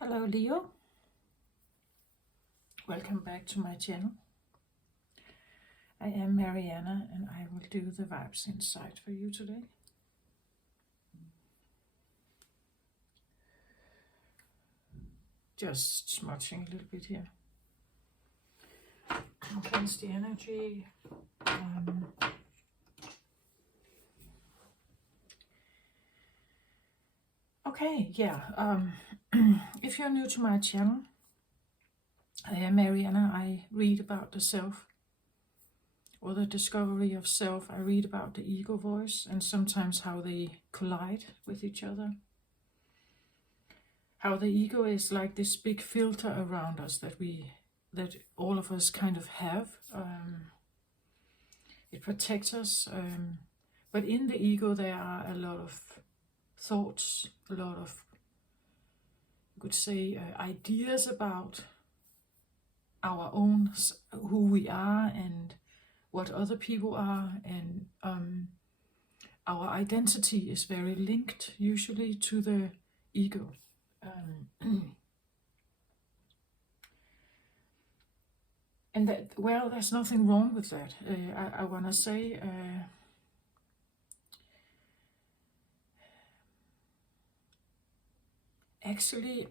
Hello Leo, welcome back to my channel. I am Mariana and I will do the vibes inside for you today. Just smudging a little bit here. Cleanse the energy. If you're new to my channel, I am Mariana. I read about the self or the discovery of self. I read about the ego voice and sometimes how they collide with each other. How the ego is like this big filter around us that all of us kind of have. It protects us, but in the ego there are a lot of thoughts, a lot of, you could say, ideas about our own, who we are and what other people are, and our identity is very linked usually to the ego. And that, well, there's nothing wrong with that. I want to say actually,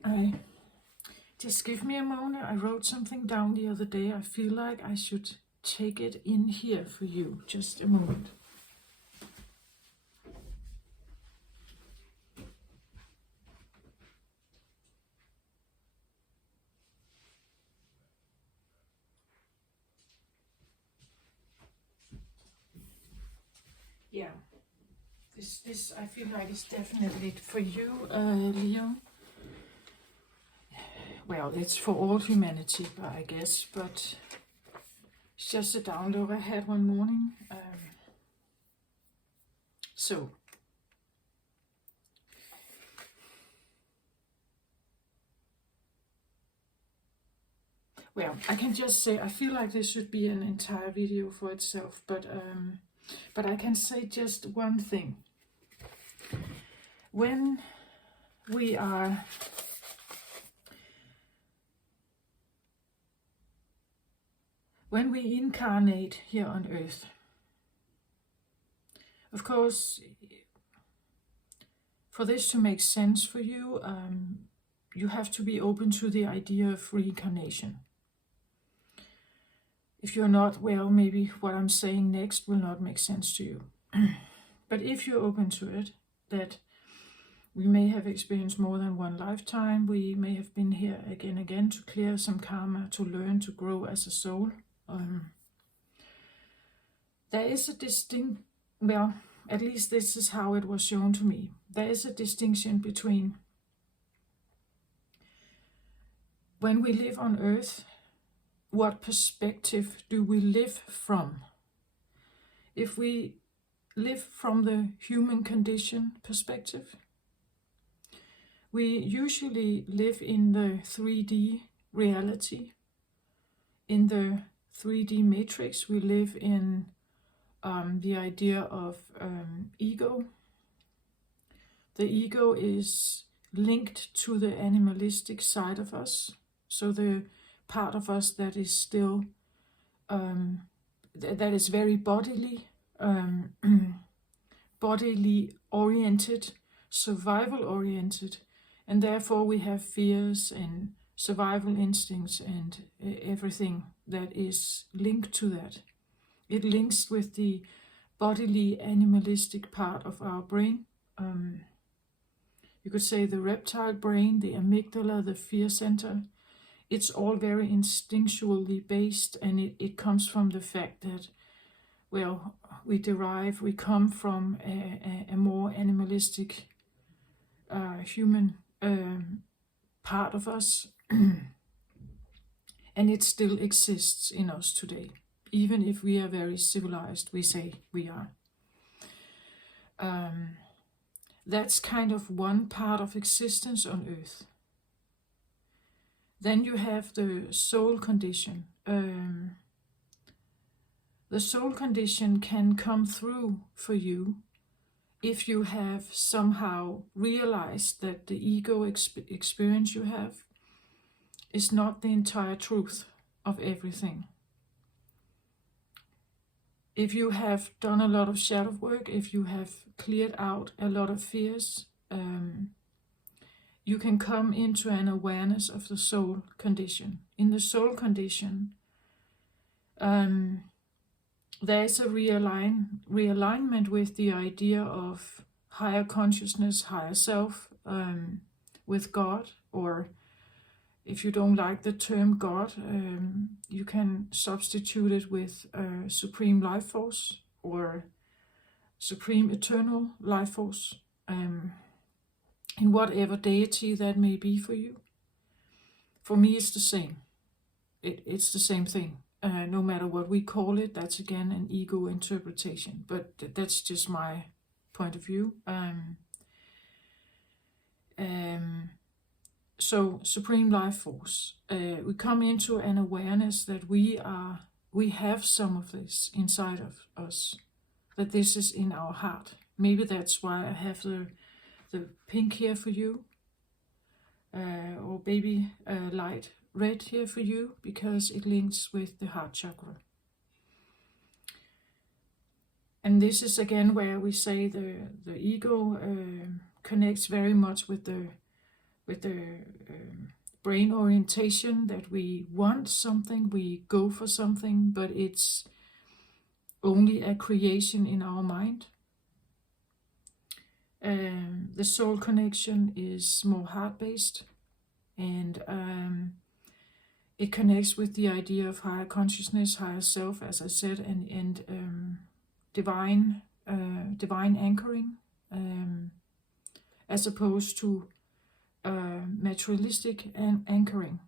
just give me a moment. I wrote something down the other day. I feel like I should take it in here for you. Just a moment. Yeah, this I feel like it's definitely for you, Leo. Well, it's for all humanity, I guess, but it's just a download I had one morning. Well, I can just say I feel like this should be an entire video for itself, but I can say just one thing. When we incarnate here on earth, of course, for this to make sense for you, you have to be open to the idea of reincarnation. If you're not, well, maybe what I'm saying next will not make sense to you. But if you're open to it, that we may have experienced more than one lifetime, we may have been here again to clear some karma, to learn, to grow as a soul. There is a distinct, well, at least this is how it was shown to me. There is a distinction between when we live on earth, what perspective do we live from? If we live from the human condition perspective, we usually live in the 3D reality. In the 3D matrix, we live in the idea of ego. The ego is linked to the animalistic side of us, so the part of us that is still that is very bodily oriented, survival oriented, and therefore we have fears and survival instincts and everything that is linked to that. It links with the bodily animalistic part of our brain. You could say the reptile brain, the amygdala, the fear center. It's all very instinctually based, and it comes from the fact that, well, we come from a more animalistic human part of us, and it still exists in us today. Even if we are very civilized, we say we are. That's kind of one part of existence on earth. Then you have the soul condition. The soul condition can come through for you if you have somehow realized that the ego experience you have is not the entire truth of everything. If you have done a lot of shadow work, if you have cleared out a lot of fears, you can come into an awareness of the soul condition. In the soul condition, there is a realignment with the idea of higher consciousness, higher self, with God, or if you don't like the term God, you can substitute it with Supreme Life Force or Supreme Eternal Life Force, in whatever deity that may be for you. For me, it's the same. It's the same thing. No matter what we call it, that's again an ego interpretation. But that's just my point of view. So Supreme Life Force, we come into an awareness that we have some of this inside of us, that this is in our heart. Maybe that's why I have the pink here for you, or baby light red here for you, because it links with the heart chakra. And this is again where we say the ego connects very much with the brain orientation, that we want something, we go for something, but it's only a creation in our mind. The soul connection is more heart-based, and it connects with the idea of higher consciousness, higher self, as I said, and divine anchoring, as opposed to materialistic anchoring.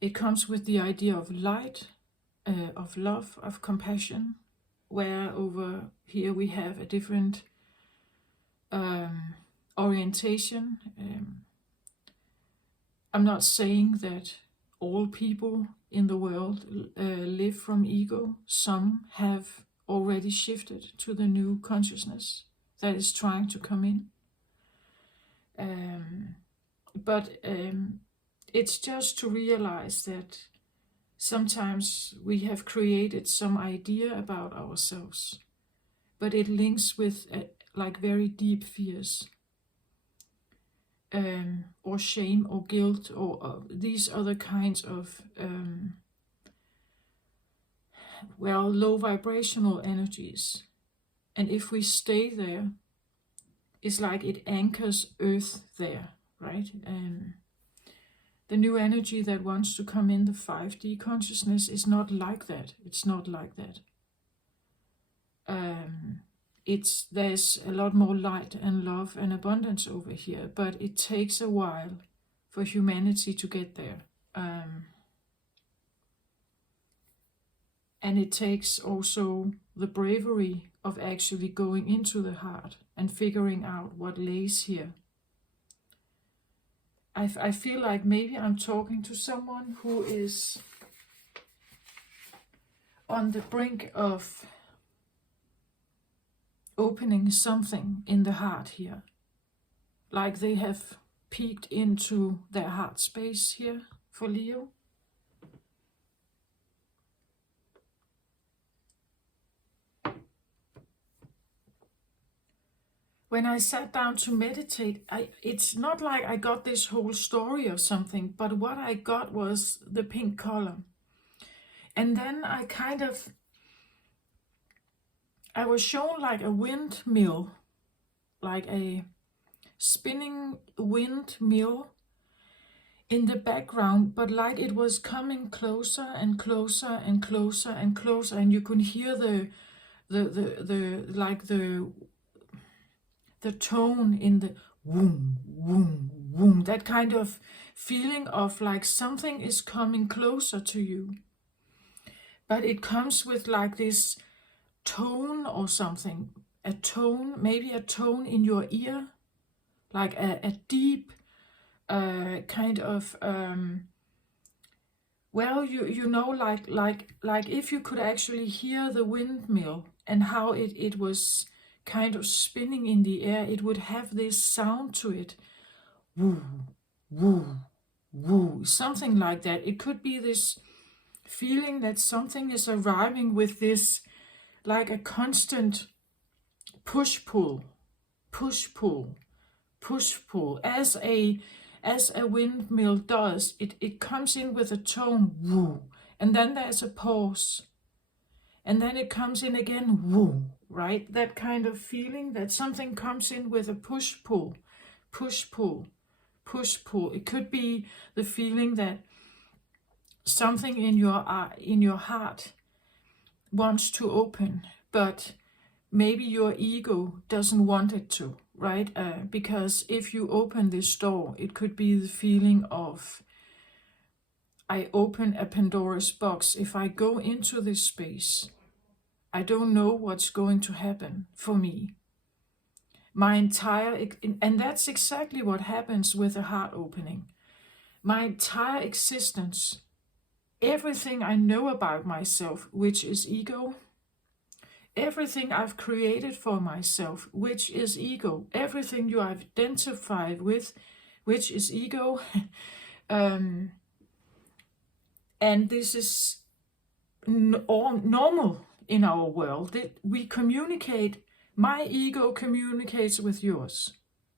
It comes with the idea of light, of love, of compassion, where over here we have a different orientation. I'm not saying that all people in the world live from ego. Some have already shifted to the new consciousness that is trying to come in. But it's just to realize that sometimes we have created some idea about ourselves, but it links with like very deep fears, or shame or guilt, or these other kinds of low vibrational energies. And if we stay there, it's like it anchors earth there, right? The new energy that wants to come in, the 5D consciousness, is not like that. It's not like that. There's a lot more light and love and abundance over here, but it takes a while for humanity to get there. And it takes also the bravery of actually going into the heart and figuring out what lays here. I feel like maybe I'm talking to someone who is on the brink of opening something in the heart here. Like they have peeked into their heart space here for Leo. When I sat down to meditate, it's not like I got this whole story or something, but what I got was the pink color. And then I was shown like a windmill, like a spinning windmill in the background, but like it was coming closer and closer and closer and closer, and you could hear the tone in the woom, woom, woom, that kind of feeling of like something is coming closer to you. But it comes with like this tone or something, a tone, maybe a tone in your ear, like a deep kind of Well, you know, like if you could actually hear the windmill and how it was kind of spinning in the air, it would have this sound to it. Woo, woo, woo, something like that. It could be this feeling that something is arriving with this, like a constant push-pull, push-pull, push-pull, as a windmill does. It comes in with a tone, woo, and then there's a pause, and then it comes in again, woo, right? That kind of feeling that something comes in with a push-pull, push-pull, push-pull. It could be the feeling that something in your heart wants to open, but maybe your ego doesn't want it to, right? Because if you open this door, it could be the feeling of, I open a Pandora's box. If I go into this space, I don't know what's going to happen for me. And that's exactly what happens with a heart opening. My entire existence, everything I know about myself, which is ego, everything I've created for myself, which is ego, everything you identify with, which is ego, and this is all normal in our world. That we communicate, my ego communicates with yours,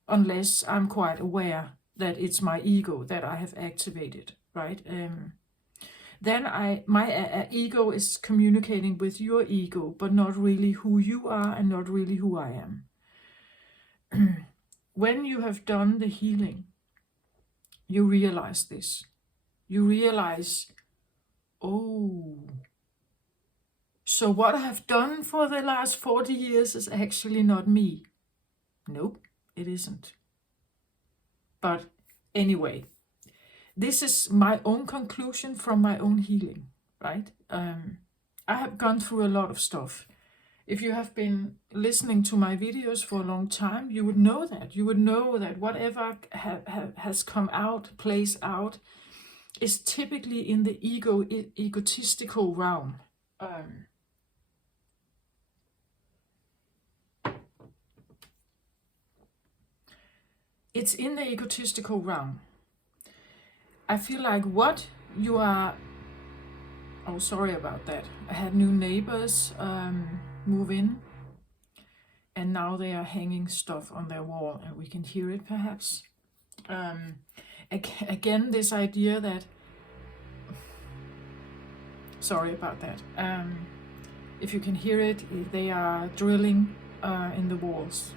unless I'm quite aware that it's my ego that I have activated, right? Then my ego is communicating with your ego, but not really who you are and not really who I am. When you have done the healing, you realize this. You realize, oh, so what I have done for the last 40 years is actually not me. Nope, it isn't. But anyway, this is my own conclusion from my own healing, right? I have gone through a lot of stuff. If you have been listening to my videos for a long time, you would know that. You would know that whatever has come out, plays out, is typically in the egotistical realm. It's in the egotistical realm. I feel like what you are... Oh, sorry about that. I had new neighbors move in, and now they are hanging stuff on their wall, and we can hear it perhaps. Again, this idea that... Sorry about that. If you can hear it, they are drilling in the walls.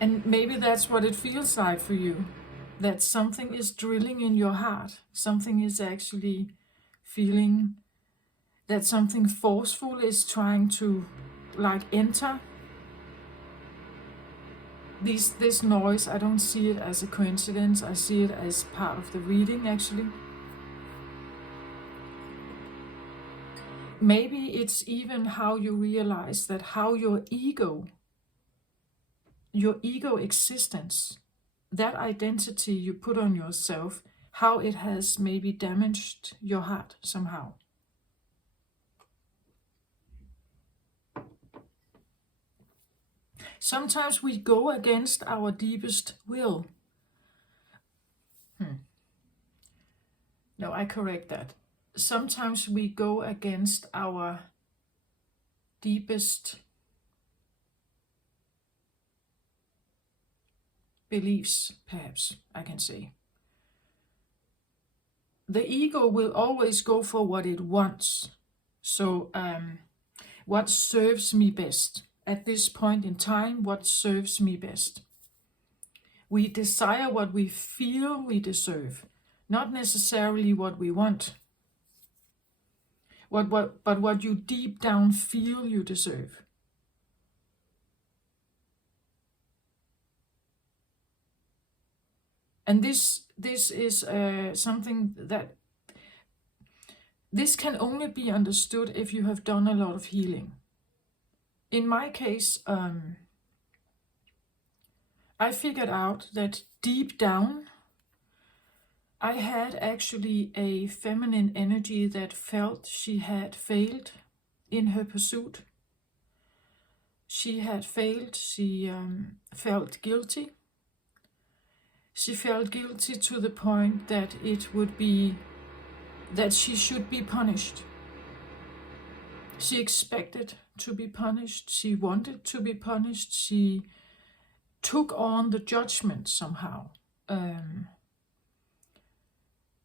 And maybe that's what it feels like for you. That something is drilling in your heart. Something is actually feeling that something forceful is trying to like enter. This noise, I don't see it as a coincidence. I see it as part of the reading actually. Maybe it's even how you realize that how your ego existence, that identity you put on yourself, how it has maybe damaged your heart somehow. Sometimes we go against our deepest will. No, I correct that. Sometimes we go against our deepest beliefs, perhaps I can say. The ego will always go for what it wants. So what serves me best? At this point in time, what serves me best? We desire what we feel we deserve, not necessarily what we want. But what you deep down feel you deserve. And this is something that this can only be understood if you have done a lot of healing. In my case, I figured out that deep down, I had actually a feminine energy that felt she had failed in her pursuit. She had failed, she felt guilty. She felt guilty to the point that that she should be punished. She expected to be punished, she wanted to be punished, she took on the judgment somehow.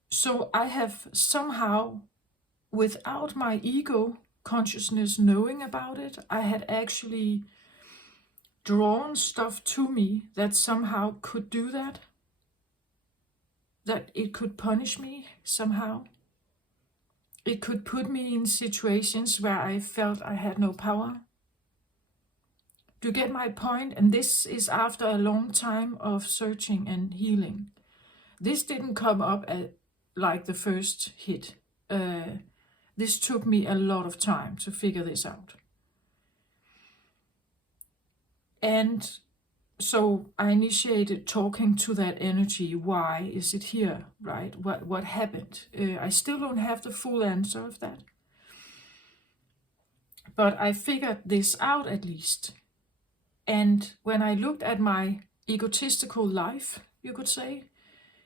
So I have somehow, without my ego consciousness knowing about it, I had actually drawn stuff to me that somehow could do that it could punish me somehow. It could put me in situations where I felt I had no power. Do you get my point? And this is after a long time of searching and healing. This didn't come up at like the first hit. This took me a lot of time to figure this out. And so I initiated talking to that energy. Why is it here, right? What happened? I still don't have the full answer of that. But I figured this out at least. And when I looked at my egotistical life, you could say,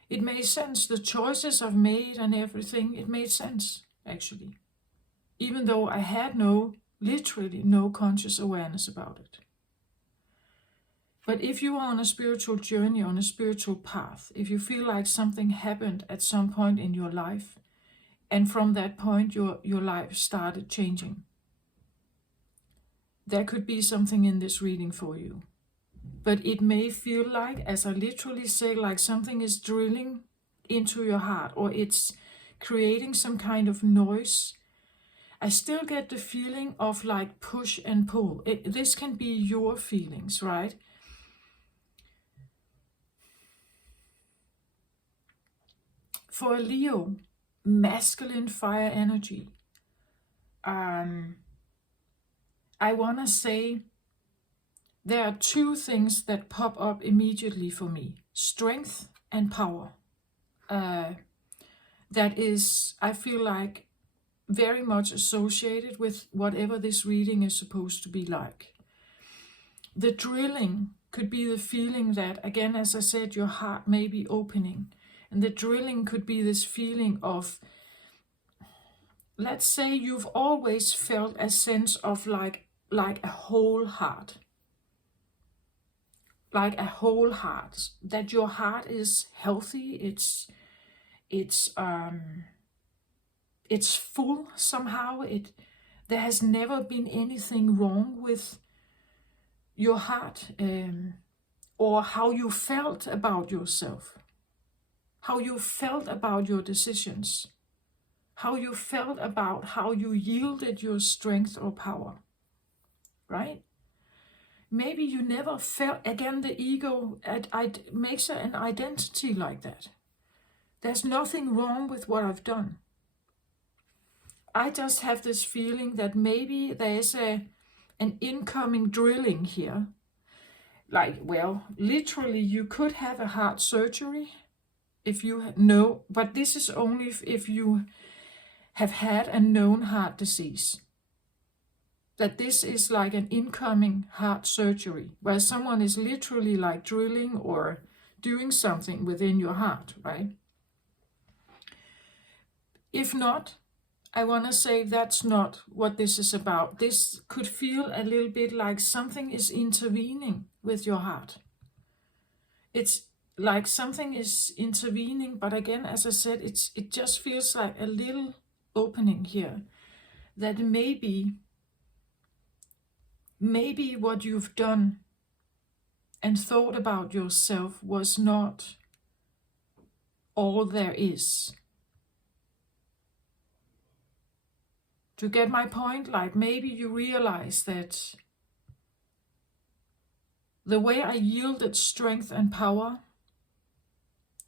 it made sense. The choices I've made and everything, it made sense, actually. Even though I had literally no conscious awareness about it. But if you are on a spiritual journey, on a spiritual path, if you feel like something happened at some point in your life, and from that point your life started changing, there could be something in this reading for you. But it may feel like, as I literally say, like something is drilling into your heart, or it's creating some kind of noise. I still get the feeling of like push and pull. This can be your feelings, right? For a Leo, masculine fire energy, I want to say there are two things that pop up immediately for me. Strength and power. That is, I feel like, very much associated with whatever this reading is supposed to be like. The drilling could be the feeling that, again, as I said, your heart may be opening. And the drilling could be this feeling of, let's say you've always felt a sense of like a whole heart. Like a whole heart. That your heart is healthy, it's full somehow. There has never been anything wrong with your heart, or how you felt about yourself. How you felt about your decisions, how you felt about how you yielded your strength or power, right? Maybe you never felt, again, the ego makes an identity like that. There's nothing wrong with what I've done. I just have this feeling that maybe there's an incoming drilling here. Like, well, literally you could have a heart surgery, if you know, but this is only if you have had a known heart disease. That this is like an incoming heart surgery, where someone is literally like drilling or doing something within your heart, right? If not, I want to say that's not what this is about. This could feel a little bit like something is intervening with your heart. It's like something is intervening, but again, as I said, it just feels like a little opening here. That maybe what you've done and thought about yourself was not all there is. To get my point, like maybe you realize that the way I yielded strength and power,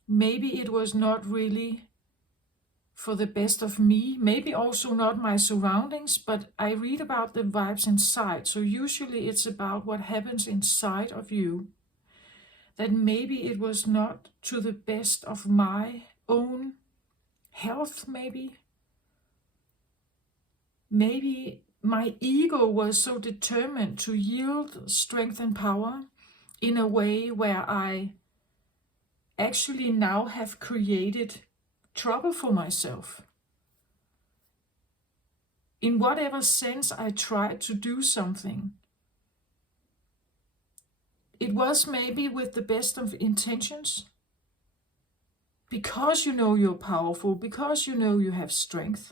maybe it was not really for the best of me, maybe also not my surroundings, but I read about the vibes inside. So usually it's about what happens inside of you, that maybe it was not to the best of my own health, maybe. Maybe my ego was so determined to yield strength and power in a way where I actually now have created trouble for myself. In whatever sense I tried to do something, it was maybe with the best of intentions, because you know you're powerful, because you know you have strength,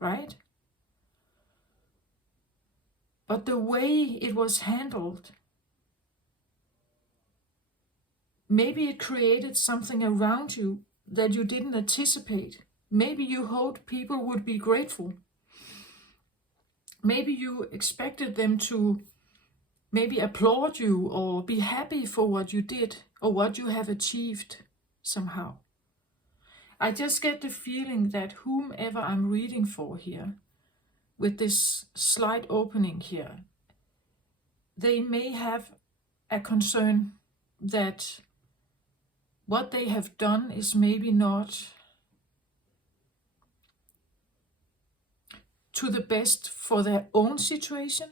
right? But the way it was handled, maybe it created something around you that you didn't anticipate. Maybe you hoped people would be grateful. Maybe you expected them to maybe applaud you or be happy for what you did or what you have achieved somehow. I just get the feeling that whomever I'm reading for here, with this slight opening here, they may have a concern that what they have done is maybe not to the best for their own situation.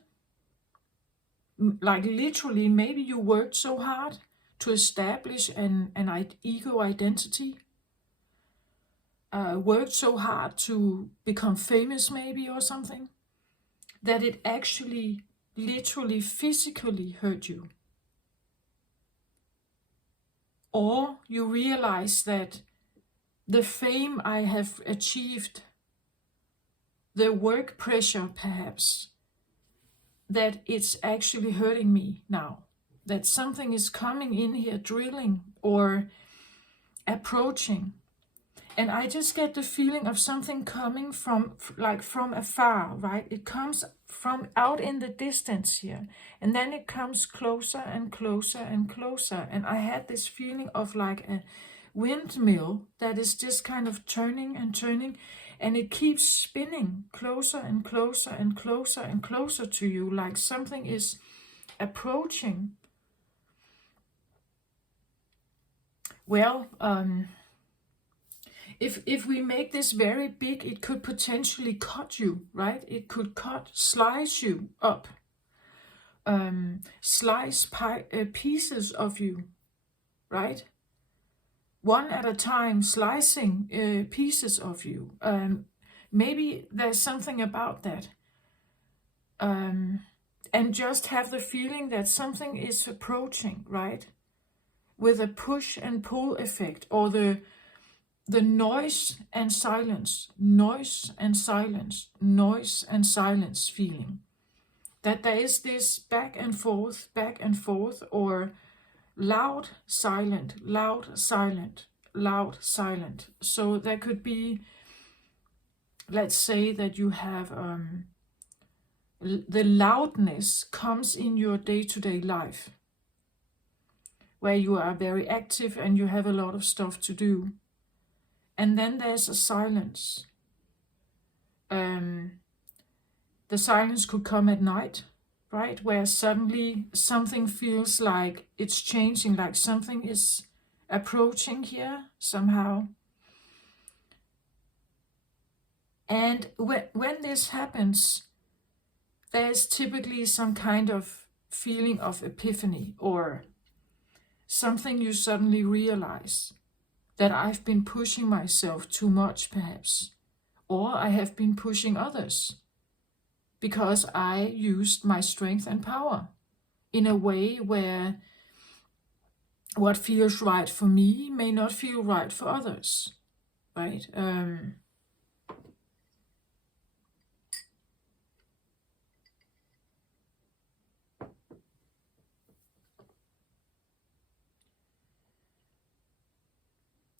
Like literally, maybe you worked so hard to establish an ego identity, worked so hard to become famous maybe or something, that it actually literally physically hurt you. Or you realize that the fame I have achieved, the work pressure perhaps, that it's actually hurting me now. That something is coming in here, drilling or approaching. And I just get the feeling of something coming from afar, right? It comes from out in the distance here. And then it comes closer and closer and closer. And I had this feeling of like a windmill that is just kind of turning and turning. And it keeps spinning closer and closer and closer and closer to you, like something is approaching. Well, if we make this very big, it could potentially cut you, right? It could slice you up, slice pieces of you, right? One at a time, slicing pieces of you. Maybe there's something about that. And just have the feeling that something is approaching, right? With a push and pull effect, or the noise and silence, noise and silence, noise and silence feeling. That there is this back and forth, or loud, silent, loud, silent, loud, silent. So there could be, let's say that you have the loudness comes in your day-to-day life, where you are very active and you have a lot of stuff to do. And then there's a silence. The silence could come at night, right? Where suddenly something feels like it's changing, like something is approaching here somehow. And when this happens, there's typically some kind of feeling of epiphany, or something you suddenly realize that I've been pushing myself too much perhaps, or I have been pushing others because I used my strength and power in a way where what feels right for me may not feel right for others, right?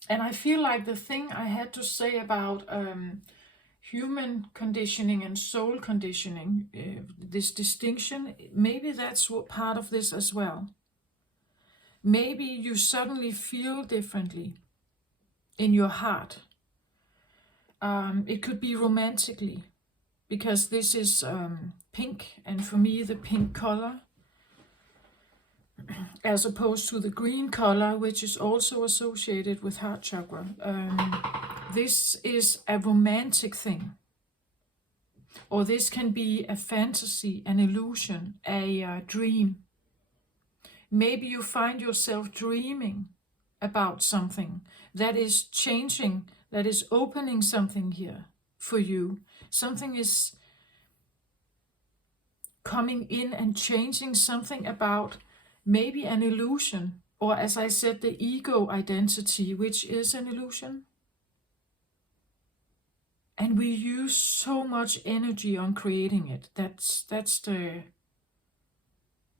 And I feel like the thing I had to say about human conditioning and soul conditioning, this distinction, maybe that's what part of this as well. Maybe you suddenly feel differently in your heart. It could be romantically, because this is pink, and for me the pink color as opposed to the green color, which is also associated with heart chakra. This is a romantic thing, or this can be a fantasy, an illusion, a dream. Maybe you find yourself dreaming about something that is changing, that is opening something here for you. Something is coming in and changing something about maybe an illusion, or as I said, the ego identity, which is an illusion. And we use so much energy on creating it. That's the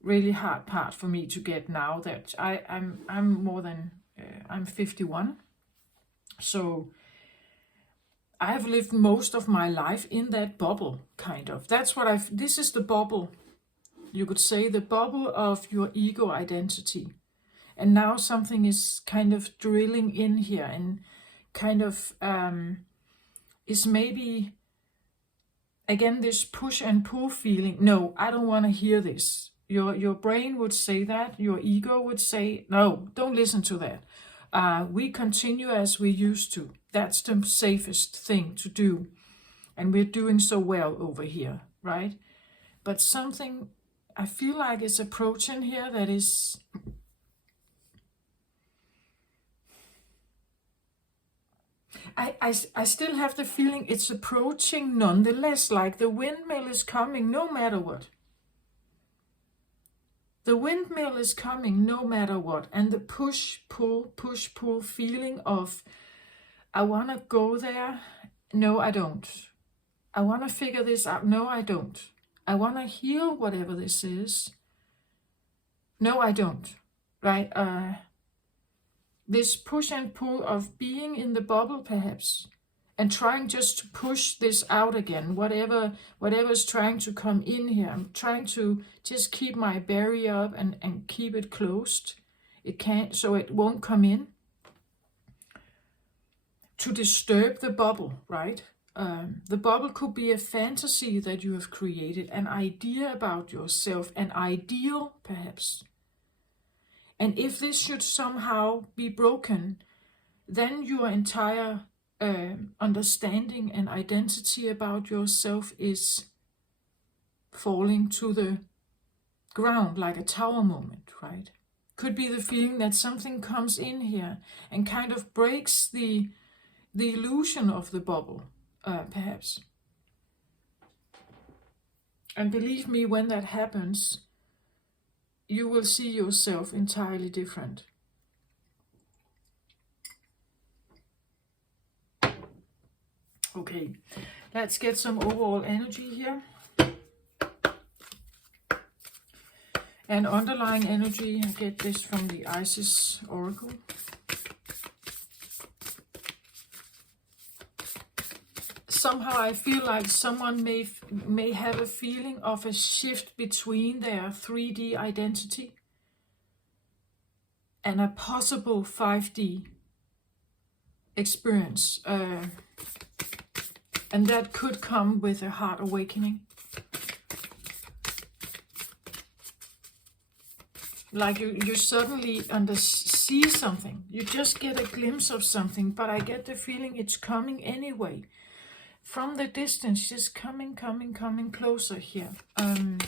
really hard part for me to get now that I'm more than I'm 51. So I've lived most of my life in that bubble, kind of. That's what this is the bubble, you could say, the bubble of your ego identity. And now something is kind of drilling in here and kind of is maybe, again, this push and pull feeling. No, I don't want to hear this. Your brain would say that. Your ego would say, no, don't listen to that. We continue as we used to. That's the safest thing to do. And we're doing so well over here, right? But something I feel like is approaching here that is... I still have the feeling it's approaching nonetheless, like the windmill is coming no matter what. The windmill is coming no matter what. And the push, pull feeling of, I want to go there. No, I don't. I want to figure this out. No, I don't. I want to heal whatever this is. No, I don't. Right? This push and pull of being in the bubble, perhaps, and trying just to push this out again, whatever is trying to come in here. I'm trying to just keep my barrier up and keep it closed. It can't, so it won't come in. To disturb the bubble, right? The bubble could be a fantasy that you have created, an idea about yourself, an ideal, perhaps. And if this should somehow be broken, then your entire understanding and identity about yourself is falling to the ground like a tower moment, right? Could be the feeling that something comes in here and kind of breaks the illusion of the bubble, perhaps. And believe me, when that happens, you will see yourself entirely different. Okay, let's get some overall energy here. And underlying energy, I get this from the Isis Oracle. Somehow I feel like someone may have a feeling of a shift between their 3D identity and a possible 5D experience. And that could come with a heart awakening. Like you suddenly see something. You just get a glimpse of something, but I get the feeling it's coming anyway. From the distance, just coming closer here. And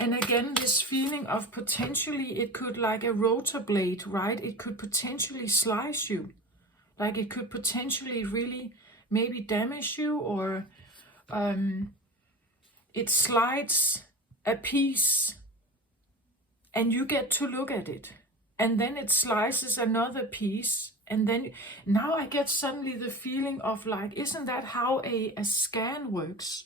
again, this feeling of potentially it could, like a rotor blade, right? It could potentially slice you. Like it could potentially really maybe damage you, or it slides a piece and you get to look at it. And then it slices another piece. And then now I get suddenly the feeling of like, isn't that how a scan works?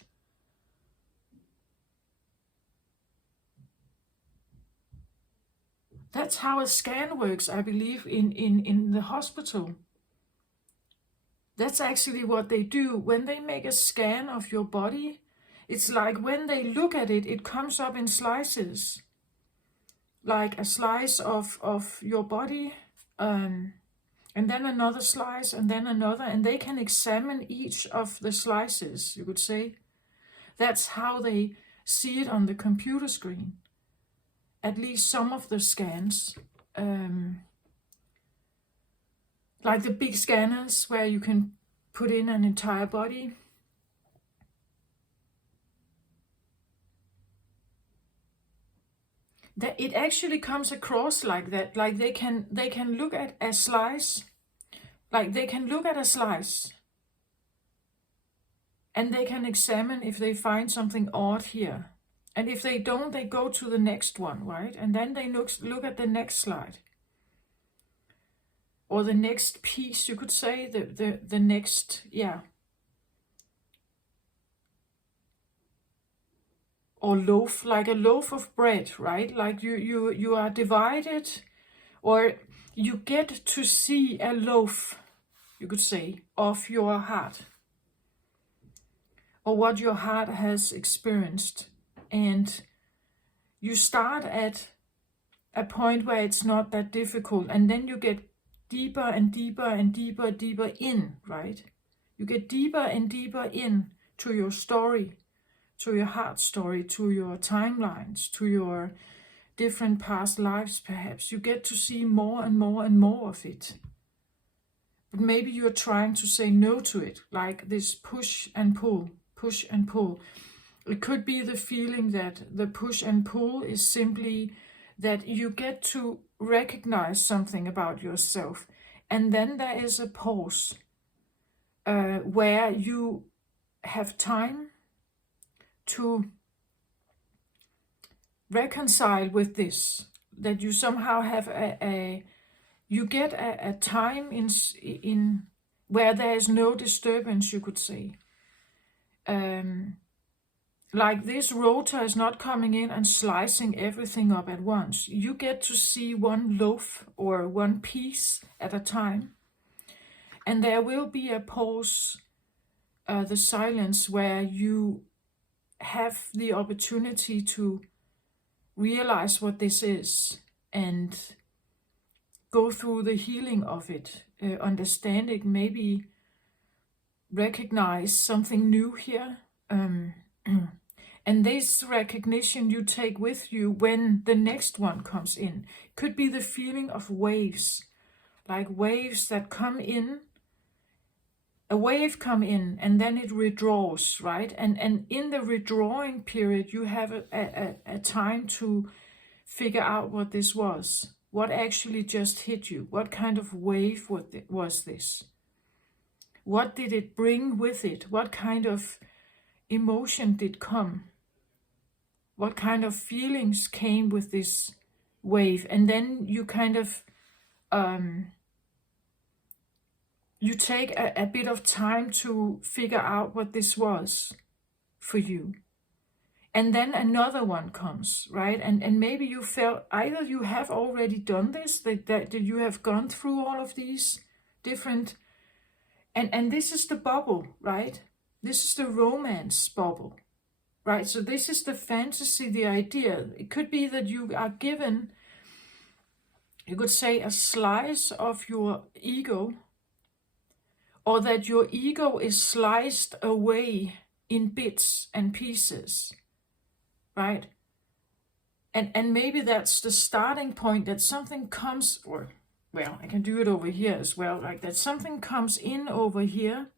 That's how a scan works, I believe, in the hospital. That's actually what they do. When they make a scan of your body, it's like when they look at it, it comes up in slices. Like a slice of your body, and then another slice, and then another, and they can examine each of the slices, you could say. That's how they see it on the computer screen. At least some of the scans. Like the big scanners where you can put in an entire body. That it actually comes across like that. Like they can look at a slice. Like they can look at a slice. And they can examine if they find something odd here. And if they don't, they go to the next one, right? And then they look at the next slide. Or the next piece, you could say, the next, yeah. Or loaf, like a loaf of bread, right? Like you are divided, or you get to see a loaf, you could say, of your heart. Or what your heart has experienced. And you start at a point where it's not that difficult, and then you get deeper and deeper and deeper in, right? You get deeper and deeper in to your story, to your heart story, to your timelines, to your different past lives perhaps. You get to see more and more and more of it. But maybe you're trying to say no to it, like this push and pull, push and pull. It could be the feeling that the push and pull is simply that you get to recognize something about yourself, and then there is a pause where you have time to reconcile with this, that you somehow have you get a time in where there is no disturbance, you could say. Like this rotor is not coming in and slicing everything up at once. You get to see one loaf or one piece at a time. And there will be a pause, the silence, where you have the opportunity to realize what this is and go through the healing of it, understand it, maybe recognize something new here. And this recognition you take with you when the next one comes in. Could be the feeling of waves, like waves that come in. A wave come in and then it withdraws, right? And in the withdrawing period, you have a time to figure out what this was. What actually just hit you? What kind of wave was this? What did it bring with it? What kind of emotion did come? What kind of feelings came with this wave? And then you kind of, you take a bit of time to figure out what this was for you. And then another one comes, right? And maybe you felt, either you have already done this, that you have gone through all of these different, and this is the bubble, right? This is the romance bubble. Right, so this is the fantasy, the idea. It could be that you are given, you could say, a slice of your ego, or that your ego is sliced away in bits and pieces, right? And maybe that's the starting point, that something comes, or, well, I can do it over here as well, like that something comes in over here,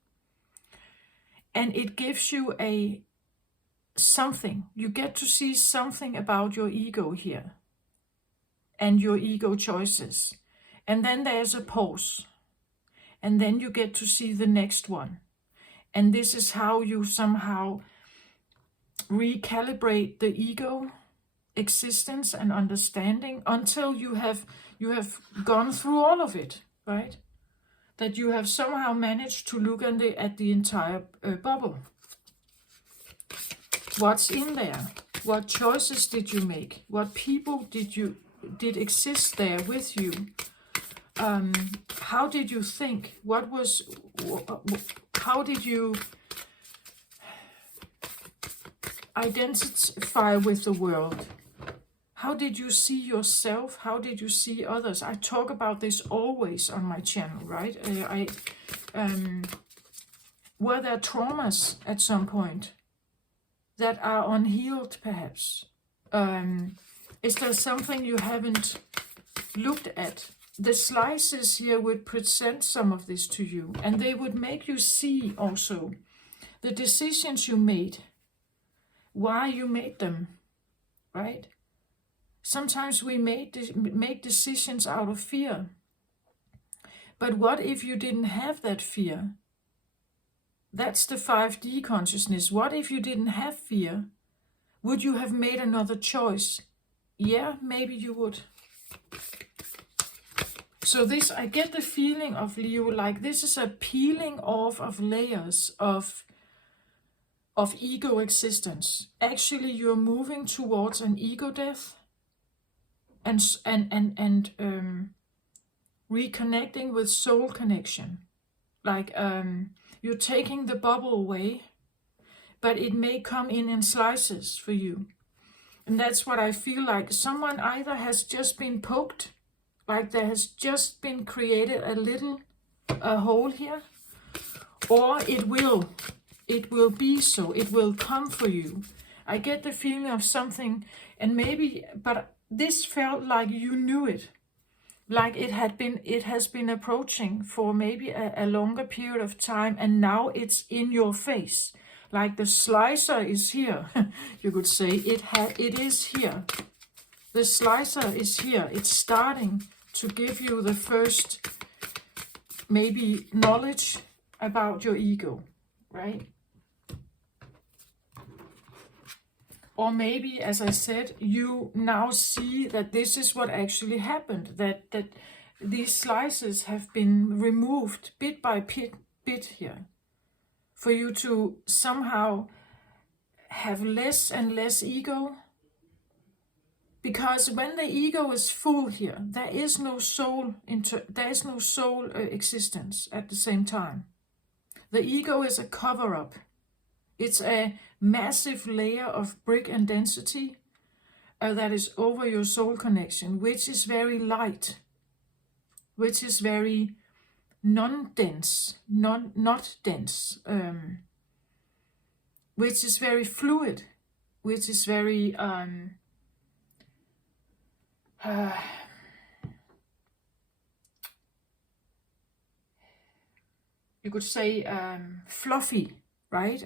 and it gives you something. You get to see something about your ego here and your ego choices. And then there's a pause. And then you get to see the next one. And this is how you somehow recalibrate the ego existence and understanding until you have gone through all of it, right? That you have somehow managed to look at the entire bubble. What's in there? What choices did you make? What people did exist there with you? How did you think? How did you identify with the world? How did you see yourself? How did you see others? I talk about this always on my channel, right? Were there traumas at some point? that are unhealed, perhaps? Is there something you haven't looked at? The slices here would present some of this to you, and they would make you see also the decisions you made, why you made them, right? Sometimes we make decisions out of fear. But what if you didn't have that fear? That's the 5D consciousness. What if you didn't have fear? Would you have made another choice? Yeah, maybe you would. So this, I get the feeling of Leo, like this is a peeling off of layers of ego existence. Actually, you're moving towards an ego death and reconnecting with soul connection. Like you're taking the bubble away, but it may come in slices for you. And that's what I feel like. Someone either has just been poked, like there has just been created a little hole here, or it will be so. It will come for you. I get the feeling of something, and maybe, but this felt like you knew it. Like it has been approaching for maybe a longer period of time, and now it's in your face. Like the slicer is here. You could say it is here. The slicer is here. It's starting to give you the first maybe knowledge about your ego, right? Or maybe, as I said, you now see that this is what actually happened, that these slices have been removed bit by bit here, for you to somehow have less and less ego. Because when the ego is full here, there is no soul existence at the same time. The ego is a cover-up. It's a massive layer of brick and density that is over your soul connection, which is very light, which is very non-dense, not dense, which is very fluid, which is very you could say fluffy, right?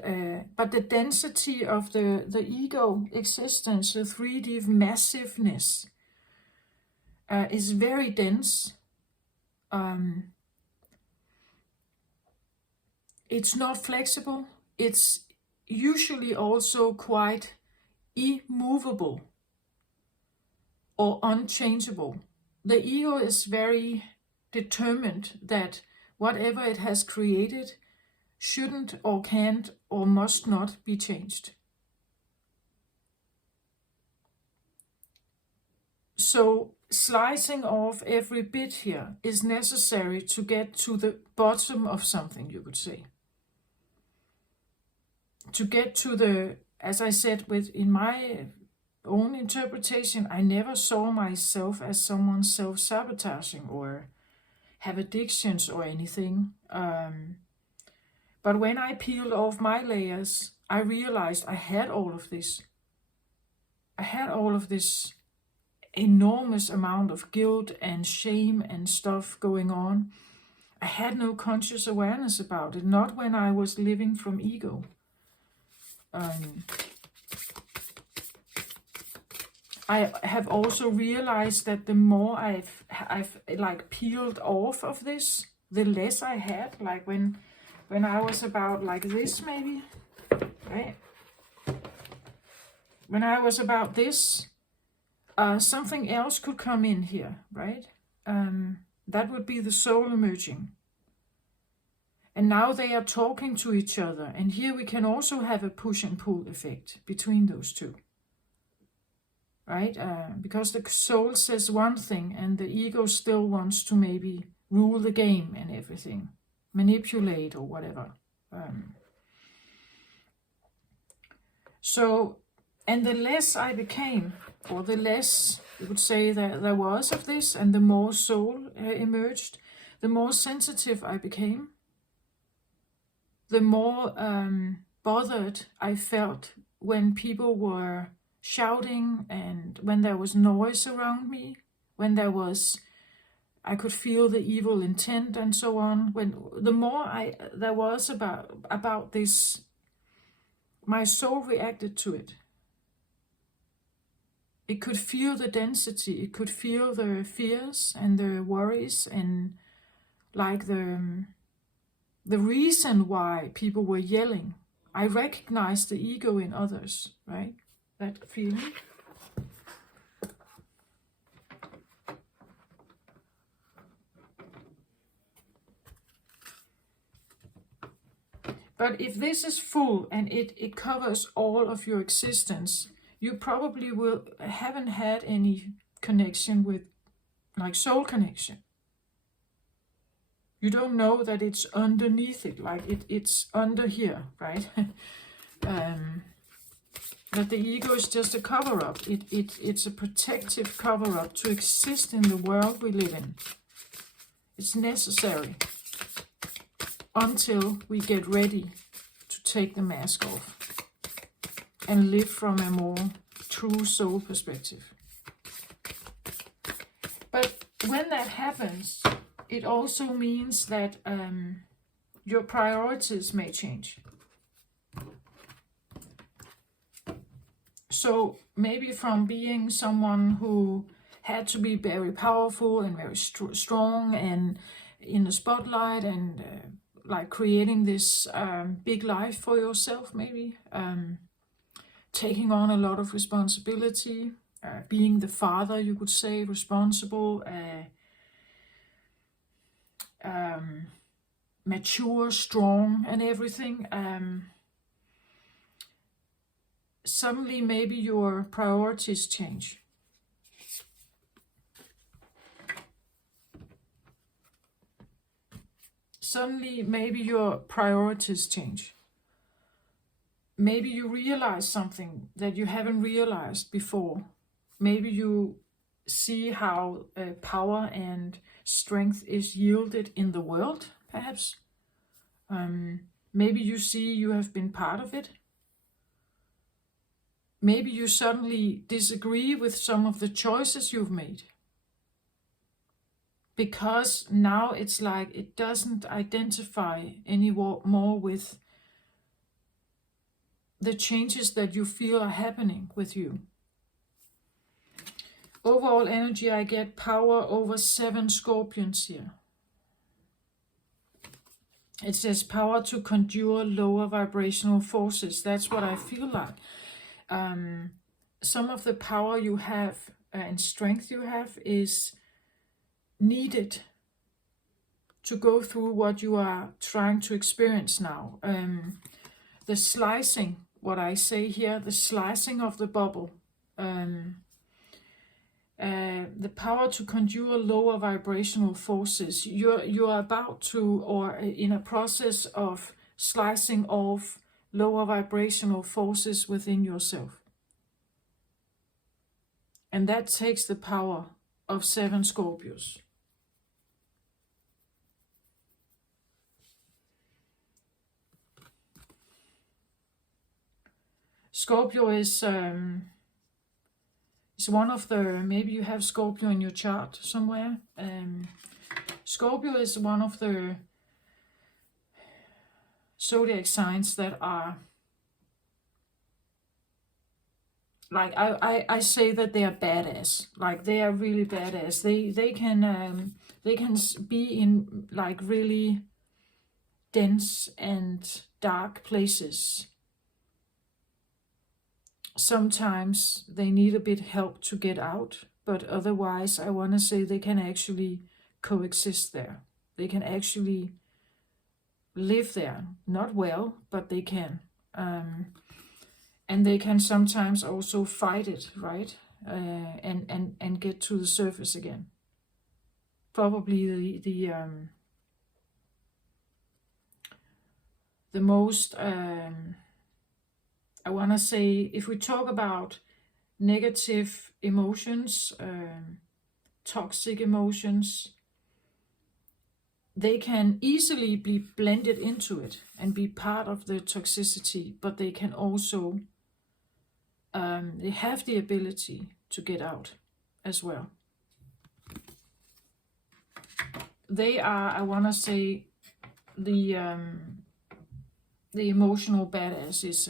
But the density of the ego existence, the 3D massiveness, is very dense. It's not flexible. It's usually also quite immovable or unchangeable. The ego is very determined that whatever it has created shouldn't or can't or must not be changed. So slicing off every bit here is necessary to get to the bottom of something, you could say. To get to the, as I said, in my own interpretation, I never saw myself as someone self-sabotaging or have addictions or anything. But when I peeled off my layers, I realized I had all of this. I had all of this enormous amount of guilt and shame and stuff going on. I had no conscious awareness about it, not when I was living from ego. I have also realized that the more I've like peeled off of this, the less I had. Like when I was about like this, maybe, right? When I was about this, something else could come in here, right? That would be the soul emerging. And now they are talking to each other. And here we can also have a push and pull effect between those two. Right? Because the soul says one thing and the ego still wants to maybe rule the game and everything. Manipulate or whatever. So, and the less I became, or the less you would say that there was of this, and the more soul emerged, the more sensitive I became, the more bothered I felt when people were shouting and when there was noise around me, when I could feel the evil intent and so on. When the more there was about this, my soul reacted to it. It could feel the density, it could feel the fears and the worries and like the reason why people were yelling. I recognized the ego in others, right? That feeling. But if this is full and it covers all of your existence, you probably haven't had any connection with, like, soul connection. You don't know that it's underneath it, like it's under here, right? That the ego is just a cover-up. It's a protective cover-up to exist in the world we live in. It's necessary until we get ready to take the mask off and live from a more true soul perspective. But when that happens, it also means that your priorities may change. So maybe from being someone who had to be very powerful and very strong and in the spotlight and like creating this big life for yourself, maybe taking on a lot of responsibility, being the father, you could say, responsible, mature, strong, and everything. Suddenly, maybe your priorities change. Suddenly, maybe your priorities change. Maybe you realize something that you haven't realized before. Maybe you see how power and strength is yielded in the world, perhaps. Maybe you see you have been part of it. Maybe you suddenly disagree with some of the choices you've made. Because now it's like it doesn't identify anymore with the changes that you feel are happening with you. Overall energy, I get power over 7 scorpions here. It says power to conjure lower vibrational forces. That's what I feel like. Some of the power you have and strength you have is needed to go through what you are trying to experience now. The slicing, what I say here, the slicing of the bubble. The power to conjure lower vibrational forces. You're about to, or in a process of slicing off lower vibrational forces within yourself. And that takes the power of 7 Scorpios. Scorpio is one of the, maybe you have Scorpio in your chart somewhere. Scorpio is one of the zodiac signs that are, like, I say that they are badass. Like, they are really badass. They can be in like really dense and dark places. Sometimes they need a bit help to get out, but otherwise I want to say they can actually coexist there. They can actually live there. Not well, but they can. And they can sometimes also fight it, right? And get to the surface again. Probably the most, I want to say, if we talk about negative emotions, toxic emotions, they can easily be blended into it and be part of the toxicity, but they can also they have the ability to get out as well. They are, I want to say, the emotional badasses,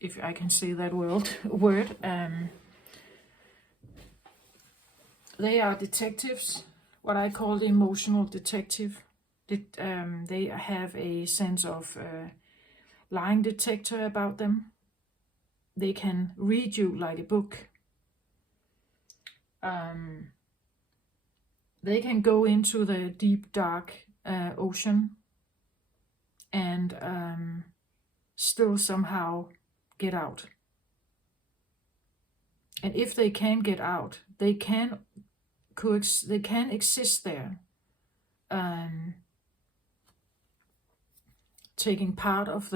if I can say that word. They are detectives, what I call the emotional detective. They have a sense of lying detector about them. They can read you like a book. They can go into the deep, dark ocean and still somehow get out. And if they can get out, they can exist there, taking part of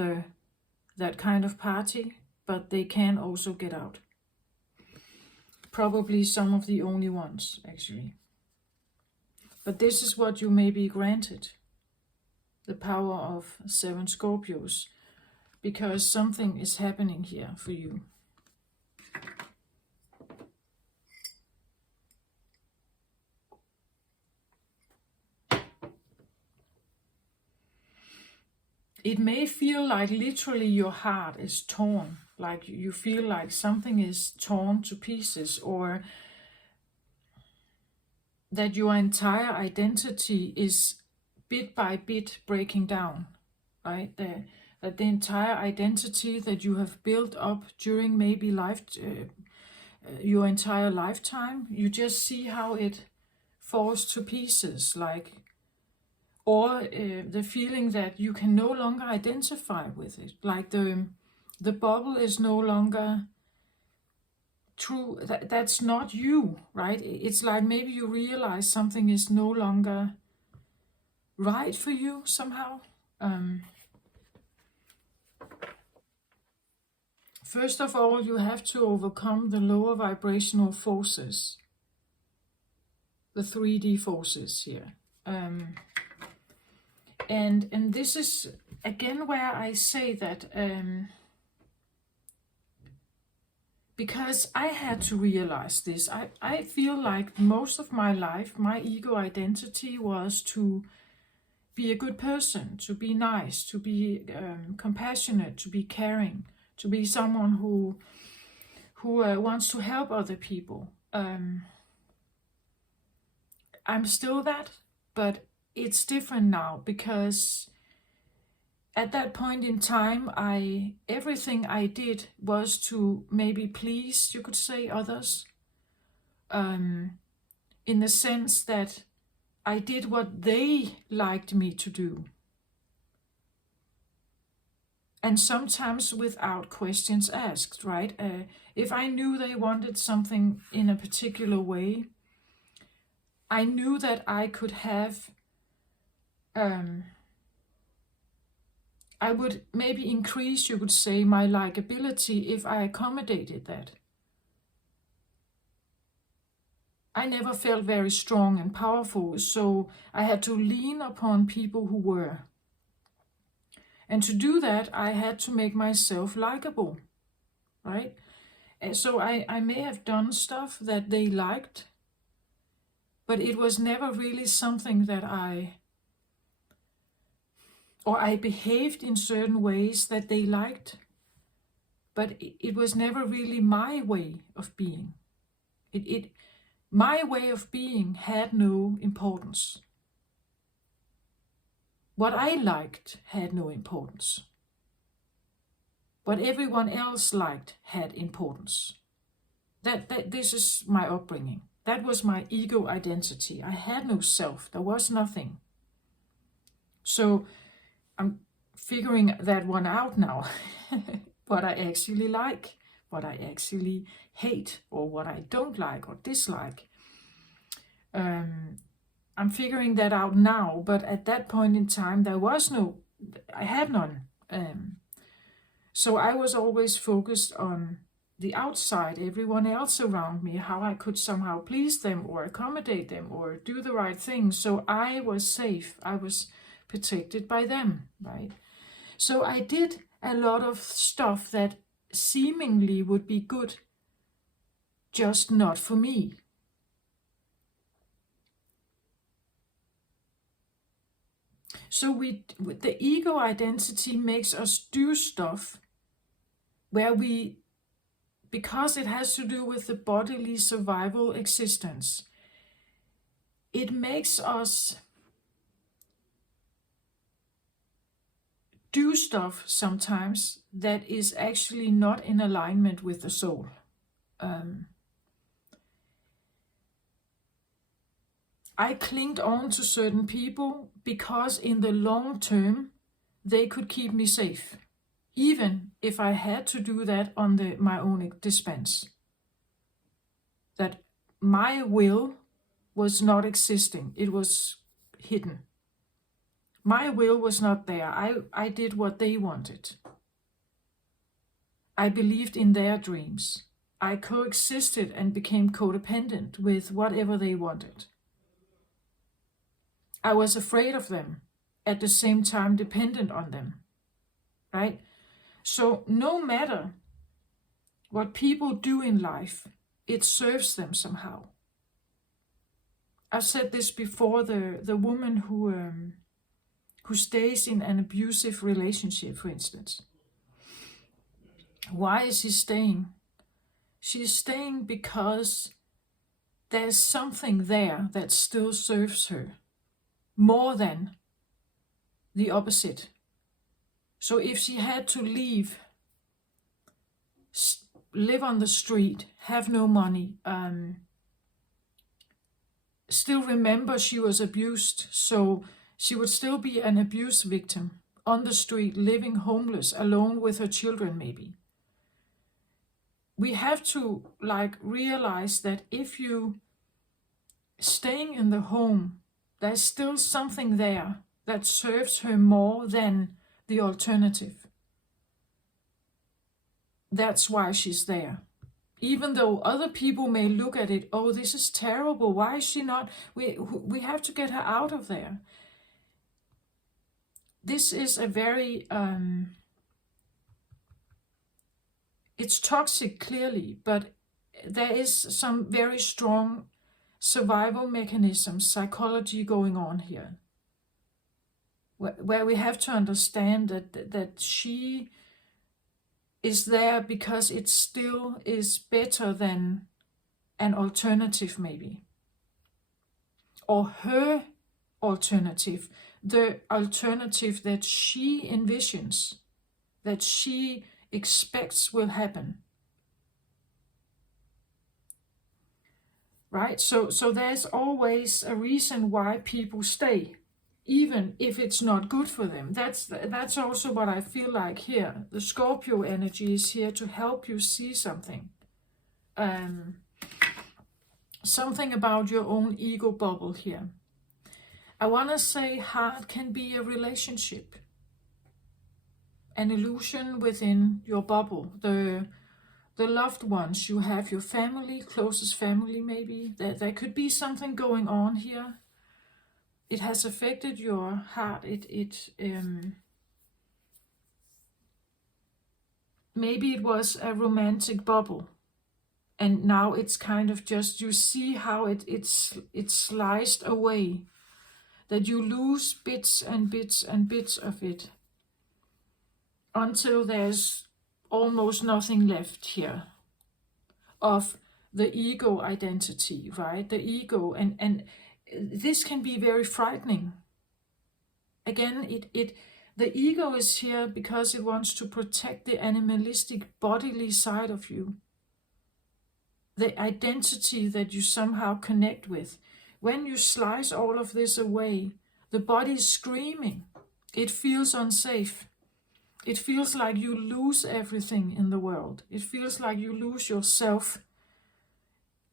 that kind of party, but they can also get out. Probably some of the only ones, actually. But this is what you may be granted, the power of 7 Scorpios, because something is happening here for you. It may feel like literally your heart is torn, like you feel like something is torn to pieces, or that your entire identity is bit by bit breaking down, right? That the entire identity that you have built up during maybe your entire lifetime, you just see how it falls to pieces, like, or the feeling that you can no longer identify with it, like the bubble is no longer true, that's not you, right? It's like maybe you realize something is no longer right for you somehow. First of all, you have to overcome the lower vibrational forces, the 3D forces here. And this is again where I say that because I had to realize this. I feel like most of my life, my ego identity was to be a good person, to be nice, to be compassionate, to be caring, to be someone who wants to help other people. I'm still that, but it's different now, because at that point in time, everything I did was to maybe please, you could say, others, in the sense that I did what they liked me to do. And sometimes without questions asked, right? If I knew they wanted something in a particular way, I knew that I could have, I would maybe increase, you could say, my likability if I accommodated that. I never felt very strong and powerful, so I had to lean upon people who were. And to do that, I had to make myself likable, right? And so I may have done stuff that they liked, but it was never really something that I behaved in certain ways that they liked, but it was never really my way of being. My way of being had no importance. What I liked had no importance. What everyone else liked had importance. This is my upbringing. That was my ego identity. I had no self. There was nothing. So I'm figuring that one out now. What I actually like, what I actually hate, or what I don't like or dislike. I'm figuring that out now, but at that point in time, I had none. So I was always focused on the outside, everyone else around me, how I could somehow please them or accommodate them or do the right thing. So I was safe. I was protected by them, right? So I did a lot of stuff that seemingly would be good, just not for me. So the ego identity makes us do stuff where we, because it has to do with the bodily survival existence, it makes us do stuff sometimes that is actually not in alignment with the soul. I clinged on to certain people because in the long term they could keep me safe, even if I had to do that on my own expense. That my will was not existing, it was hidden. My will was not there. I did what they wanted. I believed in their dreams. I coexisted and became codependent with whatever they wanted. I was afraid of them, at the same time dependent on them, right? So no matter what people do in life, it serves them somehow. I've said this before, the woman who stays in an abusive relationship, for instance. Why is she staying? She's staying because there's something there that still serves her more than the opposite. So if she had to leave, live on the street, have no money, still remember she was abused, so she would still be an abuse victim on the street, living homeless, alone with her children maybe. We have to realize that if you staying in the home, there's still something there that serves her more than the alternative. That's why she's there. Even though other people may look at it, oh, this is terrible, why is she not? We have to get her out of there. This is a very, it's toxic clearly, but there is some very strong survival mechanisms, psychology going on here, where we have to understand that she is there because it still is better than an alternative maybe. Or her alternative, the alternative that she envisions, that she expects will happen. Right? So there's always a reason why people stay, even if it's not good for them. That's also what I feel like here. The Scorpio energy is here to help you see something. Something about your own ego bubble here. I want to say heart can be a relationship, an illusion within your bubble. The loved ones you have, your family, closest family maybe, there could be something going on here. It has affected your heart. Maybe it was a romantic bubble, and now it's kind of just, you see how it's sliced away, that you lose bits and bits and bits of it until there's almost nothing left here of the ego identity, right? The ego, and this can be very frightening. Again, the ego is here because it wants to protect the animalistic bodily side of you, the identity that you somehow connect with. When you slice all of this away, the body is screaming. It feels unsafe. It feels like you lose everything in the world. It feels like you lose yourself.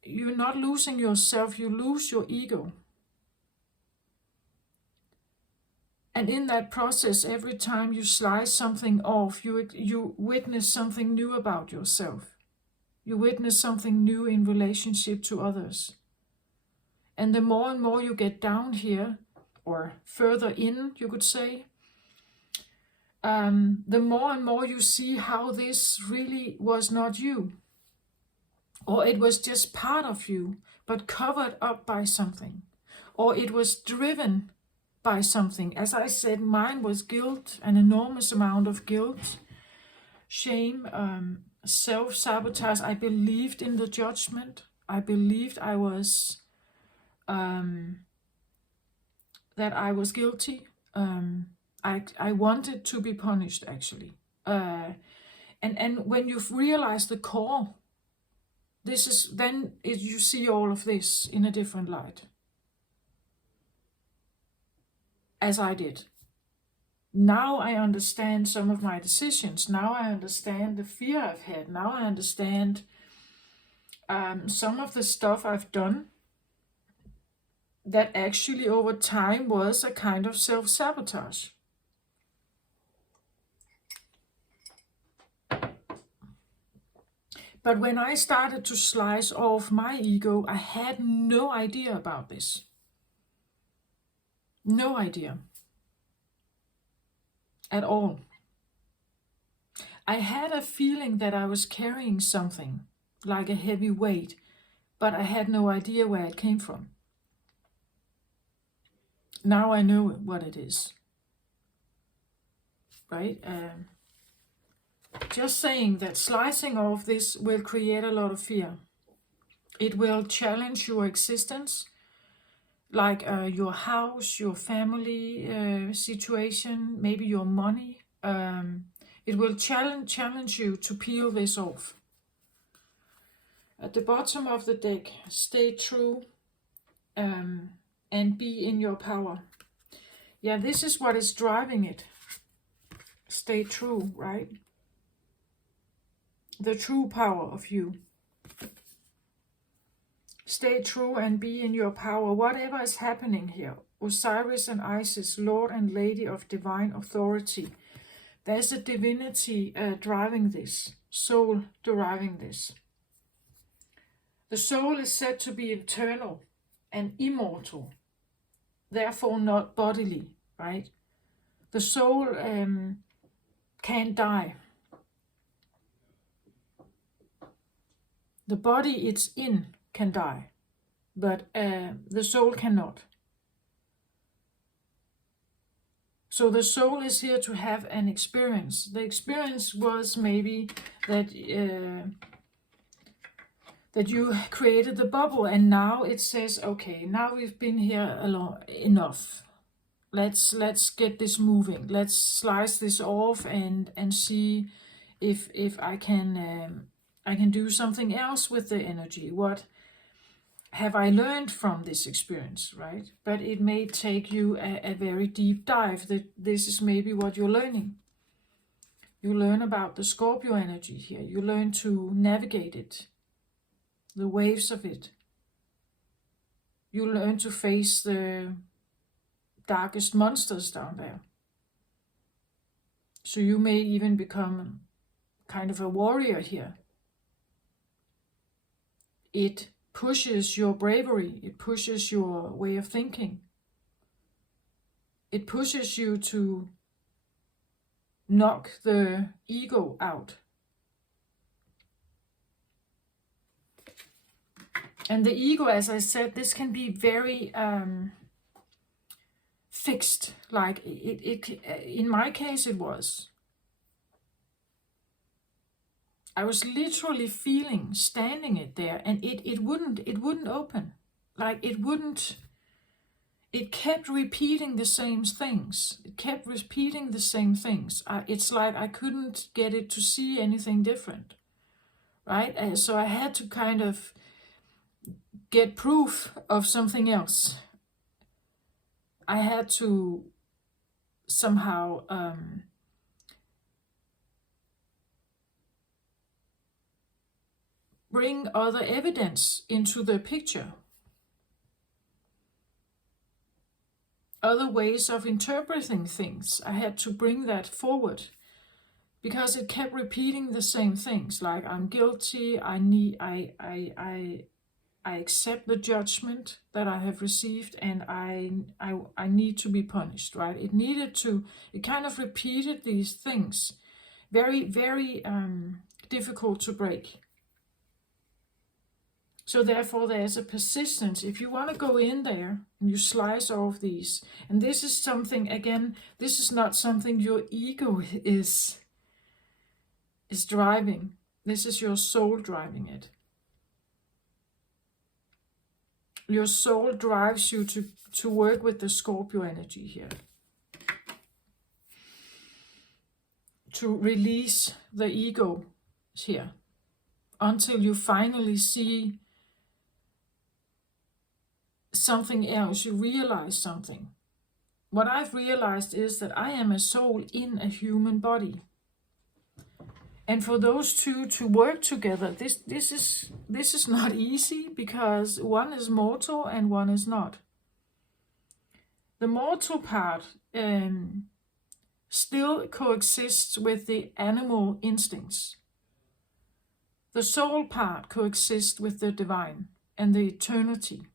You're not losing yourself, you lose your ego. And in that process, every time you slice something off, you witness something new about yourself. You witness something new in relationship to others. And the more and more you get down here, or further in, you could say, the more and more you see how this really was not you, or it was just part of you, but covered up by something, or it was driven by something. As I said, mine was guilt, an enormous amount of guilt, shame, self-sabotage. I believed in the judgment. I believed I was that I was guilty. I wanted to be punished, actually. And when you've realized the core, this is then you see all of this in a different light, as I did. Now I understand some of my decisions. Now I understand the fear I've had. Now I understand some of the stuff I've done that actually over time was a kind of self-sabotage. But when I started to slice off my ego, I had no idea about this. No idea. At all. I had a feeling that I was carrying something, like a heavy weight, but I had no idea where it came from. Now I know what it is. Right? Just saying that slicing off this will create a lot of fear. It will challenge your existence, like your house, your family situation, maybe your money. It will challenge you to peel this off. At the bottom of the deck, stay true and be in your power. Yeah, this is what is driving it. Stay true, right? The true power of you. Stay true and be in your power. Whatever is happening here, Osiris and Isis, Lord and Lady of divine authority. There's a divinity driving this, soul driving this. The soul is said to be eternal and immortal, therefore not bodily, right? The soul can't die. The body it's in can die, but the soul cannot. So the soul is here to have an experience. The experience was maybe that that you created the bubble, and now it says, okay, now we've been here enough. Let's get this moving. Let's slice this off and see if I can do something else with the energy. What have I learned from this experience, right? But it may take you a very deep dive. That this is maybe what you're learning. You learn about the Scorpio energy here. You learn to navigate it, the waves of it. You learn to face the darkest monsters down there. So you may even become kind of a warrior here. It pushes your bravery. It pushes your way of thinking. It pushes you to knock the ego out. And the ego, as I said, this can be very fixed. Like it in my case it was. I was literally feeling, standing it there, and it wouldn't open. Like it kept repeating the same things. It kept repeating the same things. It's like I couldn't get it to see anything different, right? So I had to kind of get proof of something else. I had to somehow bring other evidence into the picture. Other ways of interpreting things. I had to bring that forward because it kept repeating the same things. Like, I'm guilty, I accept the judgment that I have received, and I need to be punished, right? It kind of repeated these things. Very, very difficult to break. So therefore there's a persistence. If you want to go in there and you slice off these, and this is something, again, this is not something your ego is driving. This is your soul driving it. Your soul drives you to work with the Scorpio energy here. To release the ego here. Until you finally see something else, you realize something. What I've realized is that I am a soul in a human body. And for those two to work together, this is not easy, because one is mortal and one is not. The mortal part still coexists with the animal instincts. The soul part coexists with the divine and the eternity.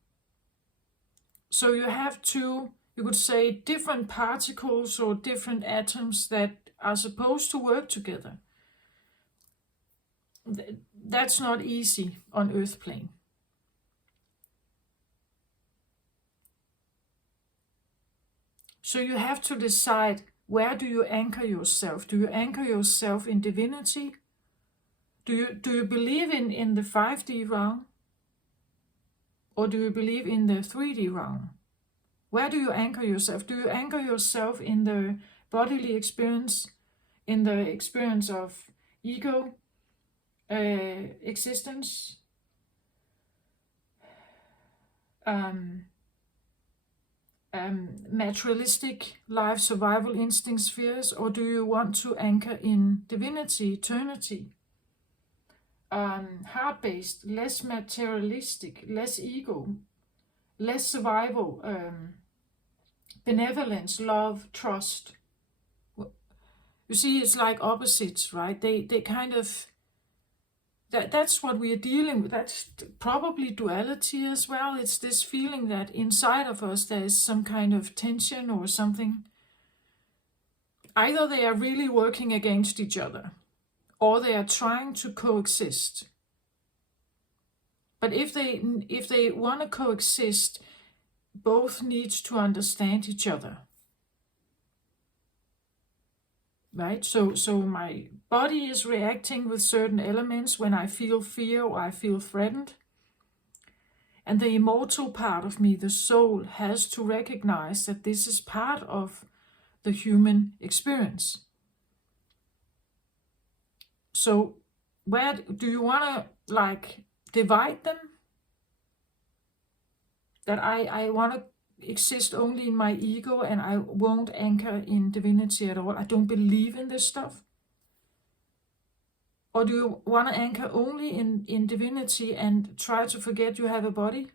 So you have two, you could say, different particles or different atoms that are supposed to work together. That's not easy on Earth plane. So you have to decide, where do you anchor yourself? Do you anchor yourself in divinity? Do you believe in the 5D realm? Or do you believe in the 3D realm? Where do you anchor yourself? Do you anchor yourself in the bodily experience, in the experience of ego existence, materialistic life, survival instinct spheres, or do you want to anchor in divinity, eternity, heart-based, less materialistic, less ego, less survival, benevolence, love, trust? You see, it's like opposites, right? They kind of, that's what we are dealing with. That's probably duality as well. It's this feeling that inside of us there is some kind of tension or something. Either they are really working against each other, or they are trying to coexist. But if they want to coexist, both need to understand each other. Right? So my body is reacting with certain elements when I feel fear or I feel threatened. And the immortal part of me, the soul, has to recognize that this is part of the human experience. So where do you want to divide them? That I want to exist only in my ego and I won't anchor in divinity at all. I don't believe in this stuff. Or do you want to anchor only in divinity and try to forget you have a body?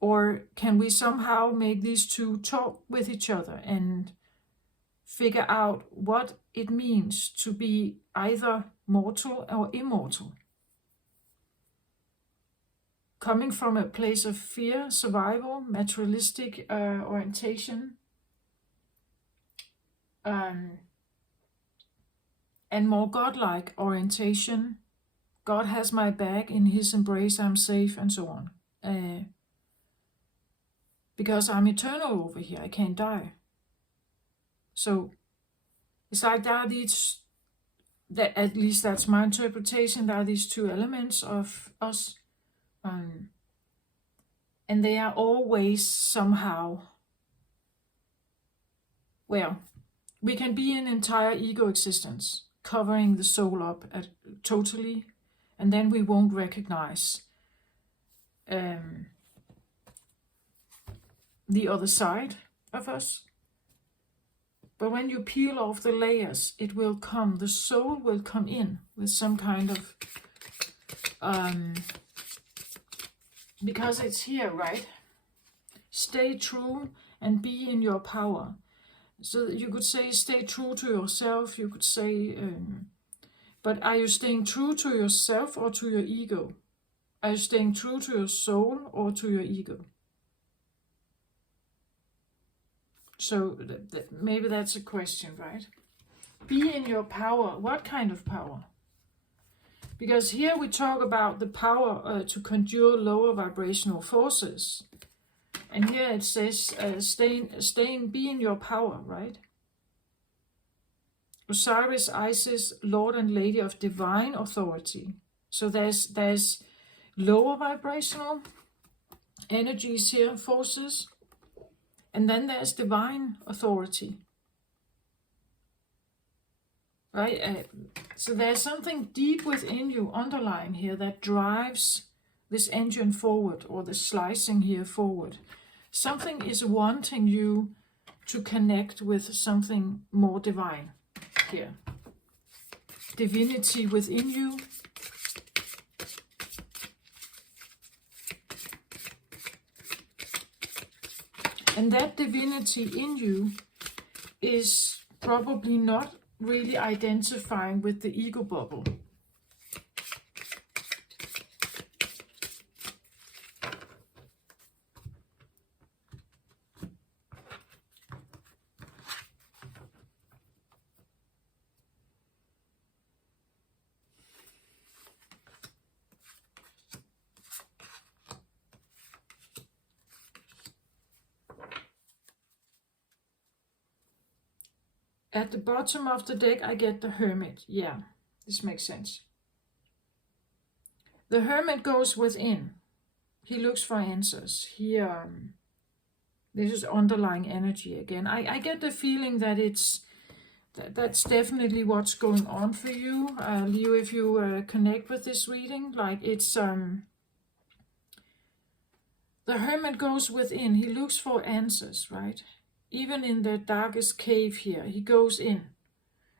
Or can we somehow make these two talk with each other and figure out what it means to be either mortal or immortal? Coming from a place of fear, survival, materialistic orientation, and more godlike orientation. God has my back, in his embrace I'm safe, and so on. Because I'm eternal over here, I can't die. So it's like there are these, that at least that's my interpretation, there are these two elements of us. And they are always somehow, well, we can be an entire ego existence, covering the soul up totally, and then we won't recognize the other side of us. But when you peel off the layers, it will come, the soul will come in with some kind of, because it's here, right? Stay true and be in your power. So you could say, stay true to yourself. You could say, But are you staying true to yourself or to your ego? Are you staying true to your soul or to your ego? So maybe that's a question, right? Be in your power. What kind of power? Because here we talk about the power to conjure lower vibrational forces. And here it says, be in your power, right? Osiris, Isis, Lord and Lady of divine authority. So there's lower vibrational energies here, forces. And then there's divine authority. Right? So there's something deep within you, underlying here, that drives this engine forward, or the slicing here forward. Something is wanting you to connect with something more divine here. Divinity within you. And that divinity in you is probably not really identifying with the ego bubble. At the bottom of the deck, I get the Hermit. Yeah, this makes sense. The Hermit goes within. He looks for answers. This is underlying energy again. I get the feeling that that's definitely what's going on for you, Leo, if you connect with this reading. Like it's the Hermit goes within. He looks for answers, right? Even in the darkest cave here, he goes in.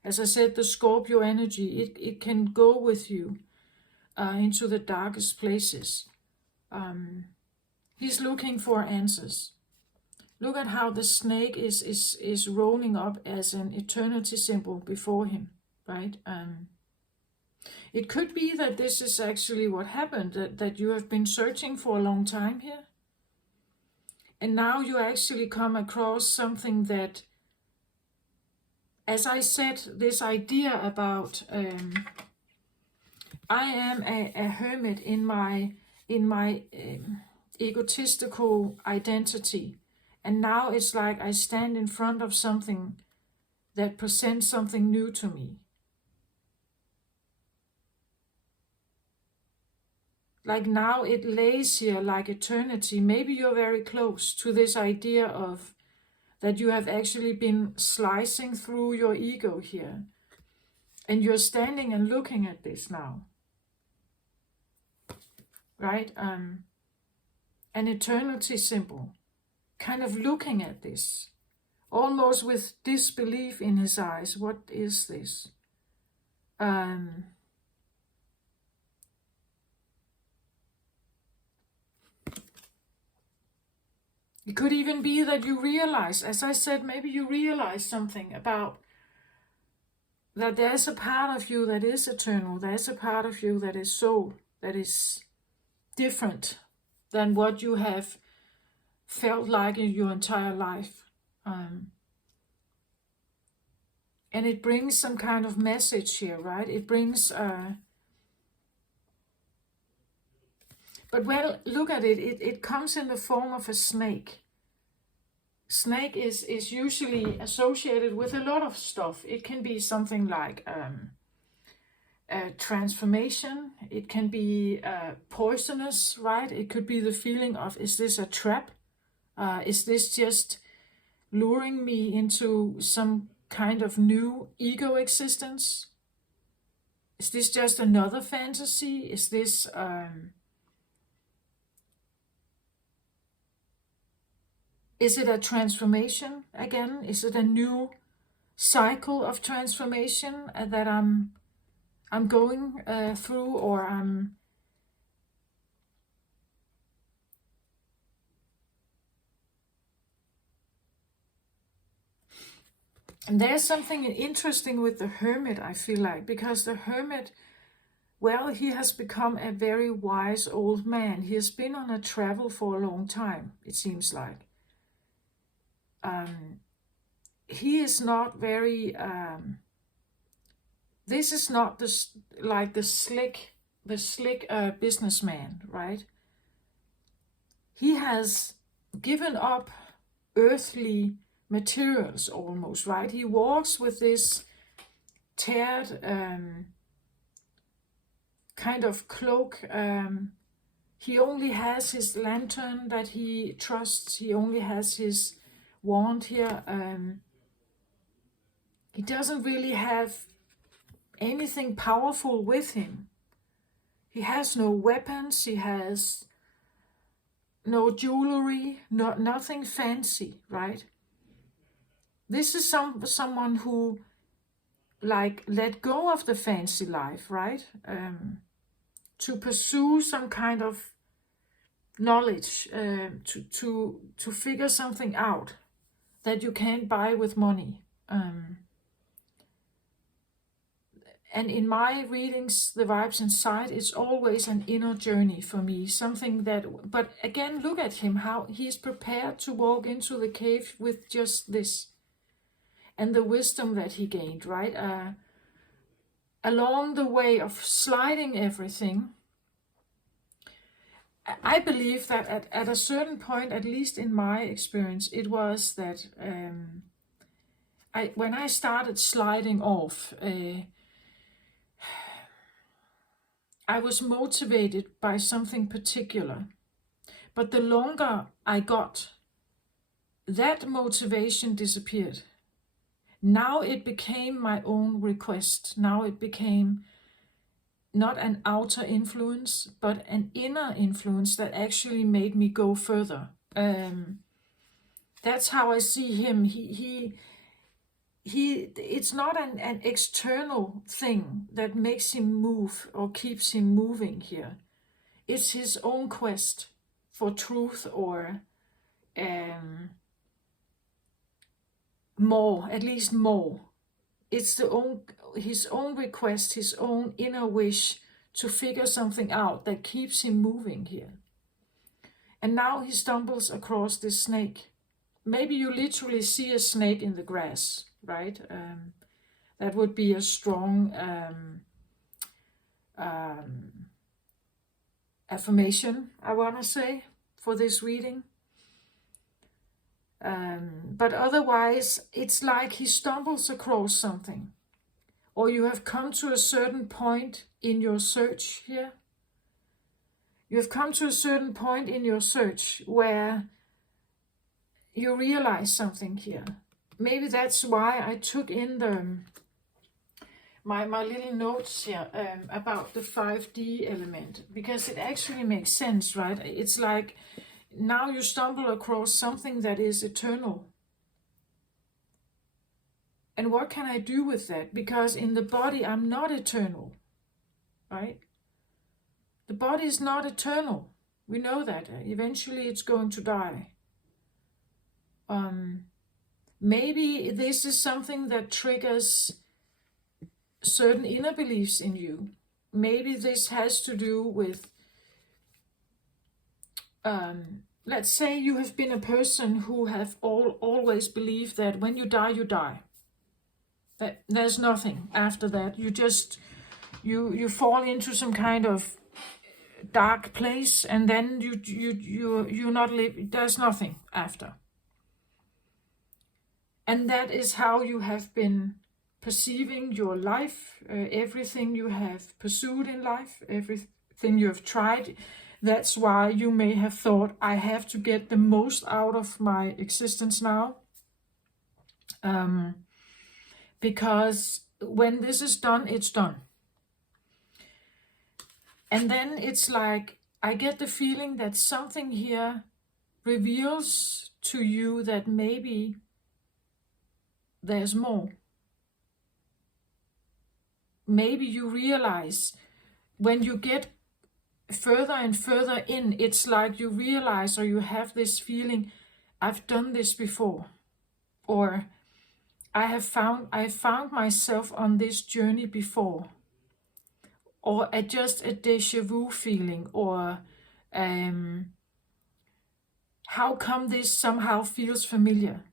As I said, the Scorpio energy, it can go with you into the darkest places. He's looking for answers. Look at how the snake is rolling up as an eternity symbol before him, right? It could be that this is actually what happened, that you have been searching for a long time here. And now you actually come across something that, as I said, this idea about I am a hermit in my egotistical identity. And now it's like I stand in front of something that presents something new to me. Like now it lays here like eternity. Maybe you're very close to this idea of that you have actually been slicing through your ego here. And you're standing and looking at this now. Right? An eternity symbol. Kind of looking at this. Almost with disbelief in his eyes. What is this? It could even be that you realize, as I said, maybe you realize something about that there's a part of you that is eternal. There's a part of you that is soul, that is different than what you have felt like in your entire life. And it brings some kind of message here, right? It brings... But well, look at it. It comes in the form of a snake. Snake is usually associated with a lot of stuff. It can be something like a transformation. It can be poisonous, right? It could be the feeling of, is this a trap? Is this just luring me into some kind of new ego existence? Is this just another fantasy? Is this... Is it a transformation again? Is it a new cycle of transformation that I'm going through, or I'm... And there's something interesting with the hermit, I feel like, because the hermit, well, he has become a very wise old man. He has been on a travel for a long time, it seems like. He is not very, this is not like the slick businessman, right? He has given up earthly materials almost, right? He walks with this teared kind of cloak. He only has his lantern that he trusts. He only has his wand here. He doesn't really have anything powerful with him. He has no weapons. He has no jewelry, nothing fancy, right? This is someone who like let go of the fancy life, right? To pursue some kind of knowledge, to figure something out that you can't buy with money. And in my readings, the vibes inside, it's always an inner journey for me. Something that, but again, look at him, how he's prepared to walk into the cave with just this. And the wisdom that he gained, right? Along the way of sliding everything, I believe that at a certain point, at least in my experience, it was that when I started sliding off, I was motivated by something particular. But the longer I got, that motivation disappeared. Now it became my own request. Now it became not an outer influence, but an inner influence that actually made me go further. That's how I see him. He it's not an external thing that makes him move or keeps him moving here. It's his own quest for truth, or more, at least more. It's his own request, his own inner wish to figure something out that keeps him moving here. And now he stumbles across this snake. Maybe you literally see a snake in the grass, right? That would be a strong affirmation, I want to say, for this reading. But otherwise, it's like he stumbles across something. Or you have come to a certain point in your search here. You have come to a certain point in your search where you realize something here. Maybe that's why I took in my little notes here about the 5D element, because it actually makes sense, right? It's like now you stumble across something that is eternal. And what can I do with that? Because in the body, I'm not eternal, right? The body is not eternal. We know that. Eventually it's going to die. Maybe this is something that triggers certain inner beliefs in you. Maybe this has to do with, let's say you have been a person who have always believed that when you die, you die. That there's nothing after that. You just, you fall into some kind of dark place, and then you're not live. There's nothing after. And that is how you have been perceiving your life, everything you have pursued in life, everything you have tried. That's why you may have thought, I have to get the most out of my existence now. Because when this is done, it's done. And then it's like, I get the feeling that something here reveals to you that maybe there's more. Maybe you realize when you get further and further in, it's like you realize, or you have this feeling, I've done this before. Or I have found myself on this journey before, or just a déjà vu feeling, or how come this somehow feels familiar?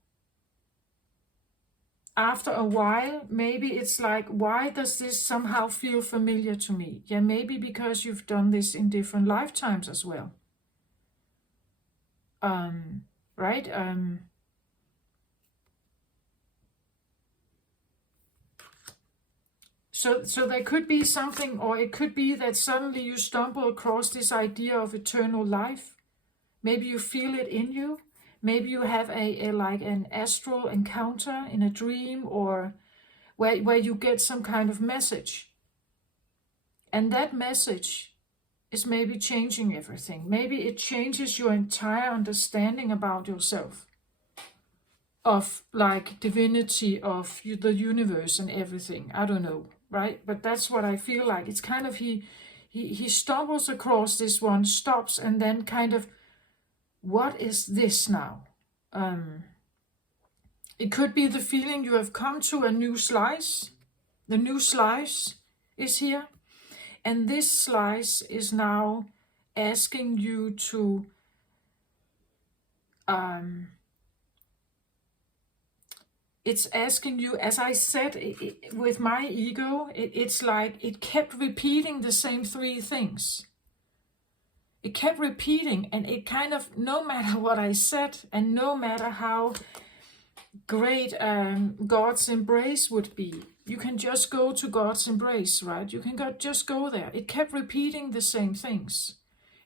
After a while, maybe it's like, why does this somehow feel familiar to me? Yeah, maybe because you've done this in different lifetimes as well. Right? So there could be something, or it could be that suddenly you stumble across this idea of eternal life. Maybe you feel it in you. Maybe you have a like an astral encounter in a dream, or where you get some kind of message. And that message is maybe changing everything. Maybe it changes your entire understanding about yourself, of like divinity, of the universe and everything. I don't know, right? But that's what I feel like. It's kind of he stumbles across this one, stops, and then kind of, what is this now? It could be the feeling you have come to a new slice. The new slice is here. And this slice is now asking you to it's asking you, as I said, with my ego, it's like it kept repeating the same three things. It kept repeating, and it kind of, no matter what I said, and no matter how great God's embrace would be, you can just go to God's embrace, right? You can just go there. It kept repeating the same things.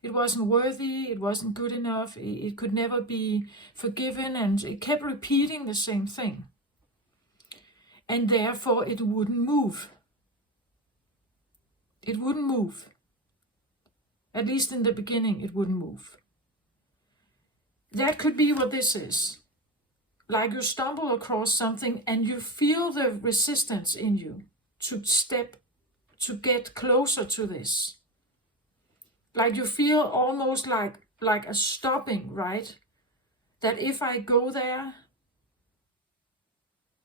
It wasn't worthy, it wasn't good enough, it could never be forgiven, and it kept repeating the same thing. And therefore it wouldn't move. It wouldn't move. At least in the beginning, it wouldn't move. That could be what this is. Like you stumble across something and you feel the resistance in you to get closer to this. Like you feel almost like a stopping, right? That if I go there,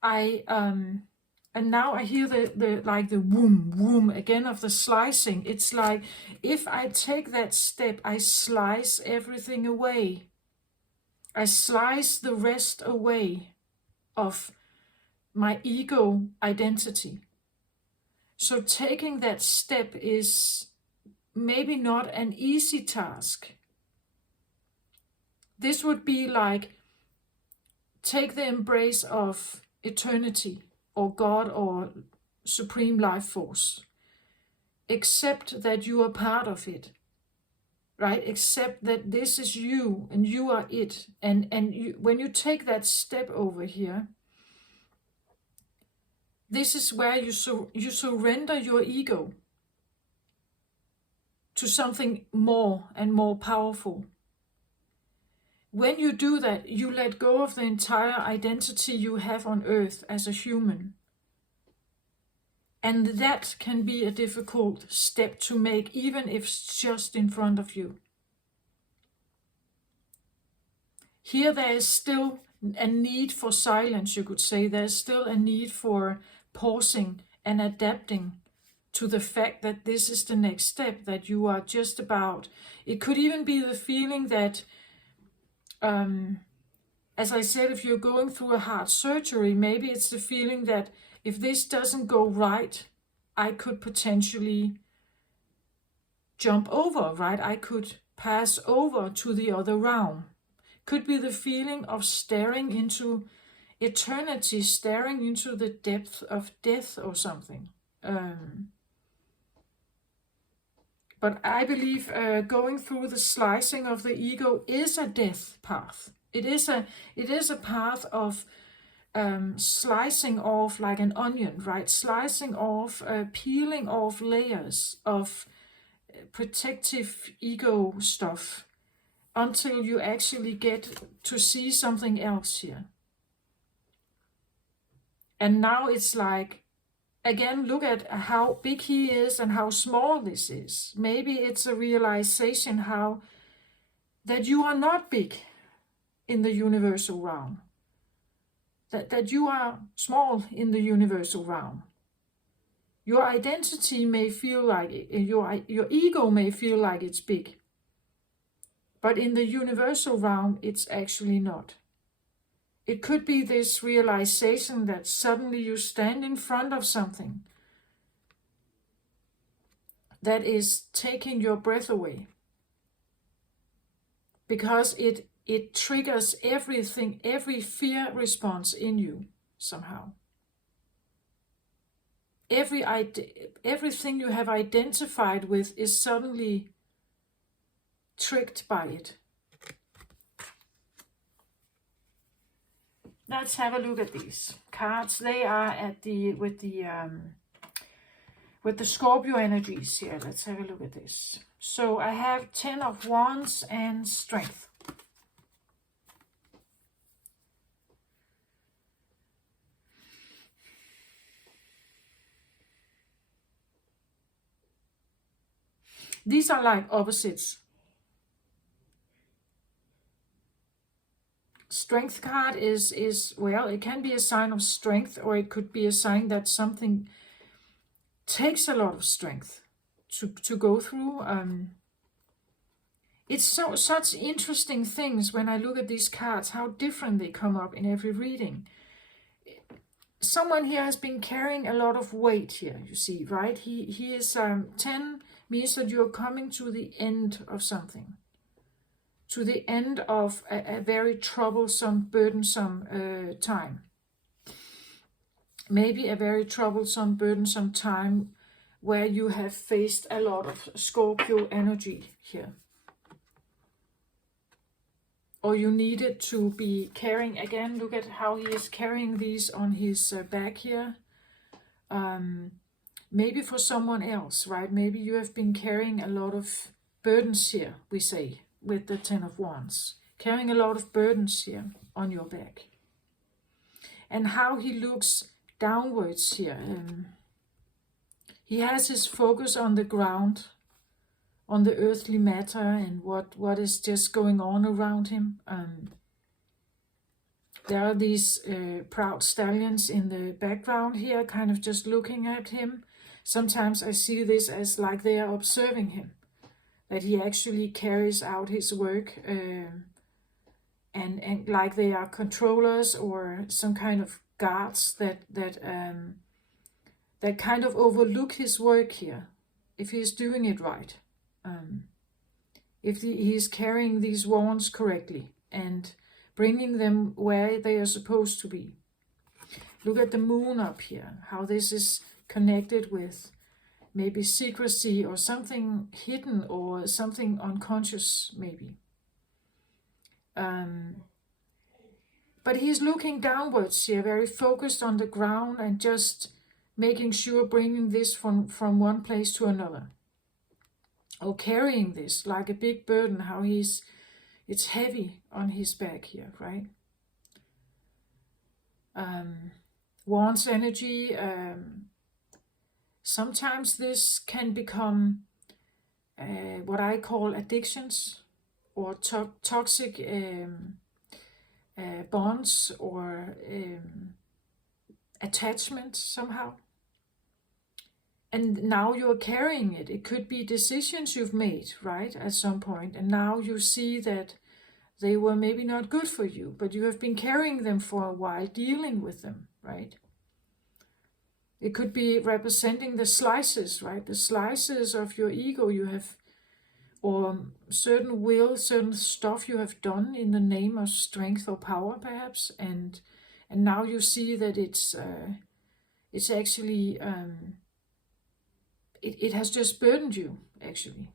and now I hear the like the whoom whoom again of the slicing. It's like, if I take that step, I slice everything away. I slice the rest away of my ego identity. So taking that step is maybe not an easy task. This would be like, take the embrace of eternity, or God, or supreme life force. Accept that you are part of it, right? Accept that this is you and you are it. And you, when you take that step over here, this is where you surrender your ego to something more and more powerful. When you do that, you let go of the entire identity you have on earth as a human. And that can be a difficult step to make, even if it's just in front of you. Here there is still a need for silence, you could say. There's still a need for pausing and adapting to the fact that this is the next step, that you are just about. It could even be the feeling that, as I said, if you're going through a heart surgery, maybe it's the feeling that if this doesn't go right, I could potentially jump over, right? I could pass over to the other realm. Could be the feeling of staring into eternity, staring into the depth of death or something. But I believe going through the slicing of the ego is a death path. It is a path of slicing off like an onion, right? Slicing off, peeling off layers of protective ego stuff until you actually get to see something else here. And now it's like, again, look at how big he is and how small this is. Maybe it's a realization how that you are not big in the universal realm. that you are small in the universal realm. Your identity may feel like, your ego may feel like it's big. But in the universal realm, it's actually not. It could be this realization that suddenly you stand in front of something that is taking your breath away. Because it triggers everything, every fear response in you somehow. Everything you have identified with is suddenly tricked by it. Let's have a look at these cards. They are at with the Scorpio energies here. Let's have a look at this. So I have 10 of Wands and Strength. These are like opposites. Strength card is well, it can be a sign of strength, or it could be a sign that something takes a lot of strength to go through. It's such interesting things when I look at these cards, how different they come up in every reading. Someone here has been carrying a lot of weight here, you see, right? He is 10 means that you're coming to the end of something, to the end of a very troublesome, burdensome time. Maybe a very troublesome, burdensome time where you have faced a lot of Scorpio energy here. Or you needed to be carrying, again, look at how he is carrying these on his back here. Maybe for someone else, right? Maybe you have been carrying a lot of burdens here, we say, with the 10 of Wands. Carrying a lot of burdens here on your back. And how he looks downwards here. He has his focus on the ground, on the earthly matter and what is just going on around him. There are these proud stallions in the background here, kind of just looking at him. Sometimes I see this as like they are observing him, that he actually carries out his work and like they are controllers or some kind of guards that kind of overlook his work here, if he's doing it right. If he is carrying these wands correctly and bringing them where they are supposed to be. Look at the moon up here, how this is connected with maybe secrecy or something hidden or something unconscious maybe. But he's looking downwards here, very focused on the ground and just making sure bringing this from one place to another. Or carrying this like a big burden, how it's heavy on his back here, right? Wands energy, sometimes this can become what I call addictions or toxic bonds or attachments somehow. And now you're carrying it. It could be decisions you've made, right, at some point. And now you see that they were maybe not good for you, but you have been carrying them for a while, dealing with them, right? It could be representing the slices, right? The slices of your ego you have, or certain will, certain stuff you have done in the name of strength or power, perhaps. And now you see that it's actually... It has just burdened you, actually.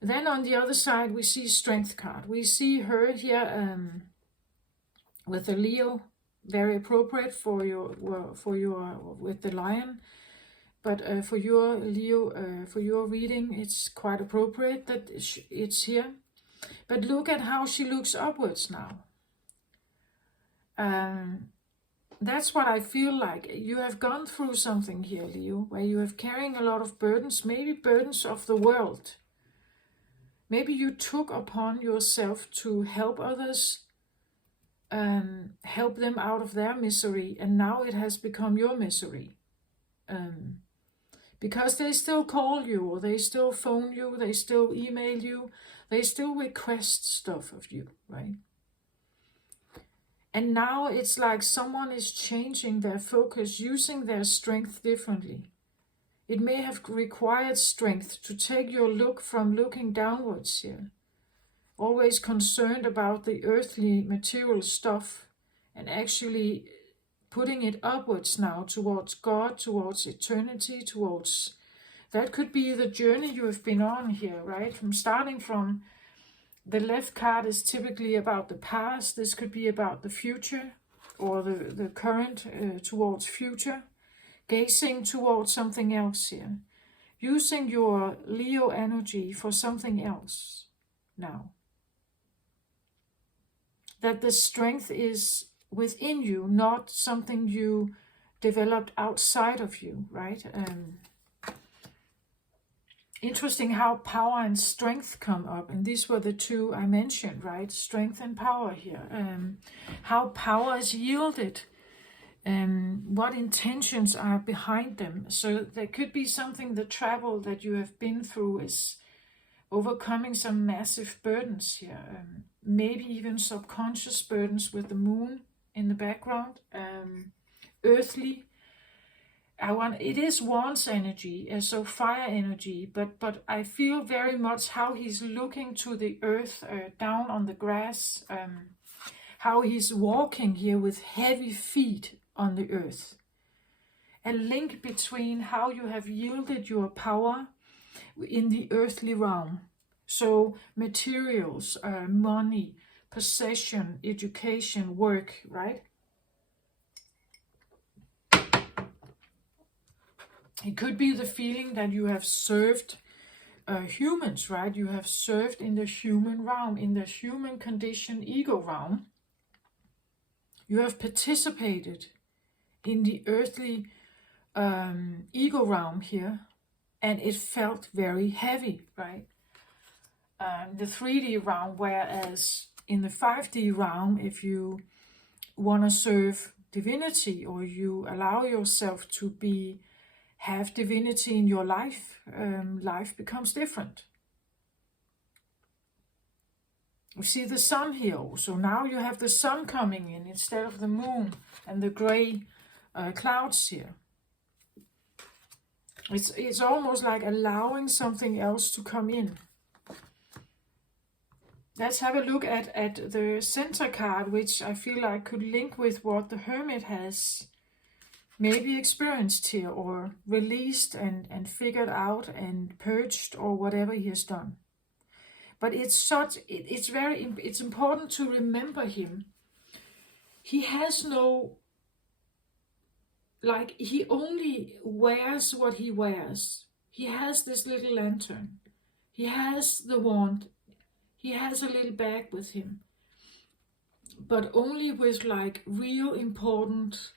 Then on the other side, we see Strength card. We see her here with the Leo, very appropriate for your with the lion. But for your Leo, for your reading, it's quite appropriate that it's here. But look at how she looks upwards now. That's what I feel like. You have gone through something here, Leo, where you have carrying a lot of burdens, maybe burdens of the world. Maybe you took upon yourself to help others help them out of their misery, and now it has become your misery. Because they still call you, or they still phone you, they still email you, they still request stuff of you, right? And now it's like someone is changing their focus, using their strength differently. It may have required strength to take your look from looking downwards here, always concerned about the earthly material stuff, and actually putting it upwards now towards God, towards eternity, towards... That could be the journey you have been on here, right? From starting from the left card is typically about the past. This could be about the future, or the current towards future. Gazing towards something else here. Using your Leo energy for something else now. That the strength is within you, not something you developed outside of you, right? Interesting how power and strength come up, and these were the two I mentioned, right? Strength and power here. How power is yielded, what intentions are behind them. So there could be something, the travel that you have been through is overcoming some massive burdens here. Maybe even subconscious burdens with the moon in the background. Earthly. It is Wands energy, so fire energy, but I feel very much how he's looking to the earth, down on the grass, how he's walking here with heavy feet on the earth. A link between how you have yielded your power in the earthly realm. So materials, money, possession, education, work, right? It could be the feeling that you have served humans, right? You have served in the human realm, in the human condition, ego realm. You have participated in the earthly ego realm here, and it felt very heavy, right? The 3D realm, whereas in the 5D realm, if you want to serve divinity, or you allow yourself to have divinity in your life, life becomes different. You see the sun here also. Now you have the sun coming in instead of the moon and the gray clouds here. It's almost like allowing something else to come in. Let's have a look at the center card, which I feel like could link with what the Hermit has maybe experienced here, or released and figured out and purged, or whatever he has done. But it's important to remember him. He has no, like, he only wears what he wears. He has this little lantern. He has the wand. He has a little bag with him. But only with like real important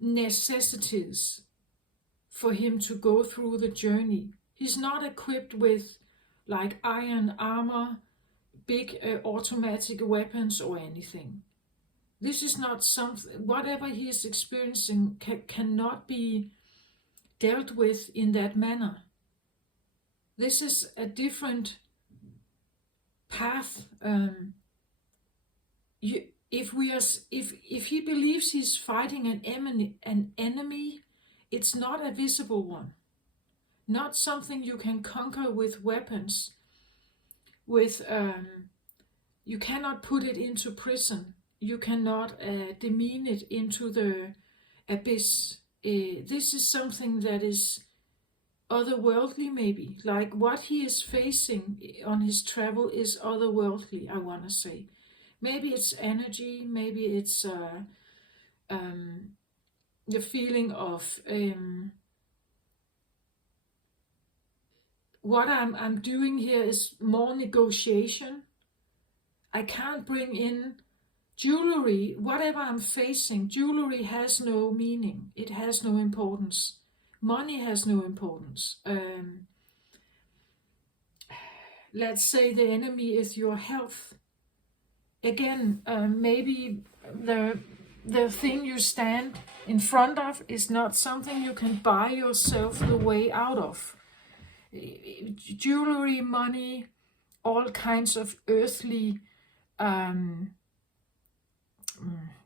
necessities for him to go through the journey. He's not equipped with like iron armor, big automatic weapons or anything. This is not something, whatever he is experiencing cannot be dealt with in that manner. This is a different path. If he believes he's fighting an enemy, it's not a visible one, not something you can conquer with weapons. You cannot put it into prison. You cannot demean it into the abyss. This is something that is otherworldly, maybe. Like what he is facing on his travel is otherworldly, I want to say. Maybe it's energy, maybe it's the feeling of what I'm doing here is more negotiation. I can't bring in jewelry. Whatever I'm facing, jewelry has no meaning. It has no importance. Money has no importance. Let's say the enemy is your health. again, maybe the thing you stand in front of is not something you can buy yourself the way out of. Jewelry, money, all kinds of earthly,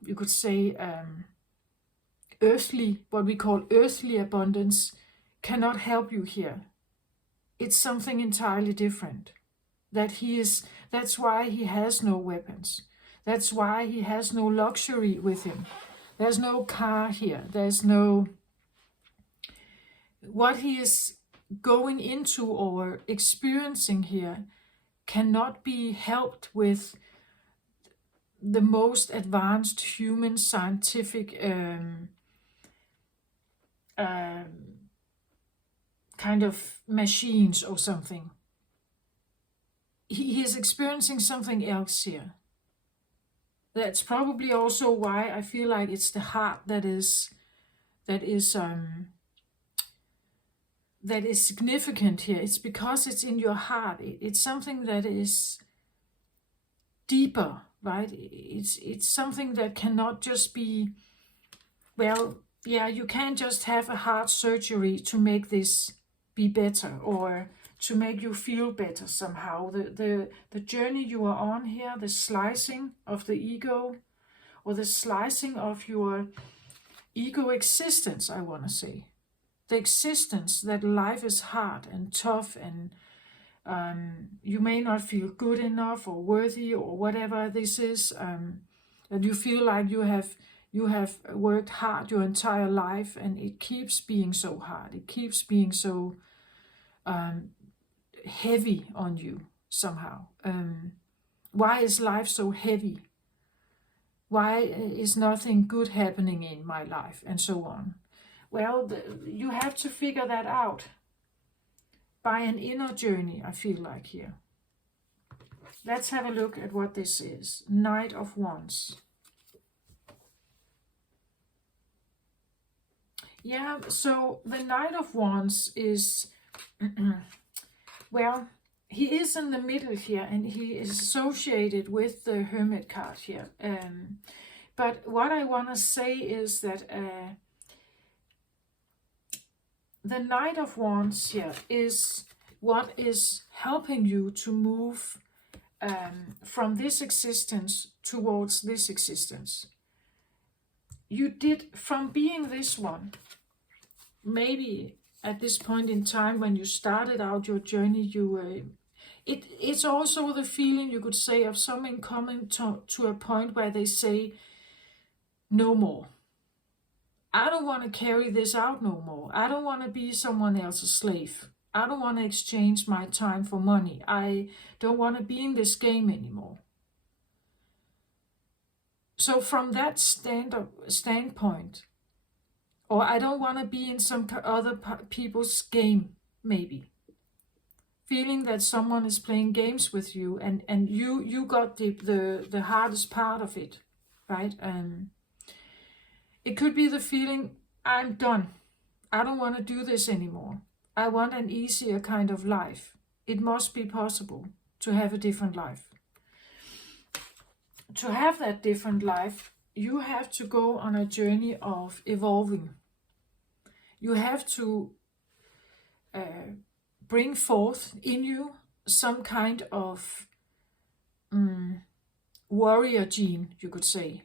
you could say, earthly, what we call earthly abundance, cannot help you here. It's something entirely different. That's why he has no weapons. That's why he has no luxury with him. There's no car here. There's no, what he is going into or experiencing here cannot be helped with the most advanced human scientific kind of machines or something. He is experiencing something else here. That's probably also why I feel like it's the heart that is significant here. It's because it's in your heart. It's something that is deeper, right? It's something that cannot just be, well, yeah, you can't just have a heart surgery to make this be better or to make you feel better somehow. The journey you are on here, the slicing of the ego, or the slicing of your ego existence, I want to say. The existence that life is hard and tough, and you may not feel good enough or worthy or whatever this is, and you feel like you have worked hard your entire life, and it keeps being so hard. It keeps being so heavy on you somehow. Why is life so heavy? Why is nothing good happening in my life, and so on? Well, you have to figure that out by an inner journey, I feel like here. Let's have a look at what this is. Knight of Wands. Yeah, so the Knight of Wands is, well, he is in the middle here, and he is associated with the Hermit card here. But what I want to say is that the Knight of Wands here is what is helping you to move from this existence towards this existence. You did, from being this one, maybe at this point in time when you started out your journey, it's also the feeling, you could say, of someone coming to a point where they say, no more. I don't want to carry this out no more. I don't want to be someone else's slave. I don't want to exchange my time for money. I don't want to be in this game anymore. So from that standpoint, or I don't want to be in some other people's game, maybe. Feeling that someone is playing games with you, and you got the hardest part of it, right? It could be the feeling, I'm done. I don't want to do this anymore. I want an easier kind of life. It must be possible to have a different life. To have that different life, you have to go on a journey of evolving. You have to bring forth in you some kind of warrior gene, you could say.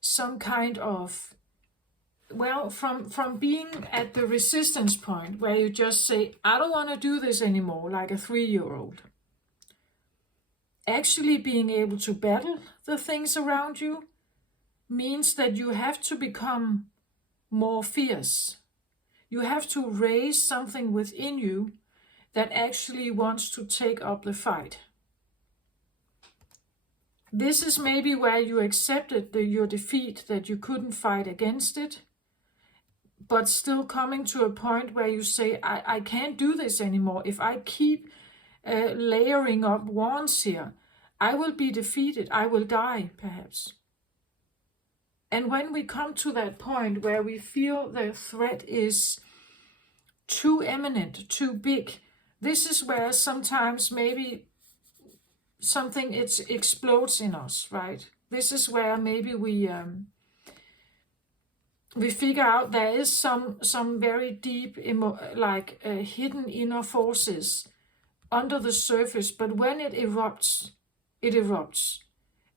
Some kind of, well, from being at the resistance point where you just say, I don't want to do this anymore, like a 3-year-old. Actually being able to battle the things around you means that you have to become more fierce. You have to raise something within you that actually wants to take up the fight. This is maybe where you accepted your defeat, that you couldn't fight against it, but still coming to a point where you say, I can't do this anymore. If I keep layering up wands here, I will be defeated. I will die, perhaps. And when we come to that point where we feel the threat is too imminent, too big, this is where sometimes maybe something it explodes in us, right? This is where maybe we figure out there is some very deep hidden inner forces under the surface, but when it erupts, it erupts.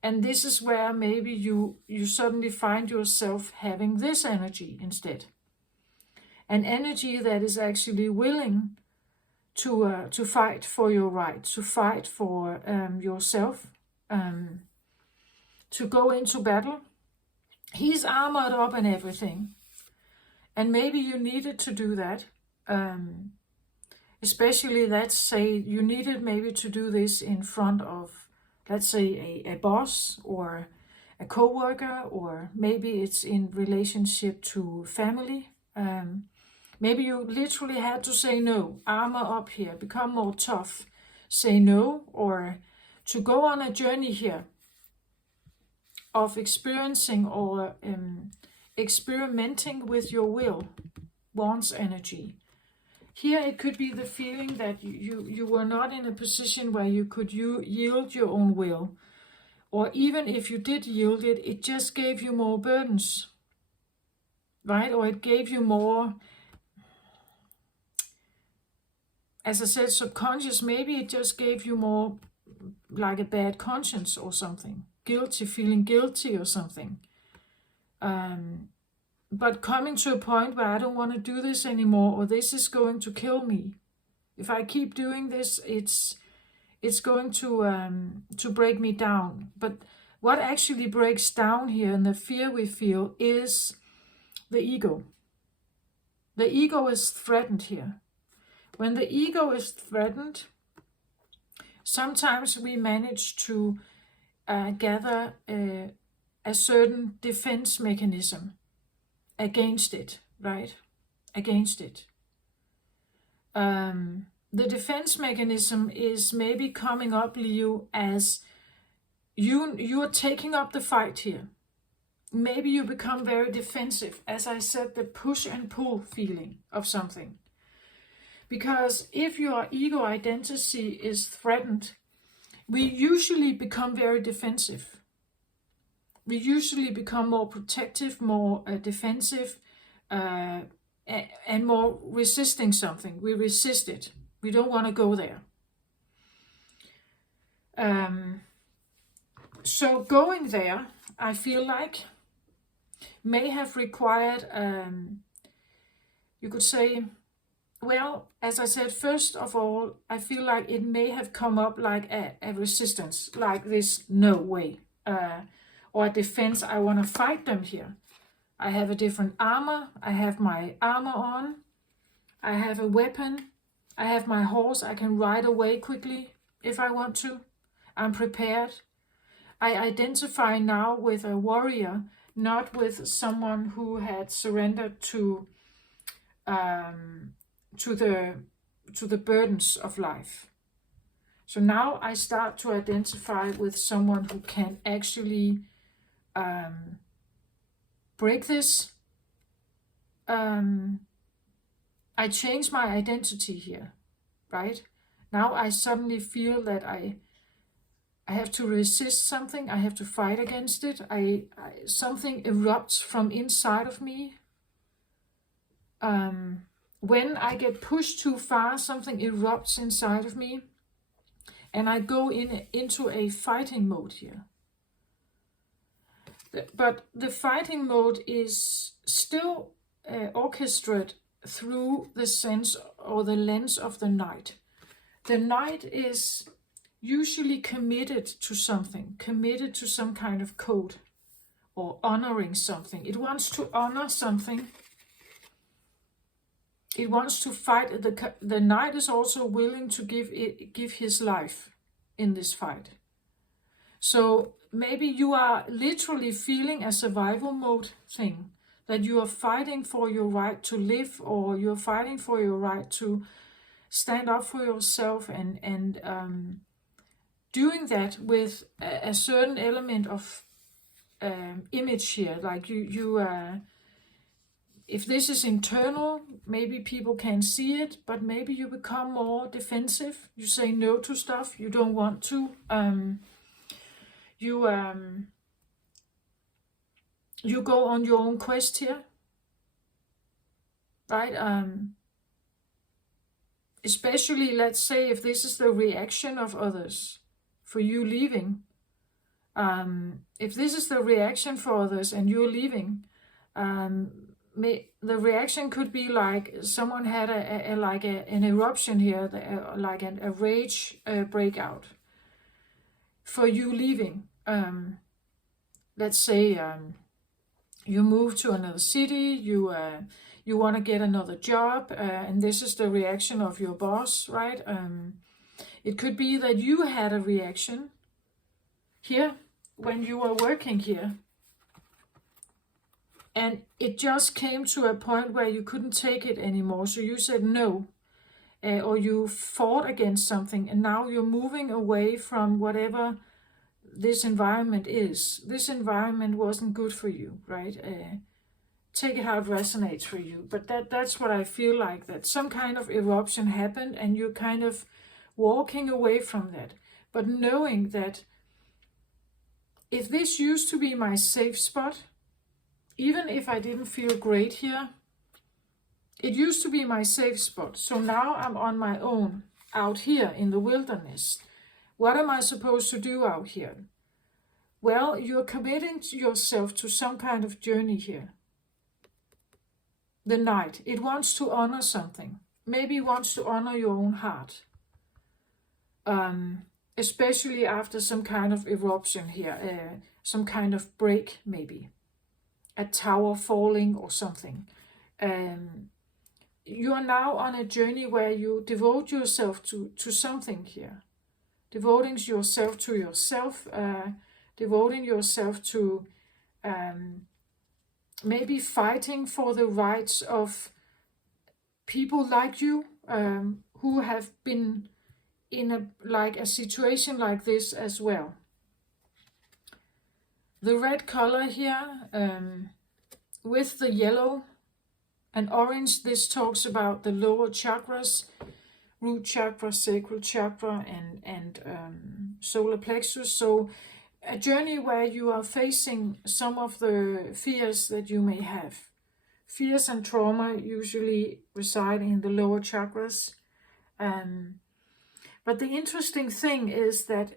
And this is where maybe you suddenly find yourself having this energy instead. An energy that is actually willing to fight for your right, to fight for yourself, to go into battle. He's armored up and everything. And maybe you needed to do that. Especially, let's say, you needed maybe to do this in front of, let's say, a boss or a co-worker, or maybe it's in relationship to family. Maybe you literally had to say no, armor up here, become more tough, say no, or to go on a journey here of experiencing or experimenting with your will, wants energy. Here it could be the feeling that you were not in a position where you could yield your own will. Or even if you did yield it, it just gave you more burdens, right? Or it gave you more, as I said, subconscious. Maybe it just gave you more like a bad conscience or something. Guilty, feeling guilty or something. But coming to a point where I don't want to do this anymore, or this is going to kill me. If I keep doing this, it's going to break me down. But what actually breaks down here, and the fear we feel, is the ego. The ego is threatened here. When the ego is threatened, sometimes we manage to gather a certain defense mechanism against it, right? Against it. The defense mechanism is maybe coming up, Leo, as you're taking up the fight here. Maybe you become very defensive, as I said, the push and pull feeling of something. Because if your ego identity is threatened, we usually become very defensive. We usually become more protective, more defensive, and more resisting something. We resist it. We don't want to go there. So going there, I feel like, may have required, you could say, well, as I said, first of all, I feel like it may have come up like a resistance, like this, no way. Or a defense, I want to fight them here. I have a different armor. I have my armor on. I have a weapon. I have my horse. I can ride away quickly if I want to. I'm prepared. I identify now with a warrior, not with someone who had surrendered to the burdens of life. So now I start to identify with someone who can actually break this. I change my identity here, right? Now I suddenly feel that I have to resist something. I have to fight against it. Something erupts from inside of me. When I get pushed too far, something erupts inside of me, and I go into a fighting mode here. But the fighting mode is still orchestrated through the sense or the lens of the knight. The knight is usually committed to something, committed to some kind of code, or honoring something. It wants to honor something. It wants to fight. The knight is also willing to give his life in this fight. So maybe you are literally feeling a survival mode thing, that you are fighting for your right to live, or you're fighting for your right to stand up for yourself, and doing that with a certain element of image here, like If this is internal, maybe people can't see it, but maybe you become more defensive. You say no to stuff you don't want to. You go on your own quest here, right? Especially, let's say, if this is the reaction of others for you leaving. If this is the reaction for others and you're leaving, the reaction could be like someone had an eruption here, like a rage breakout for you leaving. Let's say you move to another city, you want to get another job, and this is the reaction of your boss, right? It could be that you had a reaction here when you were working here, and it just came to a point where you couldn't take it anymore, so you said no, or you fought against something, and now you're moving away from whatever this environment is. This environment wasn't good for you, right? Take it how it resonates for you, but that's what I feel like, that some kind of eruption happened and you're kind of walking away from that, but knowing that if this used to be my safe spot, even if I didn't feel great here, it used to be my safe spot. So now I'm on my own out here in the wilderness. What am I supposed to do out here? Well, you're committing yourself to some kind of journey here. The Knight, it wants to honor something. Maybe it wants to honor your own heart. Especially after some kind of eruption here, some kind of break maybe. A tower falling or something. You are now on a journey where you devote yourself to something here. Devoting yourself to yourself, devoting yourself to maybe fighting for the rights of people like you, who have been in a situation like this as well. The red color here, with the yellow and orange, this talks about the lower chakras, root chakra, sacral chakra, and solar plexus. So a journey where you are facing some of the fears that you may have. Fears and trauma usually reside in the lower chakras. But the interesting thing is that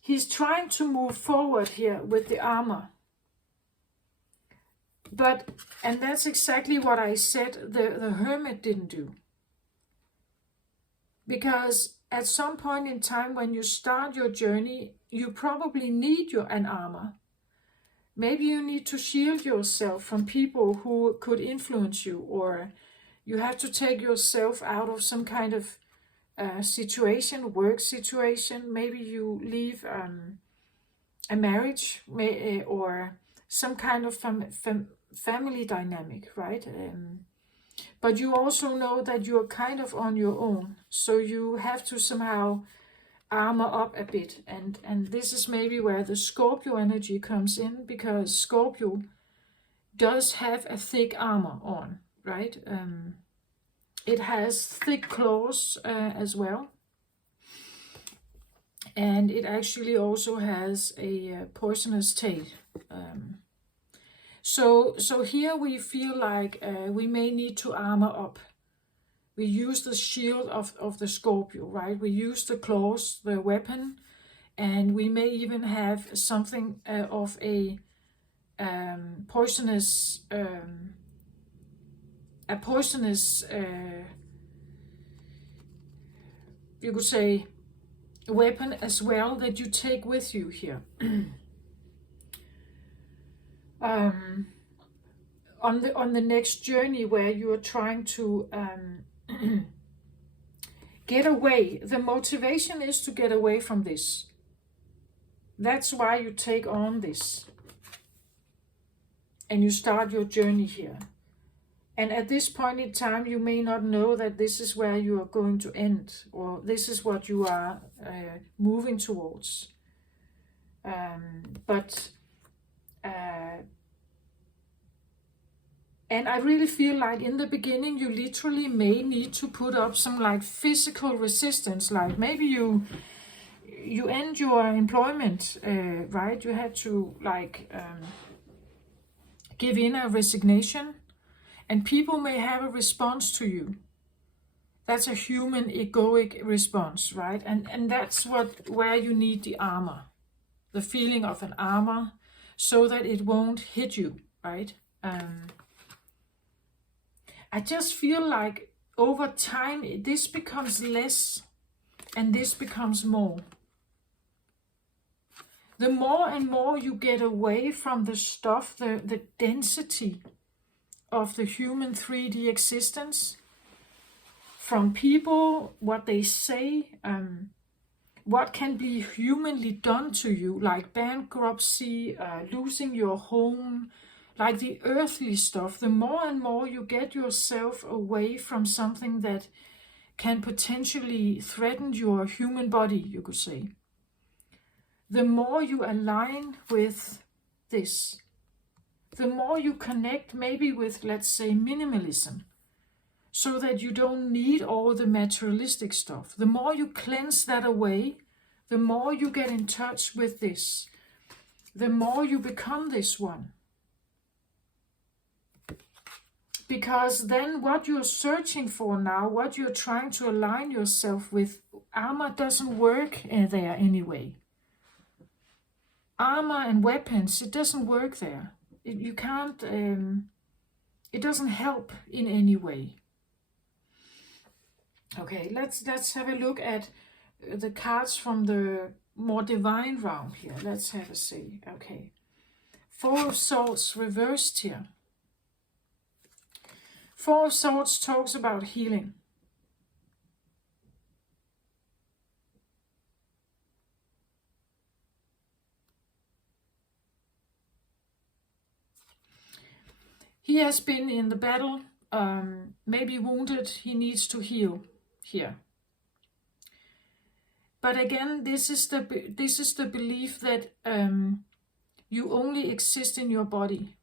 he's trying to move forward here with the armor. And that's exactly what I said the hermit didn't do. Because at some point in time when you start your journey, you probably need an armor. Maybe you need to shield yourself from people who could influence you, or you have to take yourself out of some kind of situation, work situation. Maybe you leave a marriage, or some kind of family dynamic, right? But you also know that you're kind of on your own, so you have to somehow armor up a bit, and this is maybe where the Scorpio energy comes in, because Scorpio does have a thick armor on, right? It has thick claws as well, and it actually also has a poisonous tail. So here we feel like we may need to armor up. We use the shield of the Scorpio, right? We use the claws, the weapon, and we may even have something of a poisonous, you could say, weapon as well that you take with you here. On the next journey where you are trying to get away. The motivation is to get away from this. That's why you take on this. And you start your journey here. And at this point in time, you may not know that this is where you are going to end, or this is what you are moving towards. But And I really feel like in the beginning you literally may need to put up some like physical resistance, like maybe you end your employment, right? You had to like give in a resignation, and people may have a response to you. That's a human egoic response, right? And that's where you need the armor, the feeling of an armor, so that it won't hit you, right? I just feel like over time this becomes less and this becomes more. The more and more you get away from the stuff, the density of the human 3D existence, from people, what they say, what can be humanly done to you, like bankruptcy, losing your home, like the earthly stuff, the more and more you get yourself away from something that can potentially threaten your human body, you could say, the more you align with this, the more you connect maybe with, let's say, minimalism, so that you don't need all the materialistic stuff. The more you cleanse that away, the more you get in touch with this, the more you become this one. Because then what you're searching for now, what you're trying to align yourself with, armor doesn't work there anyway. Armor and weapons, it doesn't work there. You can't, it doesn't help in any way. Okay, let's have a look at the cards from the more divine round here. Let's have a see. Okay, Four of Swords reversed here. Four of Swords talks about healing. He has been in the battle, maybe wounded. He needs to heal here. But again, this is the belief that you only exist in your body,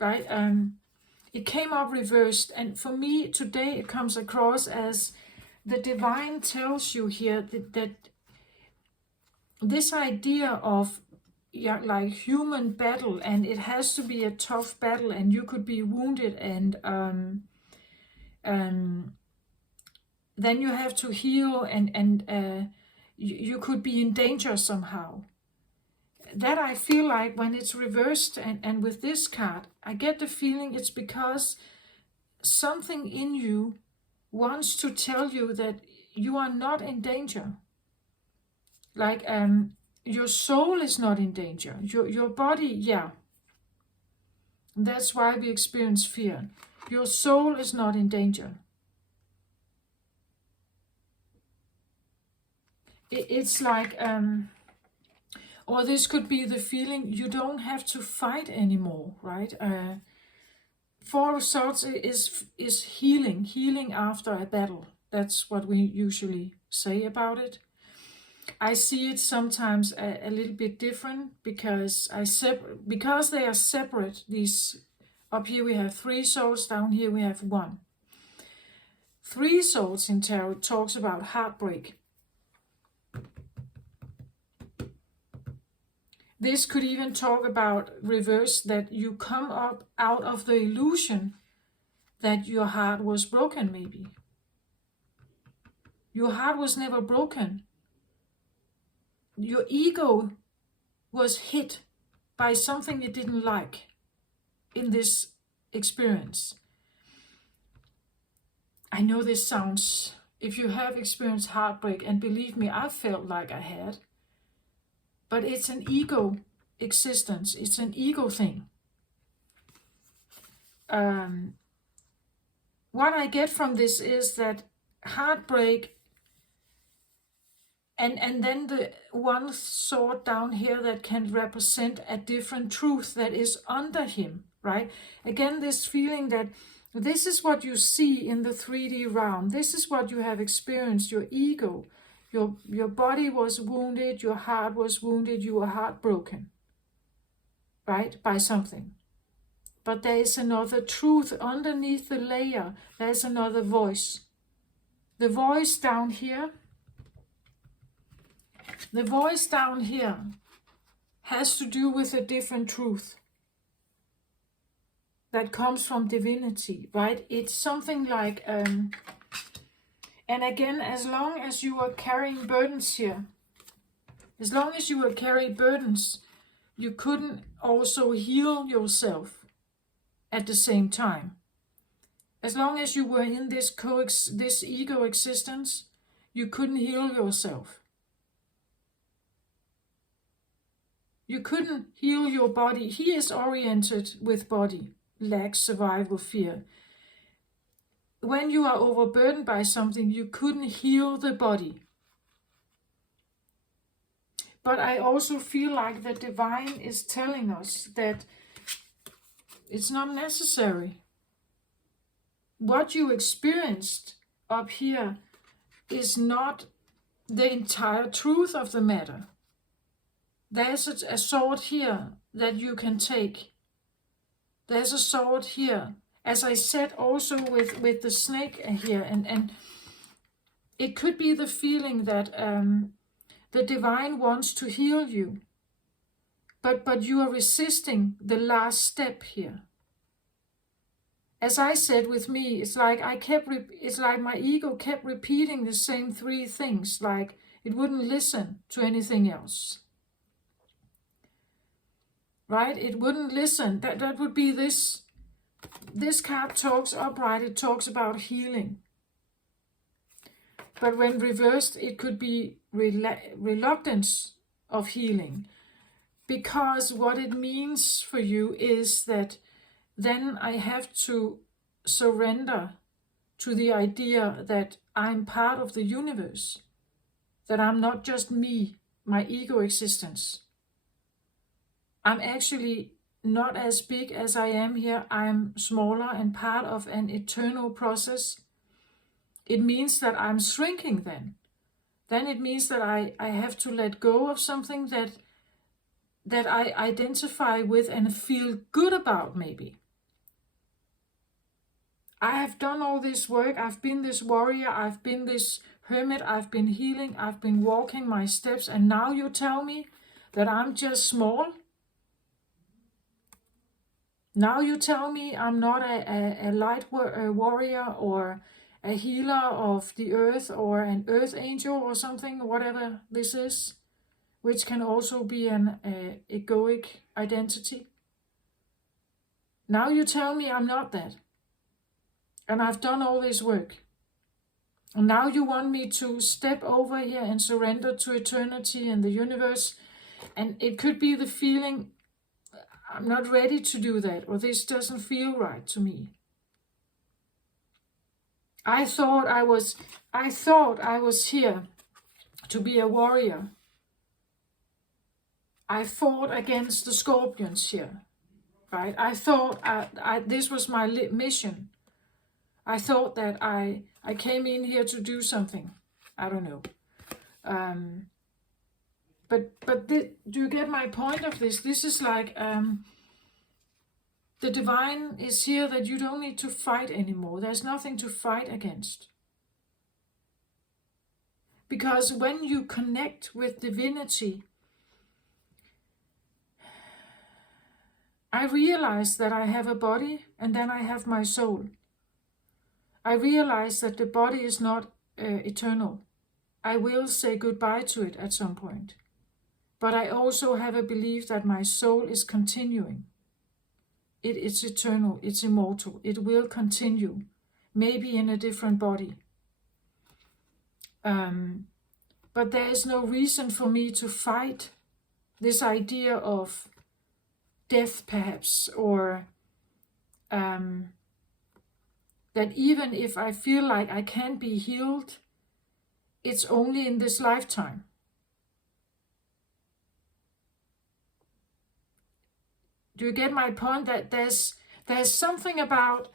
right? It came up reversed, and for me today it comes across as the divine tells you here that this idea of like human battle, and it has to be a tough battle, and you could be wounded, and then you have to heal, and you could be in danger somehow. That I feel like when it's reversed, and with this card, I get the feeling it's because something in you wants to tell you that you are not in danger. Like your soul is not in danger. Your body, yeah. That's why we experience fear. Your soul is not in danger. It's like, or this could be the feeling you don't have to fight anymore, right? Four of Swords is healing after a battle. That's what we usually say about it. I see it sometimes a little bit different because they are separate. These up here we have 3 swords, down here we have 1. 3 swords in tarot talks about heartbreak. This could even talk about reverse, that you come up out of the illusion that your heart was broken, maybe. Your heart was never broken. Your ego was hit by something you didn't like in this experience. I know this sounds, if you have experienced heartbreak, and believe me, I felt like I had, but it's an ego existence. It's an ego thing. What I get from this is that heartbreak, and then the 1 sword down here that can represent a different truth that is under him, right? Again, this feeling that this is what you see in the 3D realm. This is what you have experienced, your ego. Your body was wounded, your heart was wounded, you were heartbroken. right, by something. But there is another truth underneath the layer. There's another voice. The voice down here, has to do with a different truth that comes from divinity, right? It's something like, and again, as long as you are carrying burdens here, as long as you are carrying burdens, you couldn't also heal yourself at the same time. As long as you were in this ego existence, you couldn't heal yourself. You couldn't heal your body. He is oriented with body, lack, survival, fear. When you are overburdened by something, you couldn't heal the body. But I also feel like the divine is telling us that it's not necessary. What you experienced up here is not the entire truth of the matter. There's a sword here that you can take. There's a sword here. As I said also with the snake here, and it could be the feeling that the divine wants to heal you, but you are resisting the last step here. As I said with me, it's like my ego kept repeating the same three things, like it wouldn't listen to anything else. Right? It wouldn't listen. That would be this. This card talks upright. It talks about healing. But when reversed, it could be reluctance of healing. Because what it means for you is that then I have to surrender to the idea that I'm part of the universe. That I'm not just me, my ego existence. I'm actually not as big as I am here. I'm smaller and part of an eternal process. It means that I'm shrinking then. Then it means that I have to let go of something that I identify with and feel good about maybe. I have done all this work. I've been this warrior. I've been this hermit. I've been healing. I've been walking my steps. And now you tell me that I'm just small? Now you tell me I'm not a light warrior or a healer of the earth or an earth angel or something, whatever this is, which can also be an egoic identity. Now you tell me I'm not that. And I've done all this work. And now you want me to step over here and surrender to eternity and the universe. And it could be the feeling, I'm not ready to do that, or this doesn't feel right to me. I thought I was here to be a warrior. I fought against the scorpions here, right? I thought this was my mission. I thought that I came in here to do something. I don't know. But do you get my point of this? This is like the divine is here that you don't need to fight anymore. There's nothing to fight against. Because when you connect with divinity, I realize that I have a body and then I have my soul. I realize that the body is not eternal. I will say goodbye to it at some point. But I also have a belief that my soul is continuing. It is eternal, it's immortal, it will continue, maybe in a different body. But there is no reason for me to fight this idea of death perhaps, or that even if I feel like I can't be healed, it's only in this lifetime. Do you get my point? That there's something about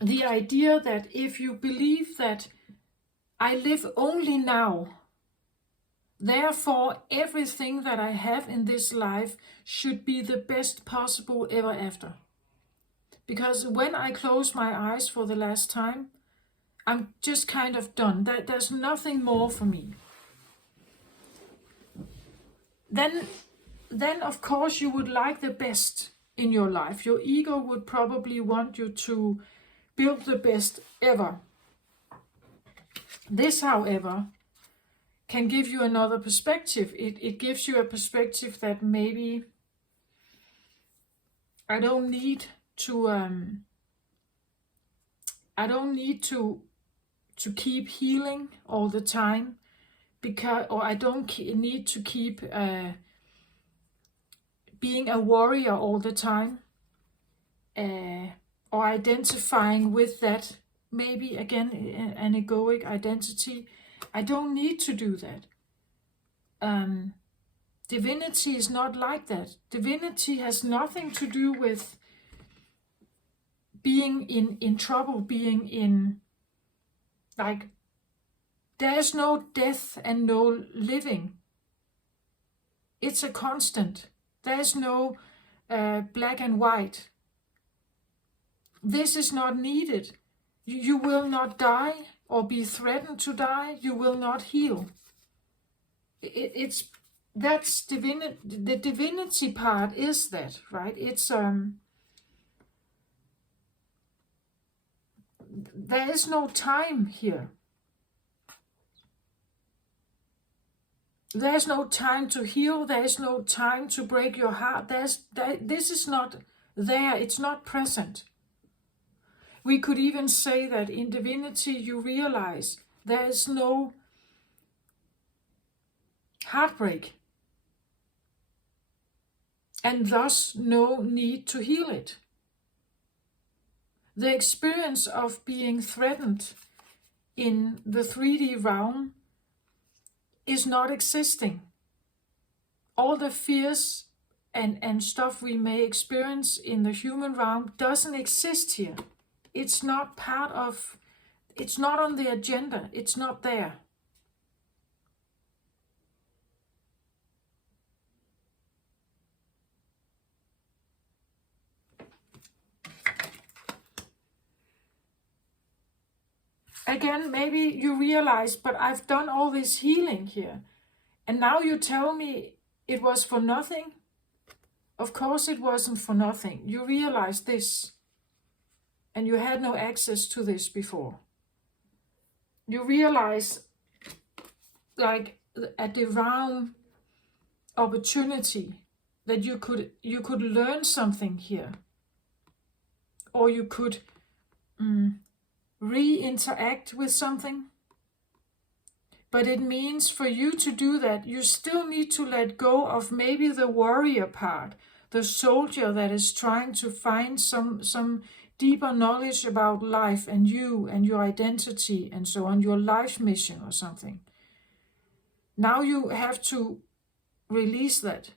the idea that if you believe that I live only now, Therefore, everything that I have in this life should be the best possible ever after. Because when I close my eyes for the last time, I'm just kind of done. There's nothing more for me. Then of course you would like the best in your life. Your ego would probably want you to build the best ever. This, however, can give you another perspective. It gives you a perspective that maybe I don't need to keep healing all the time, or I don't need to keep being a warrior all the time, or identifying with that, maybe again an egoic identity. I don't need to do that. Divinity is not like that. Divinity has nothing to do with being in trouble, being in, like, there's no death and no living. It's a constant. There's no black and white. This is not needed. You will not die or be threatened to die. You will not heal. That's divinity. The divinity part is that, right? It's there is no time here. There's no time to heal. There's no time to break your heart. This is not there. It's not present. We could even say that in divinity you realize there is no heartbreak, and thus no need to heal it. The experience of being threatened in the 3D realm is not existing. All the fears and stuff we may experience in the human realm doesn't exist here. It's not part of, it's not on the agenda, it's not there. Again, maybe you realize, but I've done all this healing here, and now you tell me it was for nothing? Of course it wasn't for nothing. You realize this, and you had no access to this before. You realize, like, a divine opportunity that you could learn something here, or you could re-interact with something. But it means for you to do that, you still need to let go of maybe the warrior part, the soldier that is trying to find some deeper knowledge about life and you and your identity and so on, your life mission or something. Now you have to release that.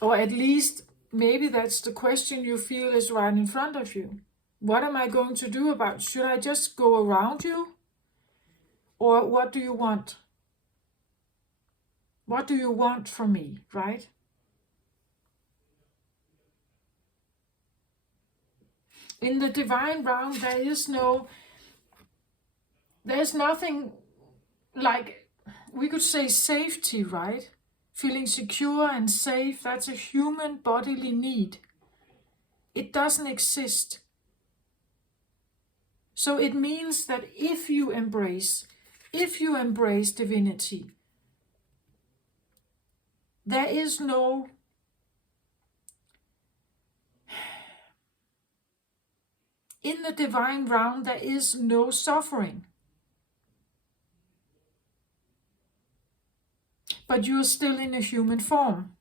Or at least, maybe that's the question you feel is right in front of you. What am I going to do about it? Should I just go around you? Or what do you want? What do you want from me, right? In the divine realm, there's nothing like, we could say safety, right? Feeling secure and safe, that's a human bodily need. It doesn't exist. So it means that if you embrace divinity, there is no in the divine realm, there is no suffering. But you're still in a human form.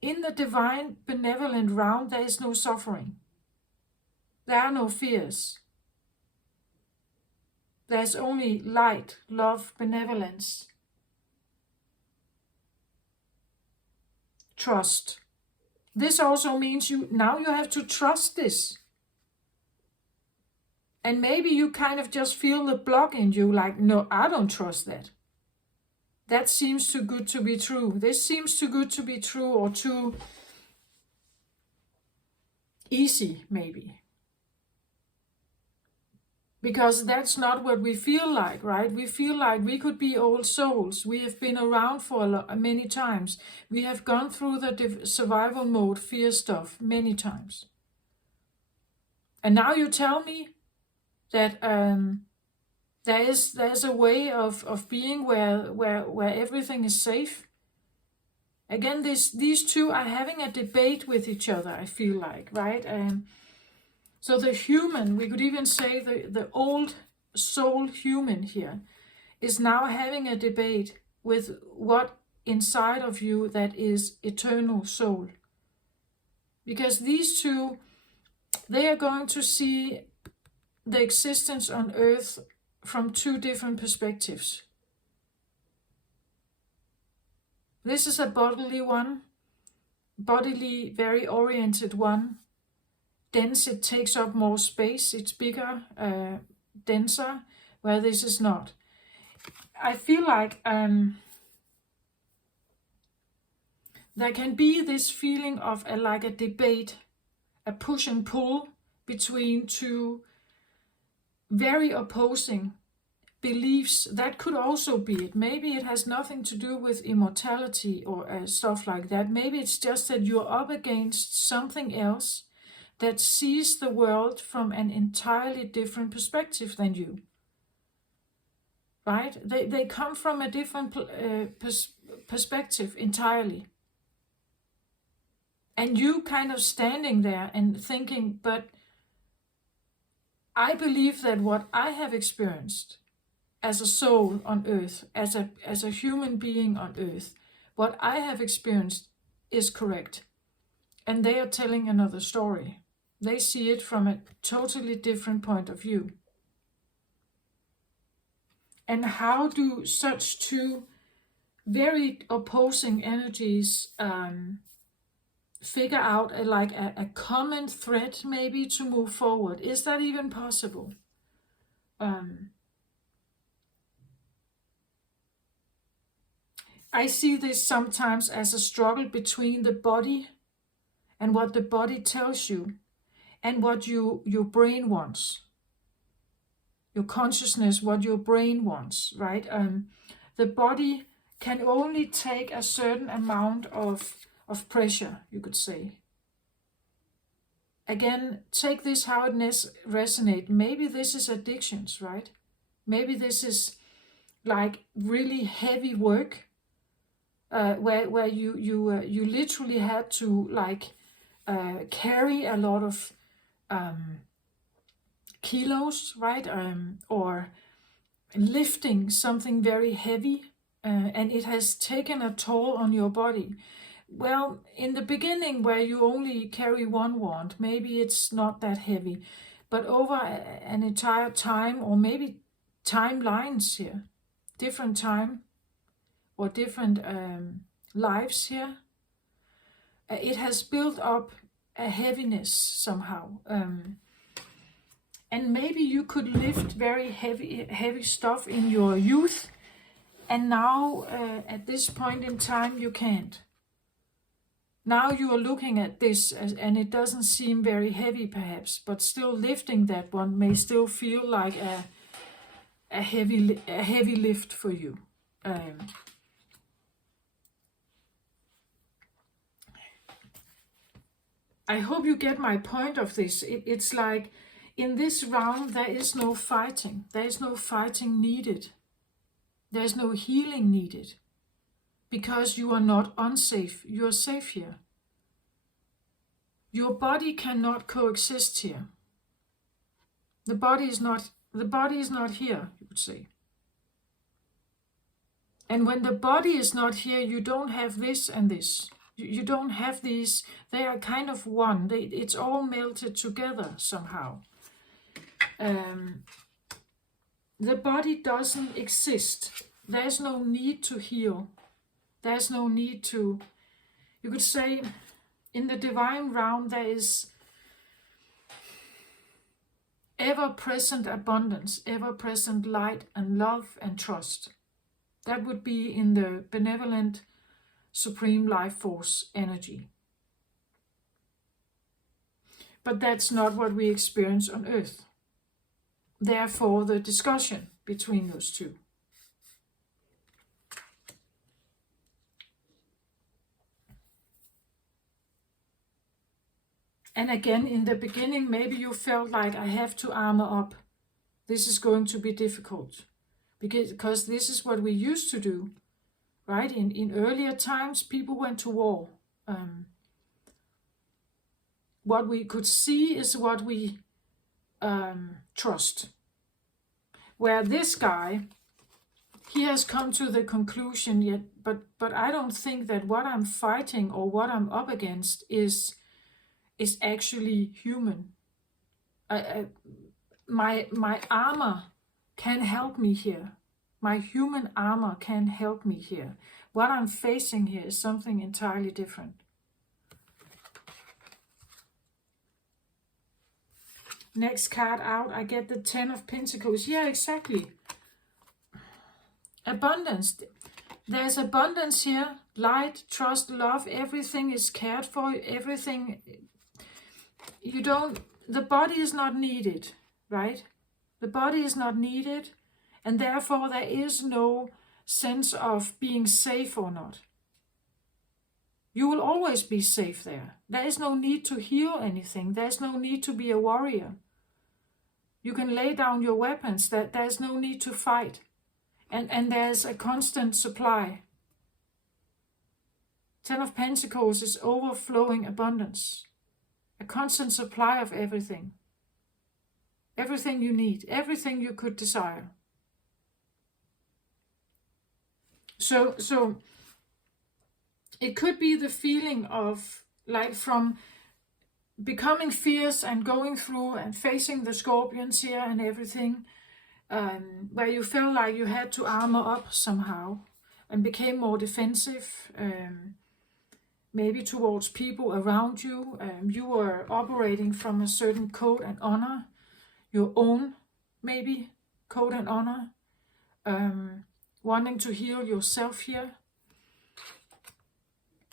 In the divine benevolent realm, there is no suffering. There are no fears. There's only light, love, benevolence, trust. This also means now you have to trust this. And maybe you kind of just feel the block in you, like, no, I don't trust that. That seems too good to be true. This seems too good to be true, or too easy, maybe. Because that's not what we feel like, right? We feel like we could be old souls. We have been around for many times. We have gone through the survival mode, fear stuff many times. And now you tell me that there's a way of being where everything is safe. Again, these two are having a debate with each other, I feel like, right? So the human, we could even say the old soul human here, is now having a debate with what inside of you that is eternal soul. Because these two, they are going to see the existence on earth from two different perspectives. This is a bodily one, bodily, very oriented one. Dense, it takes up more space, it's bigger, denser, where this is not. I feel like there can be this feeling of like a debate, a push and pull between two very opposing beliefs. That could also be it. Maybe it has nothing to do with immortality or stuff like that. Maybe it's just that you're up against something else that sees the world from an entirely different perspective than you. Right? They come from a different perspective entirely. And you kind of standing there and thinking, but I believe that what I have experienced as a soul on earth, as a human being on earth, what I have experienced is correct. And they are telling another story. They see it from a totally different point of view. And how do such two very opposing energies figure out a common thread maybe to move forward? Is that even possible? I see this sometimes as a struggle between the body and what the body tells you and what your brain wants. Your consciousness, what your brain wants, right? The body can only take a certain amount of pressure, you could say. Again, take this how it resonates. Maybe this is addictions, right? Maybe this is like really heavy work, where you literally had to like carry a lot of kilos, right? Or lifting something very heavy, and it has taken a toll on your body. Well, in the beginning, where you only carry one wand, maybe it's not that heavy, but over an entire time, or maybe timelines here, different time or different lives here, it has built up a heaviness somehow. And maybe you could lift very heavy stuff in your youth, and now at this point in time you can't. Now you are looking at this and it doesn't seem very heavy perhaps, but still lifting that one may still feel like a heavy lift for you. I hope you get my point of this. It's like, in this round, there is no fighting. There is no fighting needed. There is no healing needed. Because you are not unsafe. You are safe here. Your body cannot coexist here. The body is not here, you would say. And when the body is not here, you don't have this and this. You don't have these. They are kind of one. It's all melted together somehow. The body doesn't exist. There's no need to heal. There's no need to, you could say, in the divine realm there is ever-present abundance, ever-present light and love and trust. That would be in the benevolent supreme life force energy. But that's not what we experience on earth. Therefore, the discussion between those two. And again, in the beginning, maybe you felt like, I have to armor up. This is going to be difficult. Because this is what we used to do, right? In earlier times, people went to war. What we could see is what we trust. Where this guy, he has come to the conclusion yet, but I don't think that what I'm fighting or what I'm up against is actually human. My armor can help me here. My human armor can help me here. What I'm facing here is something entirely different. Next card out, I get the 10 of Pentacles. Yeah, exactly. Abundance. There's abundance here. Light, trust, love. Everything is cared for. Everything. The body is not needed, right? The body is not needed. And therefore there is no sense of being safe or not. You will always be safe there. There is no need to heal anything. There's no need to be a warrior. You can lay down your weapons. There's no need to fight. And there's a constant supply. 10 of Pentacles is overflowing abundance. A constant supply of everything. Everything you need. Everything you could desire. So it could be the feeling of, like, from becoming fierce and going through and facing the scorpions here and everything, where you felt like you had to armor up somehow and became more defensive, maybe towards people around you. You were operating from a certain code and honor, your own, maybe, code and honor, wanting to heal yourself here.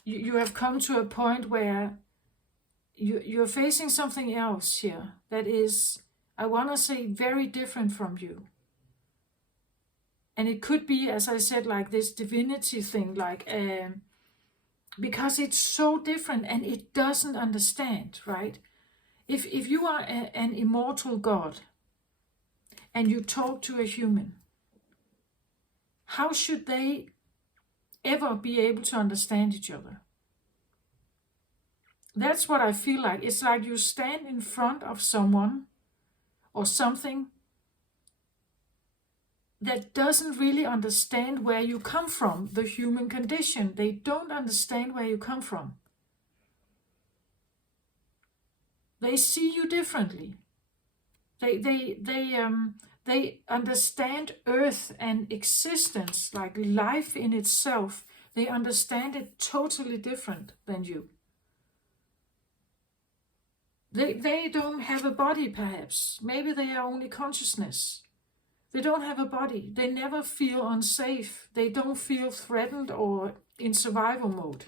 You have come to a point where you're facing something else here that is, I want to say, very different from you. And it could be, as I said, like this divinity thing, like, because it's so different and it doesn't understand, right? If you are an immortal God and you talk to a human, how should they ever be able to understand each other? That's what I feel like. It's like you stand in front of someone or something that doesn't really understand where you come from, the human condition. They don't understand where you come from. They see you differently. They understand Earth and existence, like life in itself. They understand it totally different than you. They don't have a body, perhaps. Maybe they are only consciousness. They don't have a body. They never feel unsafe. They don't feel threatened or in survival mode.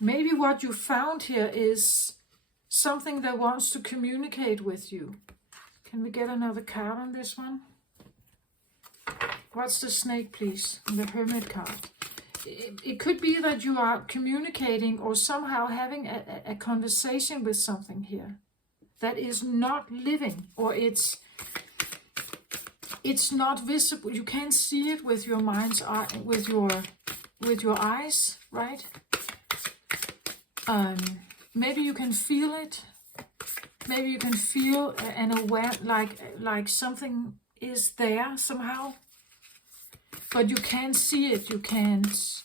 Maybe what you found here is something that wants to communicate with you. Can we get another card on this one? What's the snake, please? And the Hermit card. It could be that you are communicating or somehow having a conversation with something here that is not living, or it's not visible. You can't see it with your mind's eye, with your eyes, right? Maybe you can feel it. Maybe you can feel and aware, like something is there somehow, but you can't see it. You can't,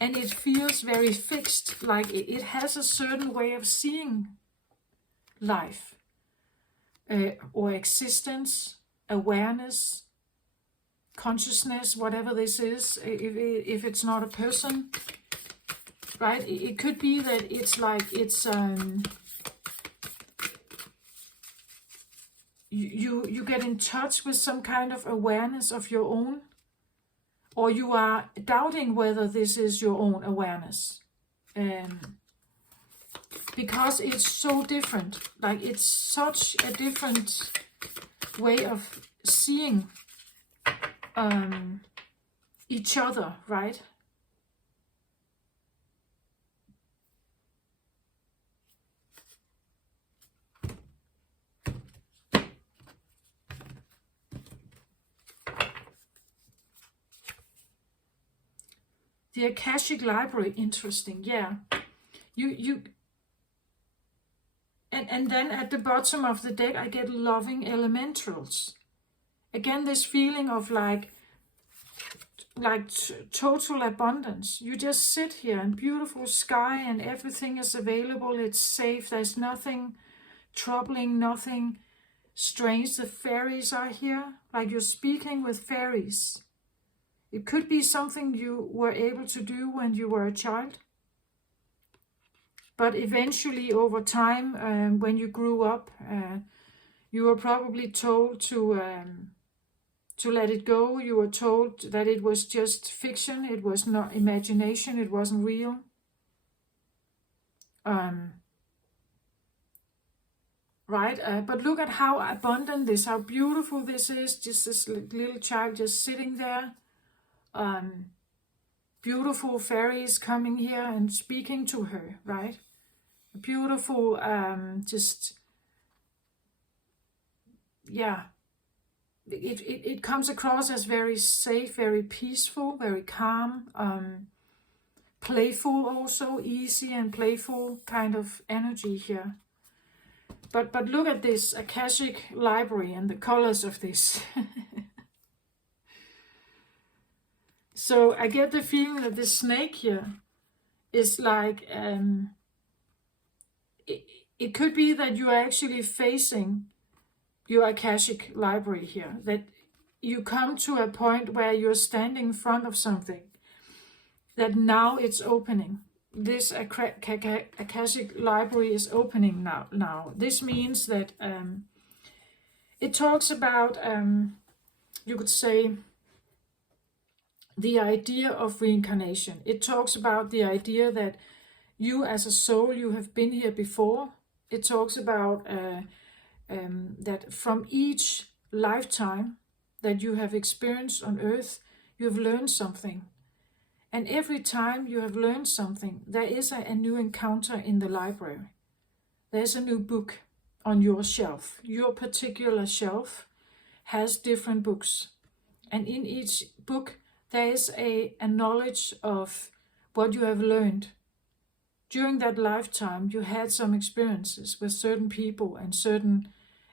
and it feels very fixed. Like it has a certain way of seeing life, or existence, awareness, consciousness, whatever this is. If it's not a person. Right, it could be that it's like you get in touch with some kind of awareness of your own, or you are doubting whether this is your own awareness. Because it's so different, like it's such a different way of seeing each other, right? The Akashic Library, interesting, yeah. And then at the bottom of the deck, I get loving elementals. Again, this feeling of like total abundance. You just sit here and beautiful sky and everything is available. It's safe. There's nothing troubling, nothing strange. The fairies are here, like you're speaking with fairies. It could be something you were able to do when you were a child. But eventually, over time, when you grew up, you were probably told to let it go. You were told that it was just fiction. It was not imagination. It wasn't real. Right? But look at how abundant this, how beautiful this is. Just this little child just sitting there. Beautiful fairies coming here and speaking to her, right? Beautiful, yeah. It comes across as very safe, very peaceful, very calm, playful also, easy and playful kind of energy here. But look at this Akashic Library and the colors of this. So I get the feeling that the snake here is like, it could be that you are actually facing your Akashic Library here, that you come to a point where you're standing in front of something, that now it's opening. This Akashic Library is opening now. This means that it talks about, you could say, the idea of reincarnation. It talks about the idea that you as a soul, you have been here before. It talks about that from each lifetime that you have experienced on earth, you have learned something. And every time you have learned something, there is a new encounter in the library. There's a new book on your shelf. Your particular shelf has different books. And in each book, there is a knowledge of what you have learned. During that lifetime, you had some experiences with certain people and certain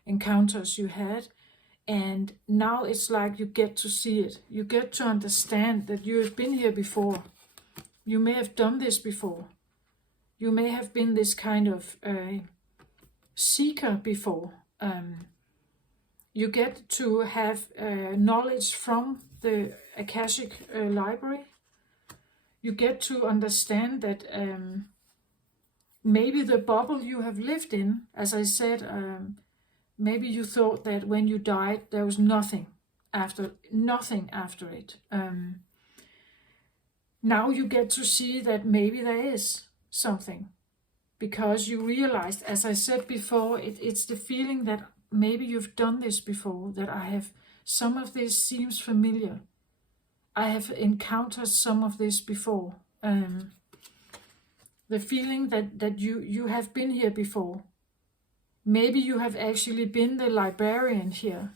encounters you had. And now it's like you get to see it. You get to understand that you have been here before. You may have done this before. You may have been this kind of seeker before. You get to have knowledge from the Akashic Library. You get to understand that maybe the bubble you have lived in, as I said, maybe you thought that when you died there was nothing after it. Now you get to see that maybe there is something, because you realized, as I said before, it's the feeling that maybe you've done this before, that some of this seems familiar. I have encountered some of this before. The feeling that you have been here before. Maybe you have actually been the librarian here.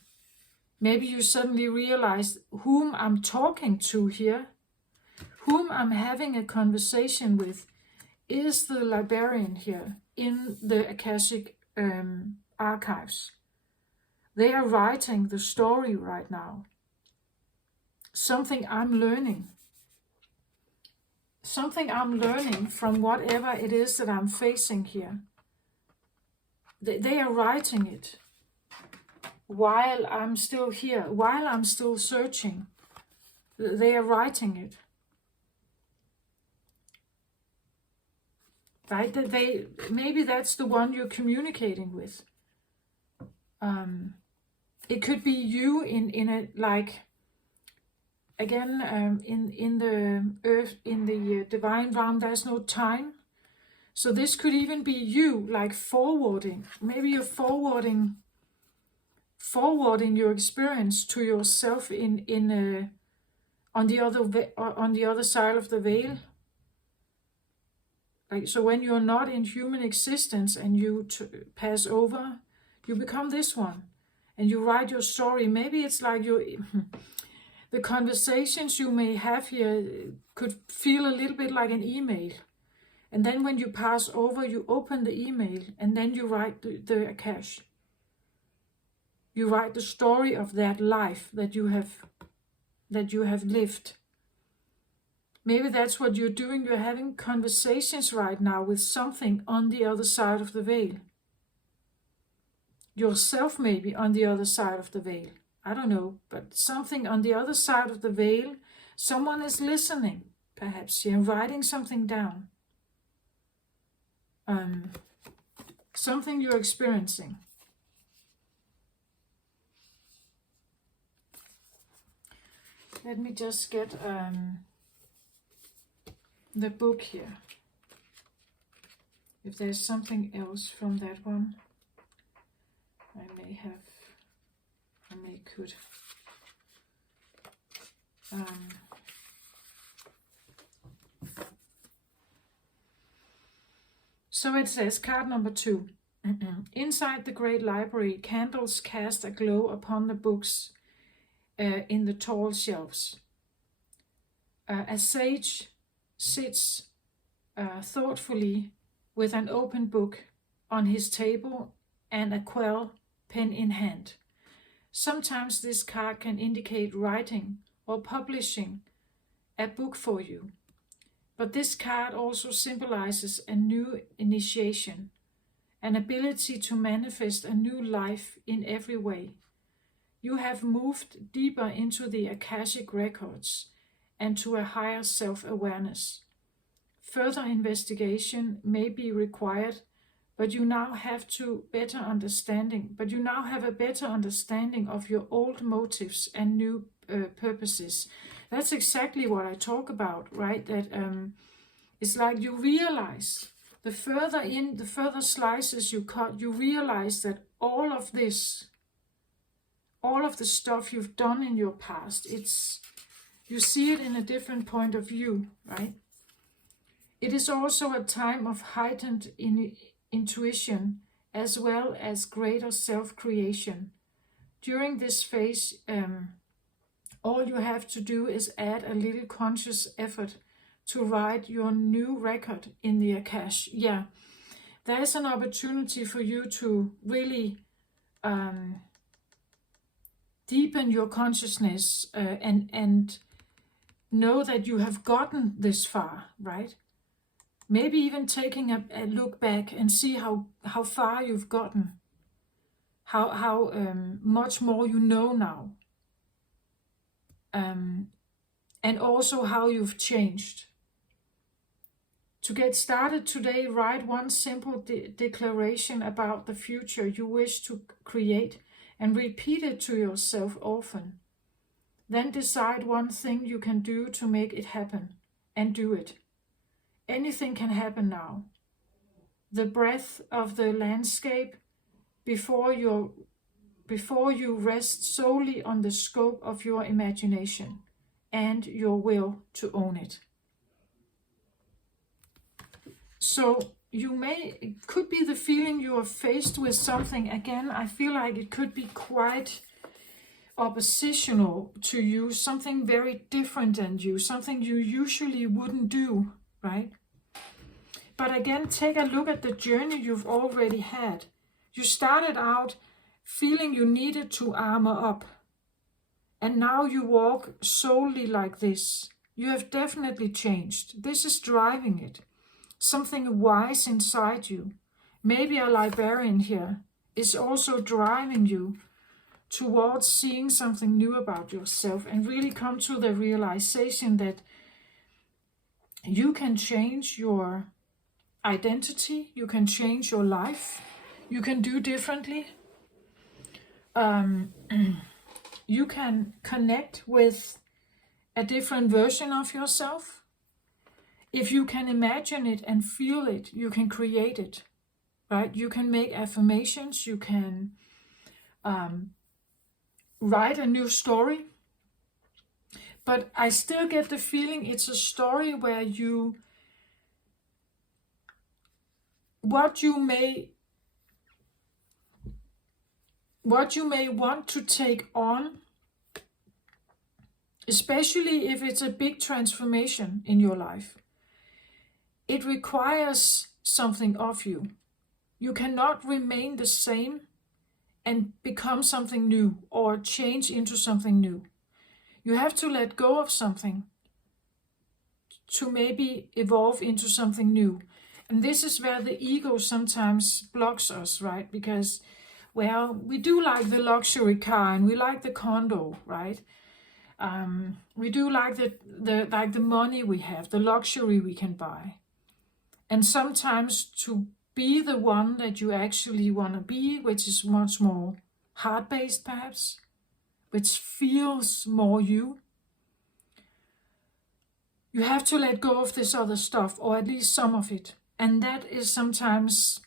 Maybe you suddenly realize whom I'm talking to here, whom I'm having a conversation with, is the librarian here in the Akashic archives. They are writing the story right now. Something I'm learning. Something I'm learning from whatever it is that I'm facing here. They are writing it while I'm still here, while I'm still searching. They are writing it. Right? Maybe that's the one you're communicating with. it could be you in a, like, again, in the earth, in the divine realm, there's no time. So this could even be you, like forwarding. Maybe you're forwarding your experience to yourself on the other side of the veil. Like, so when you're not in human existence and you pass over, you become this one, and you write your story. Maybe it's like the conversations you may have here could feel a little bit like an email. And then when you pass over, you open the email, and then you write the Akash. You write the story of that life that you have lived. Maybe that's what you're doing. You're having conversations right now with something on the other side of the veil. Yourself maybe on the other side of the veil. I don't know, but something on the other side of the veil. Someone is listening, perhaps, and writing something down. Something you're experiencing. Let me just get the book here. If there's something else from that one, I could. So it says, card number 2. Inside the great library, candles cast a glow upon the books in the tall shelves. A sage sits thoughtfully with an open book on his table and a quill pen in hand. Sometimes this card can indicate writing or publishing a book for you. But this card also symbolizes a new initiation, an ability to manifest a new life in every way. You have moved deeper into the Akashic records and to a higher self-awareness. Further investigation may be required, but you now have a better understanding of your old motives and new purposes. That's exactly what I talk about, right? That it's like you realize, the further slices you cut, you realize that all of the stuff you've done in your past, you see it in a different point of view, right? It is also a time of heightened intuition as well as greater self-creation. During this phase, all you have to do is add a little conscious effort to write your new record in the Akash. Yeah, there is an opportunity for you to really deepen your consciousness and know that you have gotten this far, right? Maybe even taking a look back and see how far you've gotten, how much more you know now, and also how you've changed. To get started today, write one simple declaration about the future you wish to create and repeat it to yourself often. Then decide one thing you can do to make it happen and do it. Anything can happen now. The breadth of the landscape before you rest solely on the scope of your imagination and your will to own it. So it could be the feeling you are faced with something. Again, I feel like it could be quite oppositional to you, something very different than you, something you usually wouldn't do, right? But again, take a look at the journey you've already had. You started out feeling you needed to armor up, and now you walk solely like this. You have definitely changed. This is driving it. Something wise inside you, maybe a librarian here, is also driving you towards seeing something new about yourself and really come to the realization that you can change your identity, you can change your life, you can do differently. you can connect with a different version of yourself. If you can imagine it and feel it, you can create it, right? You can make affirmations, you can write a new story. But I still get the feeling it's a story where what you may want to take on, especially if it's a big transformation in your life, it requires something of you. You cannot remain the same and become something new or change into something new. You have to let go of something to maybe evolve into something new. And this is where the ego sometimes blocks us, right? Because, well, we do like the luxury car and we like the condo, right? We do like the money we have, the luxury we can buy. And sometimes to be the one that you actually want to be, which is much more heart-based perhaps, which feels more you, you have to let go of this other stuff, or at least some of it. And that is sometimes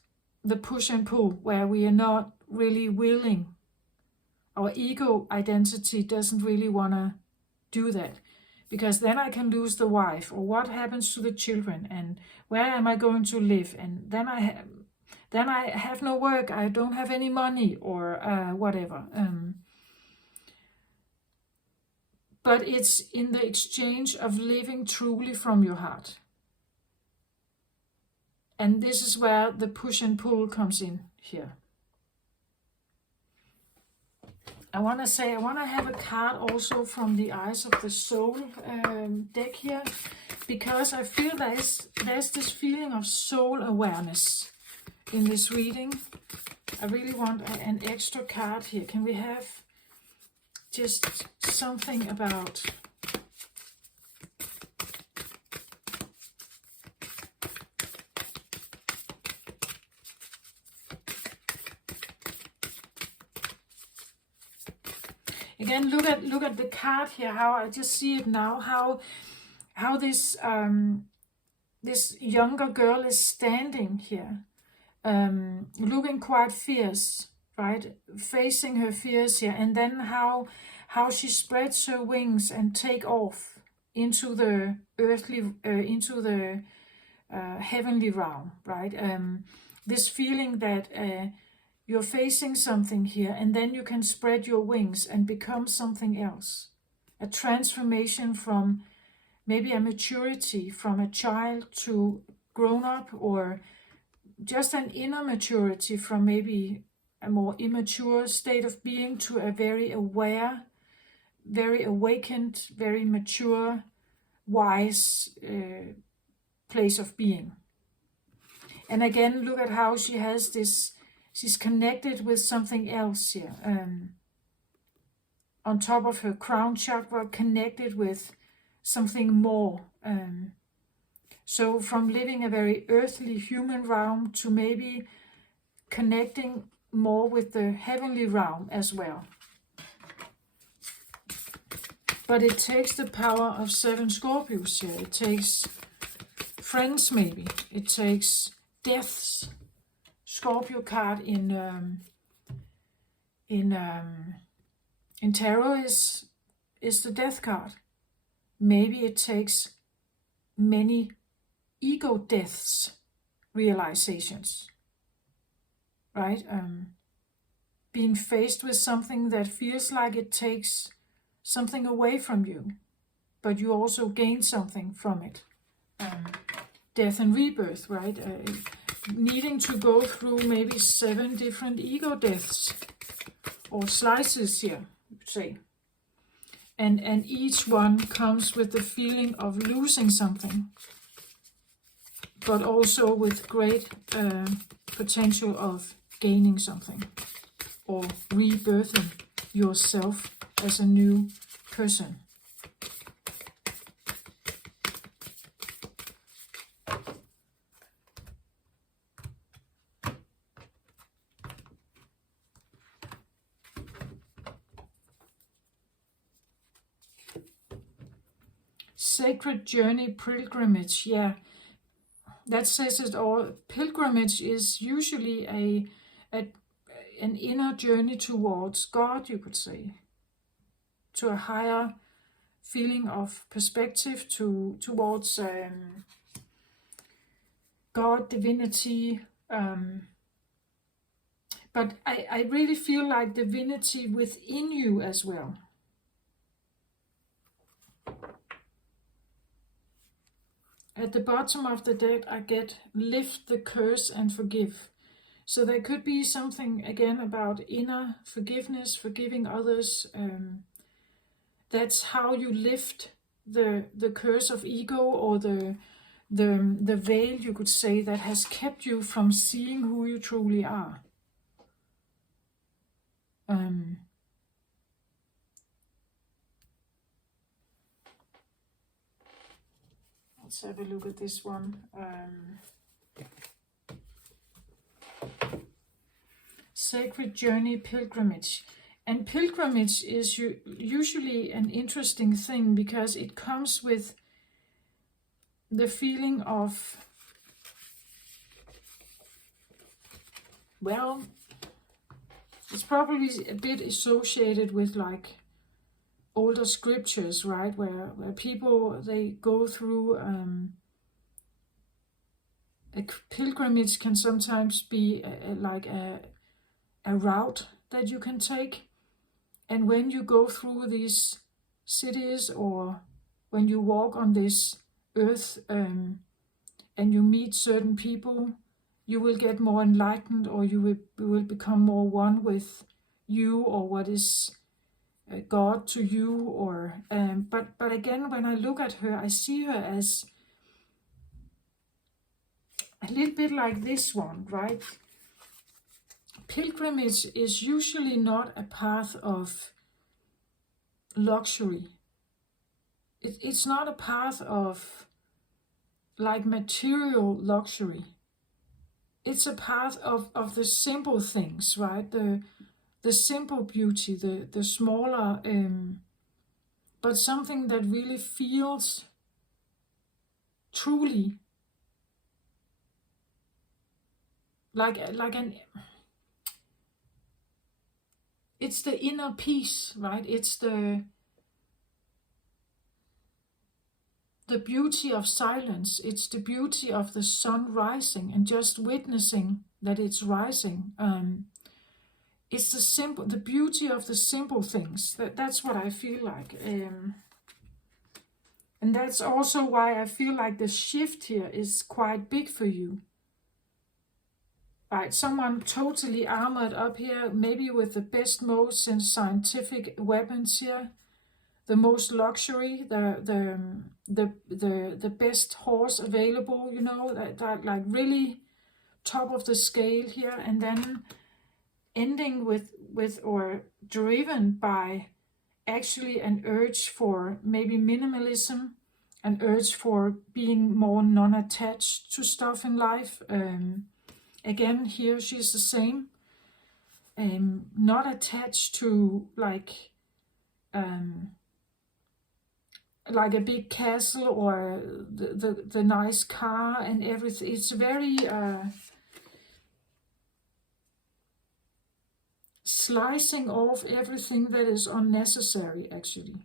the push and pull, where we are not really willing. Our ego identity doesn't really want to do that, because then I can lose the wife, or what happens to the children, and where am I going to live, and then I have no work, I don't have any money, or whatever. But it's in the exchange of living truly from your heart. And this is where the push and pull comes in here. I want to have a card also from the Eyes of the Soul deck here, because I feel there's this feeling of soul awareness in this reading. I really want an extra card here. Can we have just something about again, look at the card here, how I just see it now, how this this younger girl is standing here, looking quite fierce, right? Facing her fears here, and then how she spreads her wings and take off into the earthly, into the heavenly realm, right? This feeling that you're facing something here, and then you can spread your wings and become something else. A transformation from maybe a maturity from a child to grown up, or just an inner maturity from maybe a more immature state of being to a very aware, very awakened, very mature, wise place of being. And again, look at how she has this, she's connected with something else here. On top of her crown chakra, connected with something more. So from living a very earthly human realm to maybe connecting more with the heavenly realm as well. But it takes the power of 7 Scorpios here. It takes friends maybe. It takes deaths. Scorpio card in tarot is the death card. Maybe it takes many ego deaths, realizations, right? Being faced with something that feels like it takes something away from you, but you also gain something from it. Death and rebirth, right? Needing to go through maybe 7 different ego deaths, or slices here, say. And each one comes with the feeling of losing something, but also with great potential of gaining something, or rebirthing yourself as a new person. Sacred journey, pilgrimage. Yeah, that says it all. Pilgrimage is usually an inner journey towards God, you could say, to a higher feeling of perspective, towards God, divinity. But I really feel like divinity within you as well. At the bottom of the deck, I get lift the curse and forgive. So there could be something again about inner forgiveness, forgiving others. That's how you lift the curse of ego, or the veil, you could say, that has kept you from seeing who you truly are. Let's have a look at this one. Sacred journey, pilgrimage. And pilgrimage is usually an interesting thing, because it comes with the feeling of, well, it's probably a bit associated with like older scriptures, right? Where people, they go through a pilgrimage can sometimes be like a route that you can take. And when you go through these cities, or when you walk on this earth, and you meet certain people, you will get more enlightened, or you will become more one with you, or what is God to you. Or but again, when I look at her, I see her as a little bit like this one, right? Pilgrimage is usually not a path of luxury. It's not a path of like material luxury. It's a path of the simple things, right? The simple beauty, the smaller, but something that really feels truly like it's the inner peace, right? It's the beauty of silence. It's the beauty of the sun rising and just witnessing that it's rising. It's the beauty of the simple things. That's what I feel like. And that's also why I feel like the shift here is quite big for you. Right, someone totally armored up here, maybe with the best, most scientific weapons here, the most luxury, the best horse available, you know, that like really top of the scale here, and then ending with or driven by actually an urge for maybe minimalism, an urge for being more non-attached to stuff in life. Again, here she's the same. Not attached to like a big castle, or the nice car and everything. It's very slicing off everything that is unnecessary, actually,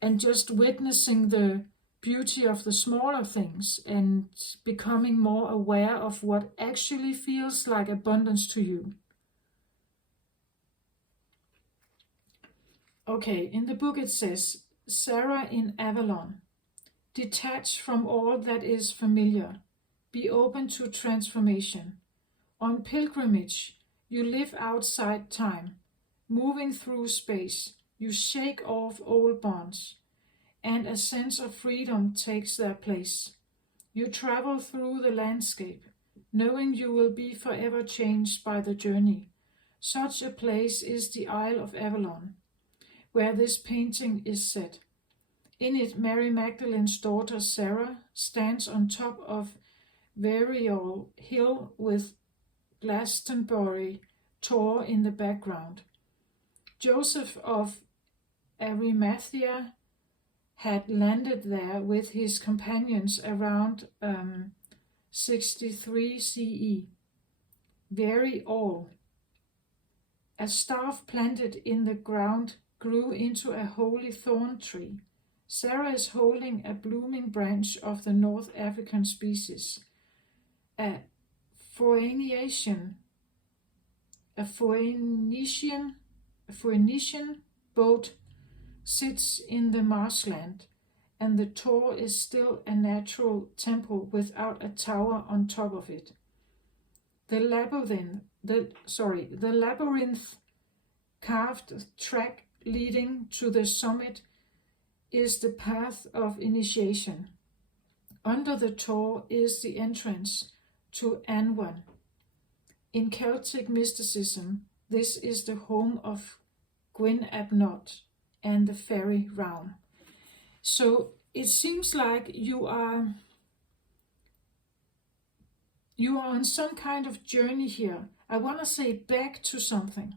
and just witnessing the beauty of the smaller things, and becoming more aware of what actually feels like abundance to you. Okay, in the book it says, Sarah in Avalon, detach from all that is familiar, be open to transformation. On pilgrimage, you live outside time, moving through space. You shake off old bonds, and a sense of freedom takes their place. You travel through the landscape, knowing you will be forever changed by the journey. Such a place is the Isle of Avalon, where this painting is set. In it, Mary Magdalene's daughter Sarah stands on top of Verial Hill with Glastonbury Tor in the background. Joseph of Arimathea had landed there with his companions around 63 CE. Very old. A staff planted in the ground grew into a holy thorn tree. Sarah is holding a blooming branch of the North African species. A Phoenician boat sits in the marshland, and the Tor is still a natural temple without a tower on top of it. The labyrinth carved track leading to the summit is the path of initiation. Under the Tor is the entrance to Anwan. In Celtic mysticism, this is the home of Gwyn ap Nudd and the fairy realm. So it seems like you are on some kind of journey here. I want to say back to something.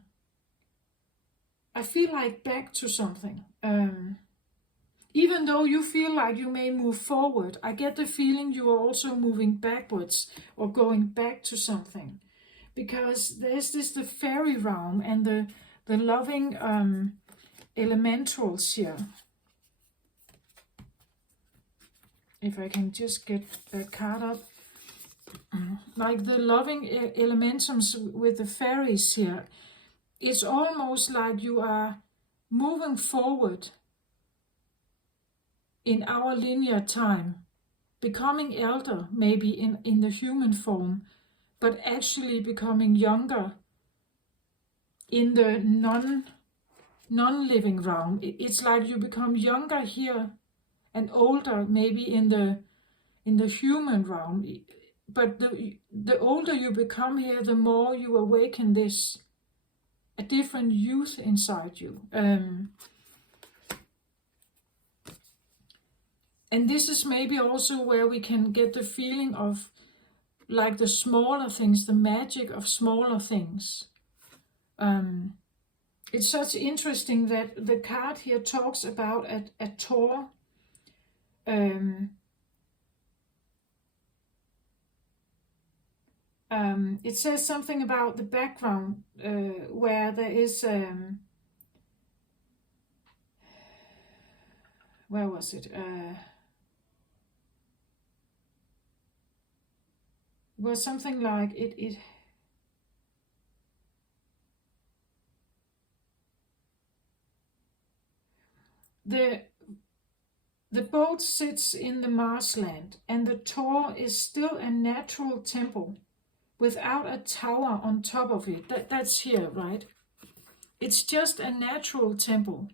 I feel like back to something. Even though you feel like you may move forward, I get the feeling you are also moving backwards or going back to something. Because there's the fairy realm and the loving elementals here. If I can just get that card up. Like the loving elementums with the fairies here. It's almost like you are moving forward in our linear time, becoming elder maybe in the human form, but actually becoming younger in the non-living realm. It's like you become younger here and older maybe in the human realm. But the older you become here, the more you awaken a different youth inside you. And this is maybe also where we can get the feeling of like the smaller things, the magic of smaller things. It's such interesting that the card here talks about a Tor. It says something about the background where there is where was it? Was something like it the boat sits in the marshland, and the Tor is still a natural temple without a tower on top of it. That's here, right? It's just a natural temple.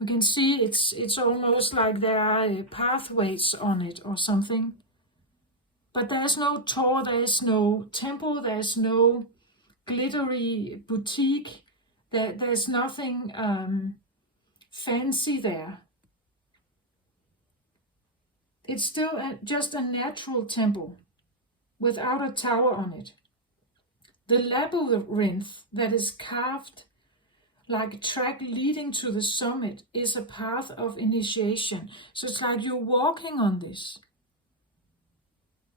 We can see it's almost like there are pathways on it or something. But there's no Tor, there's no temple, there's no glittery boutique. There's nothing fancy there. It's still just a natural temple without a tower on it. The labyrinth that is carved like a track leading to the summit is a path of initiation. So it's like you're walking on this.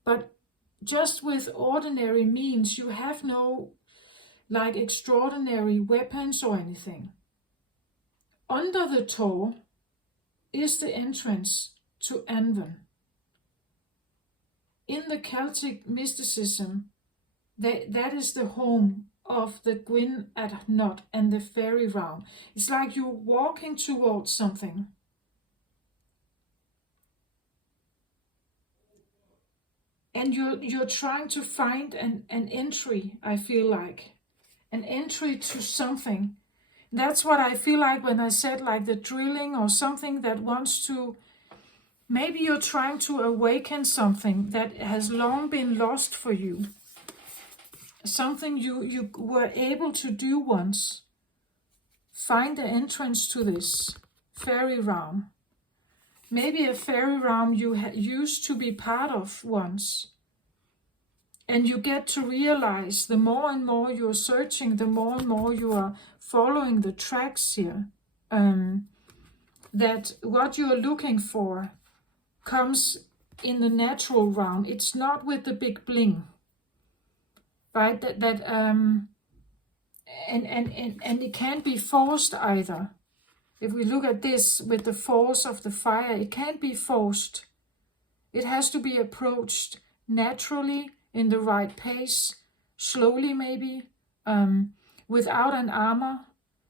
But just with ordinary means, you have no like extraordinary weapons or anything. Under the Tor is the entrance to Anwan. In the Celtic mysticism, that is the home of the Gwyn ap Nudd and the fairy realm. It's like you're walking towards something. And you're trying to find an entry, I feel like. An entry to something. That's what I feel like when I said like the drilling or something that wants to, maybe you're trying to awaken something that has long been lost for you. Something you were able to do once. Find the entrance to this fairy realm. Maybe a fairy realm you used to be part of once. And you get to realize the more and more you're searching, the more and more you are following the tracks here. that what you're looking for comes in the natural realm. It's not with the big bling, right? And it can't be forced either. If we look at this with the force of the fire, it can't be forced. It has to be approached naturally, in the right pace, slowly maybe, without an armor,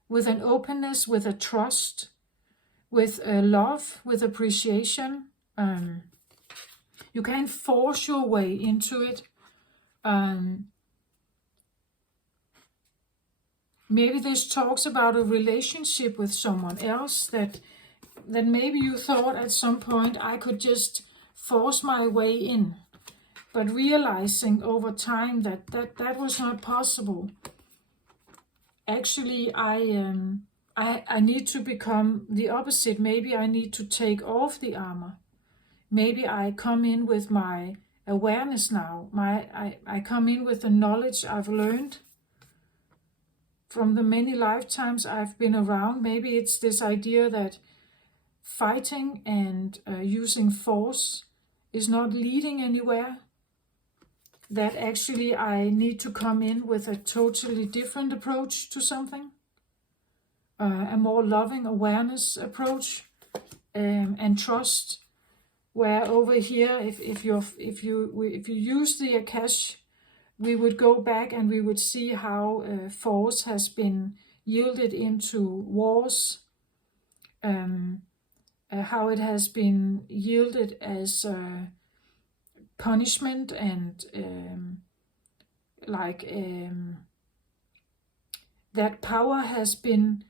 with an openness, with a trust, with a love, with appreciation. You can't force your way into it. Maybe this talks about a relationship with someone else that maybe you thought at some point I could just force my way in, but realizing over time that was not possible. Actually, I need to become the opposite. Maybe I need to take off the armor. Maybe I come in with my awareness now. I come in with the knowledge I've learned from the many lifetimes I've been around. Maybe it's this idea that fighting and using force is not leading anywhere. That actually I need to come in with a totally different approach to something. A more loving awareness approach, and trust. Where over here, if you use the Akash, we would go back and we would see how force has been yielded into wars, how it has been yielded as punishment, and that power has been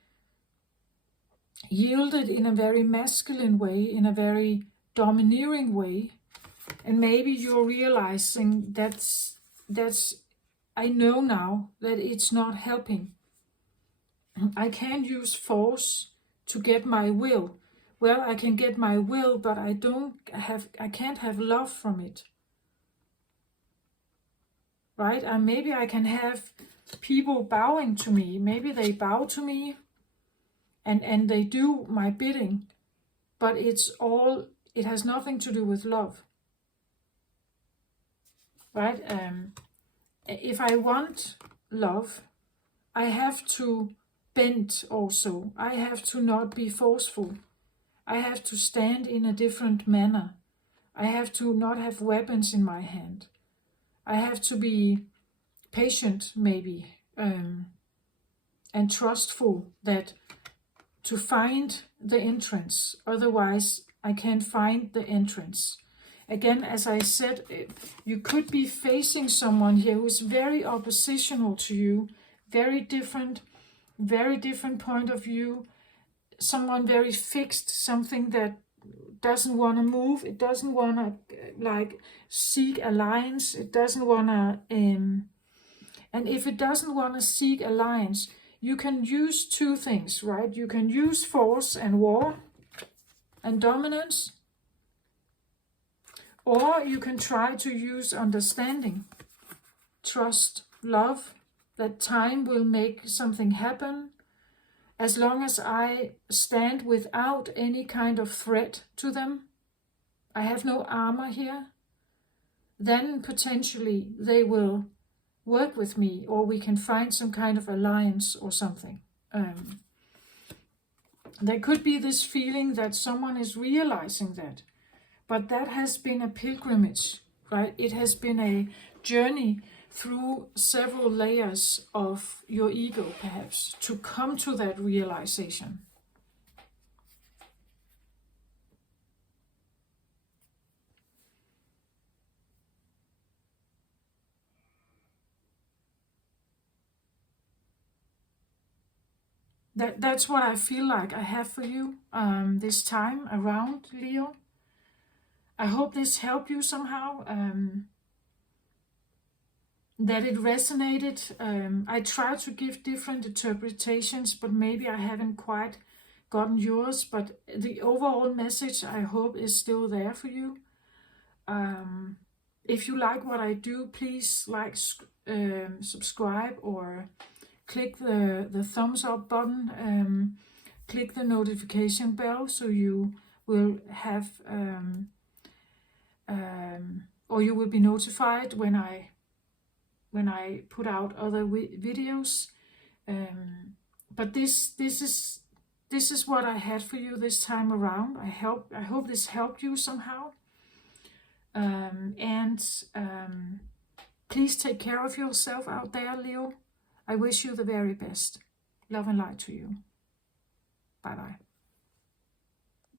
yielded in a very masculine way, in a very domineering way. And maybe you're realizing that's I know now that it's not helping. I can't use force to get my will. Well, I can get my will, but I can't have love from it. Right? And maybe I can have people bowing to me. Maybe they bow to me and they do my bidding, but it has nothing to do with love. Right? If I want love, I have to bend also. I have to not be forceful. I have to stand in a different manner. I have to not have weapons in my hand. I have to be patient, maybe, and trustful that to find the entrance. Otherwise, I can't find the entrance. Again, as I said, you could be facing someone here who is very oppositional to you, very different point of view, someone very fixed, something that doesn't want to move, it doesn't want to seek alliance, it doesn't want to, and if it doesn't want to seek alliance, you can use two things, right? You can use force and war and dominance, or you can try to use understanding, trust, love, that time will make something happen. As long as I stand without any kind of threat to them, I have no armor here, then potentially they will work with me, or we can find some kind of alliance or something. There could be this feeling that someone is realizing that, but that has been a pilgrimage, right? It has been a journey through several layers of your ego, perhaps, to come to that realization. That's what I feel like I have for you this time around, Leo. I hope this helped you somehow, that it resonated. I try to give different interpretations, but maybe I haven't quite gotten yours, but the overall message, I hope, is still there for you. If you like what I do, please subscribe or click the thumbs up button. click the notification bell so you will have or you will be notified when I put out other videos. But this is what I had for you this time around. I hope this helped you somehow. Please take care of yourself out there, Leo. I wish you the very best. Love and light to you. Bye bye.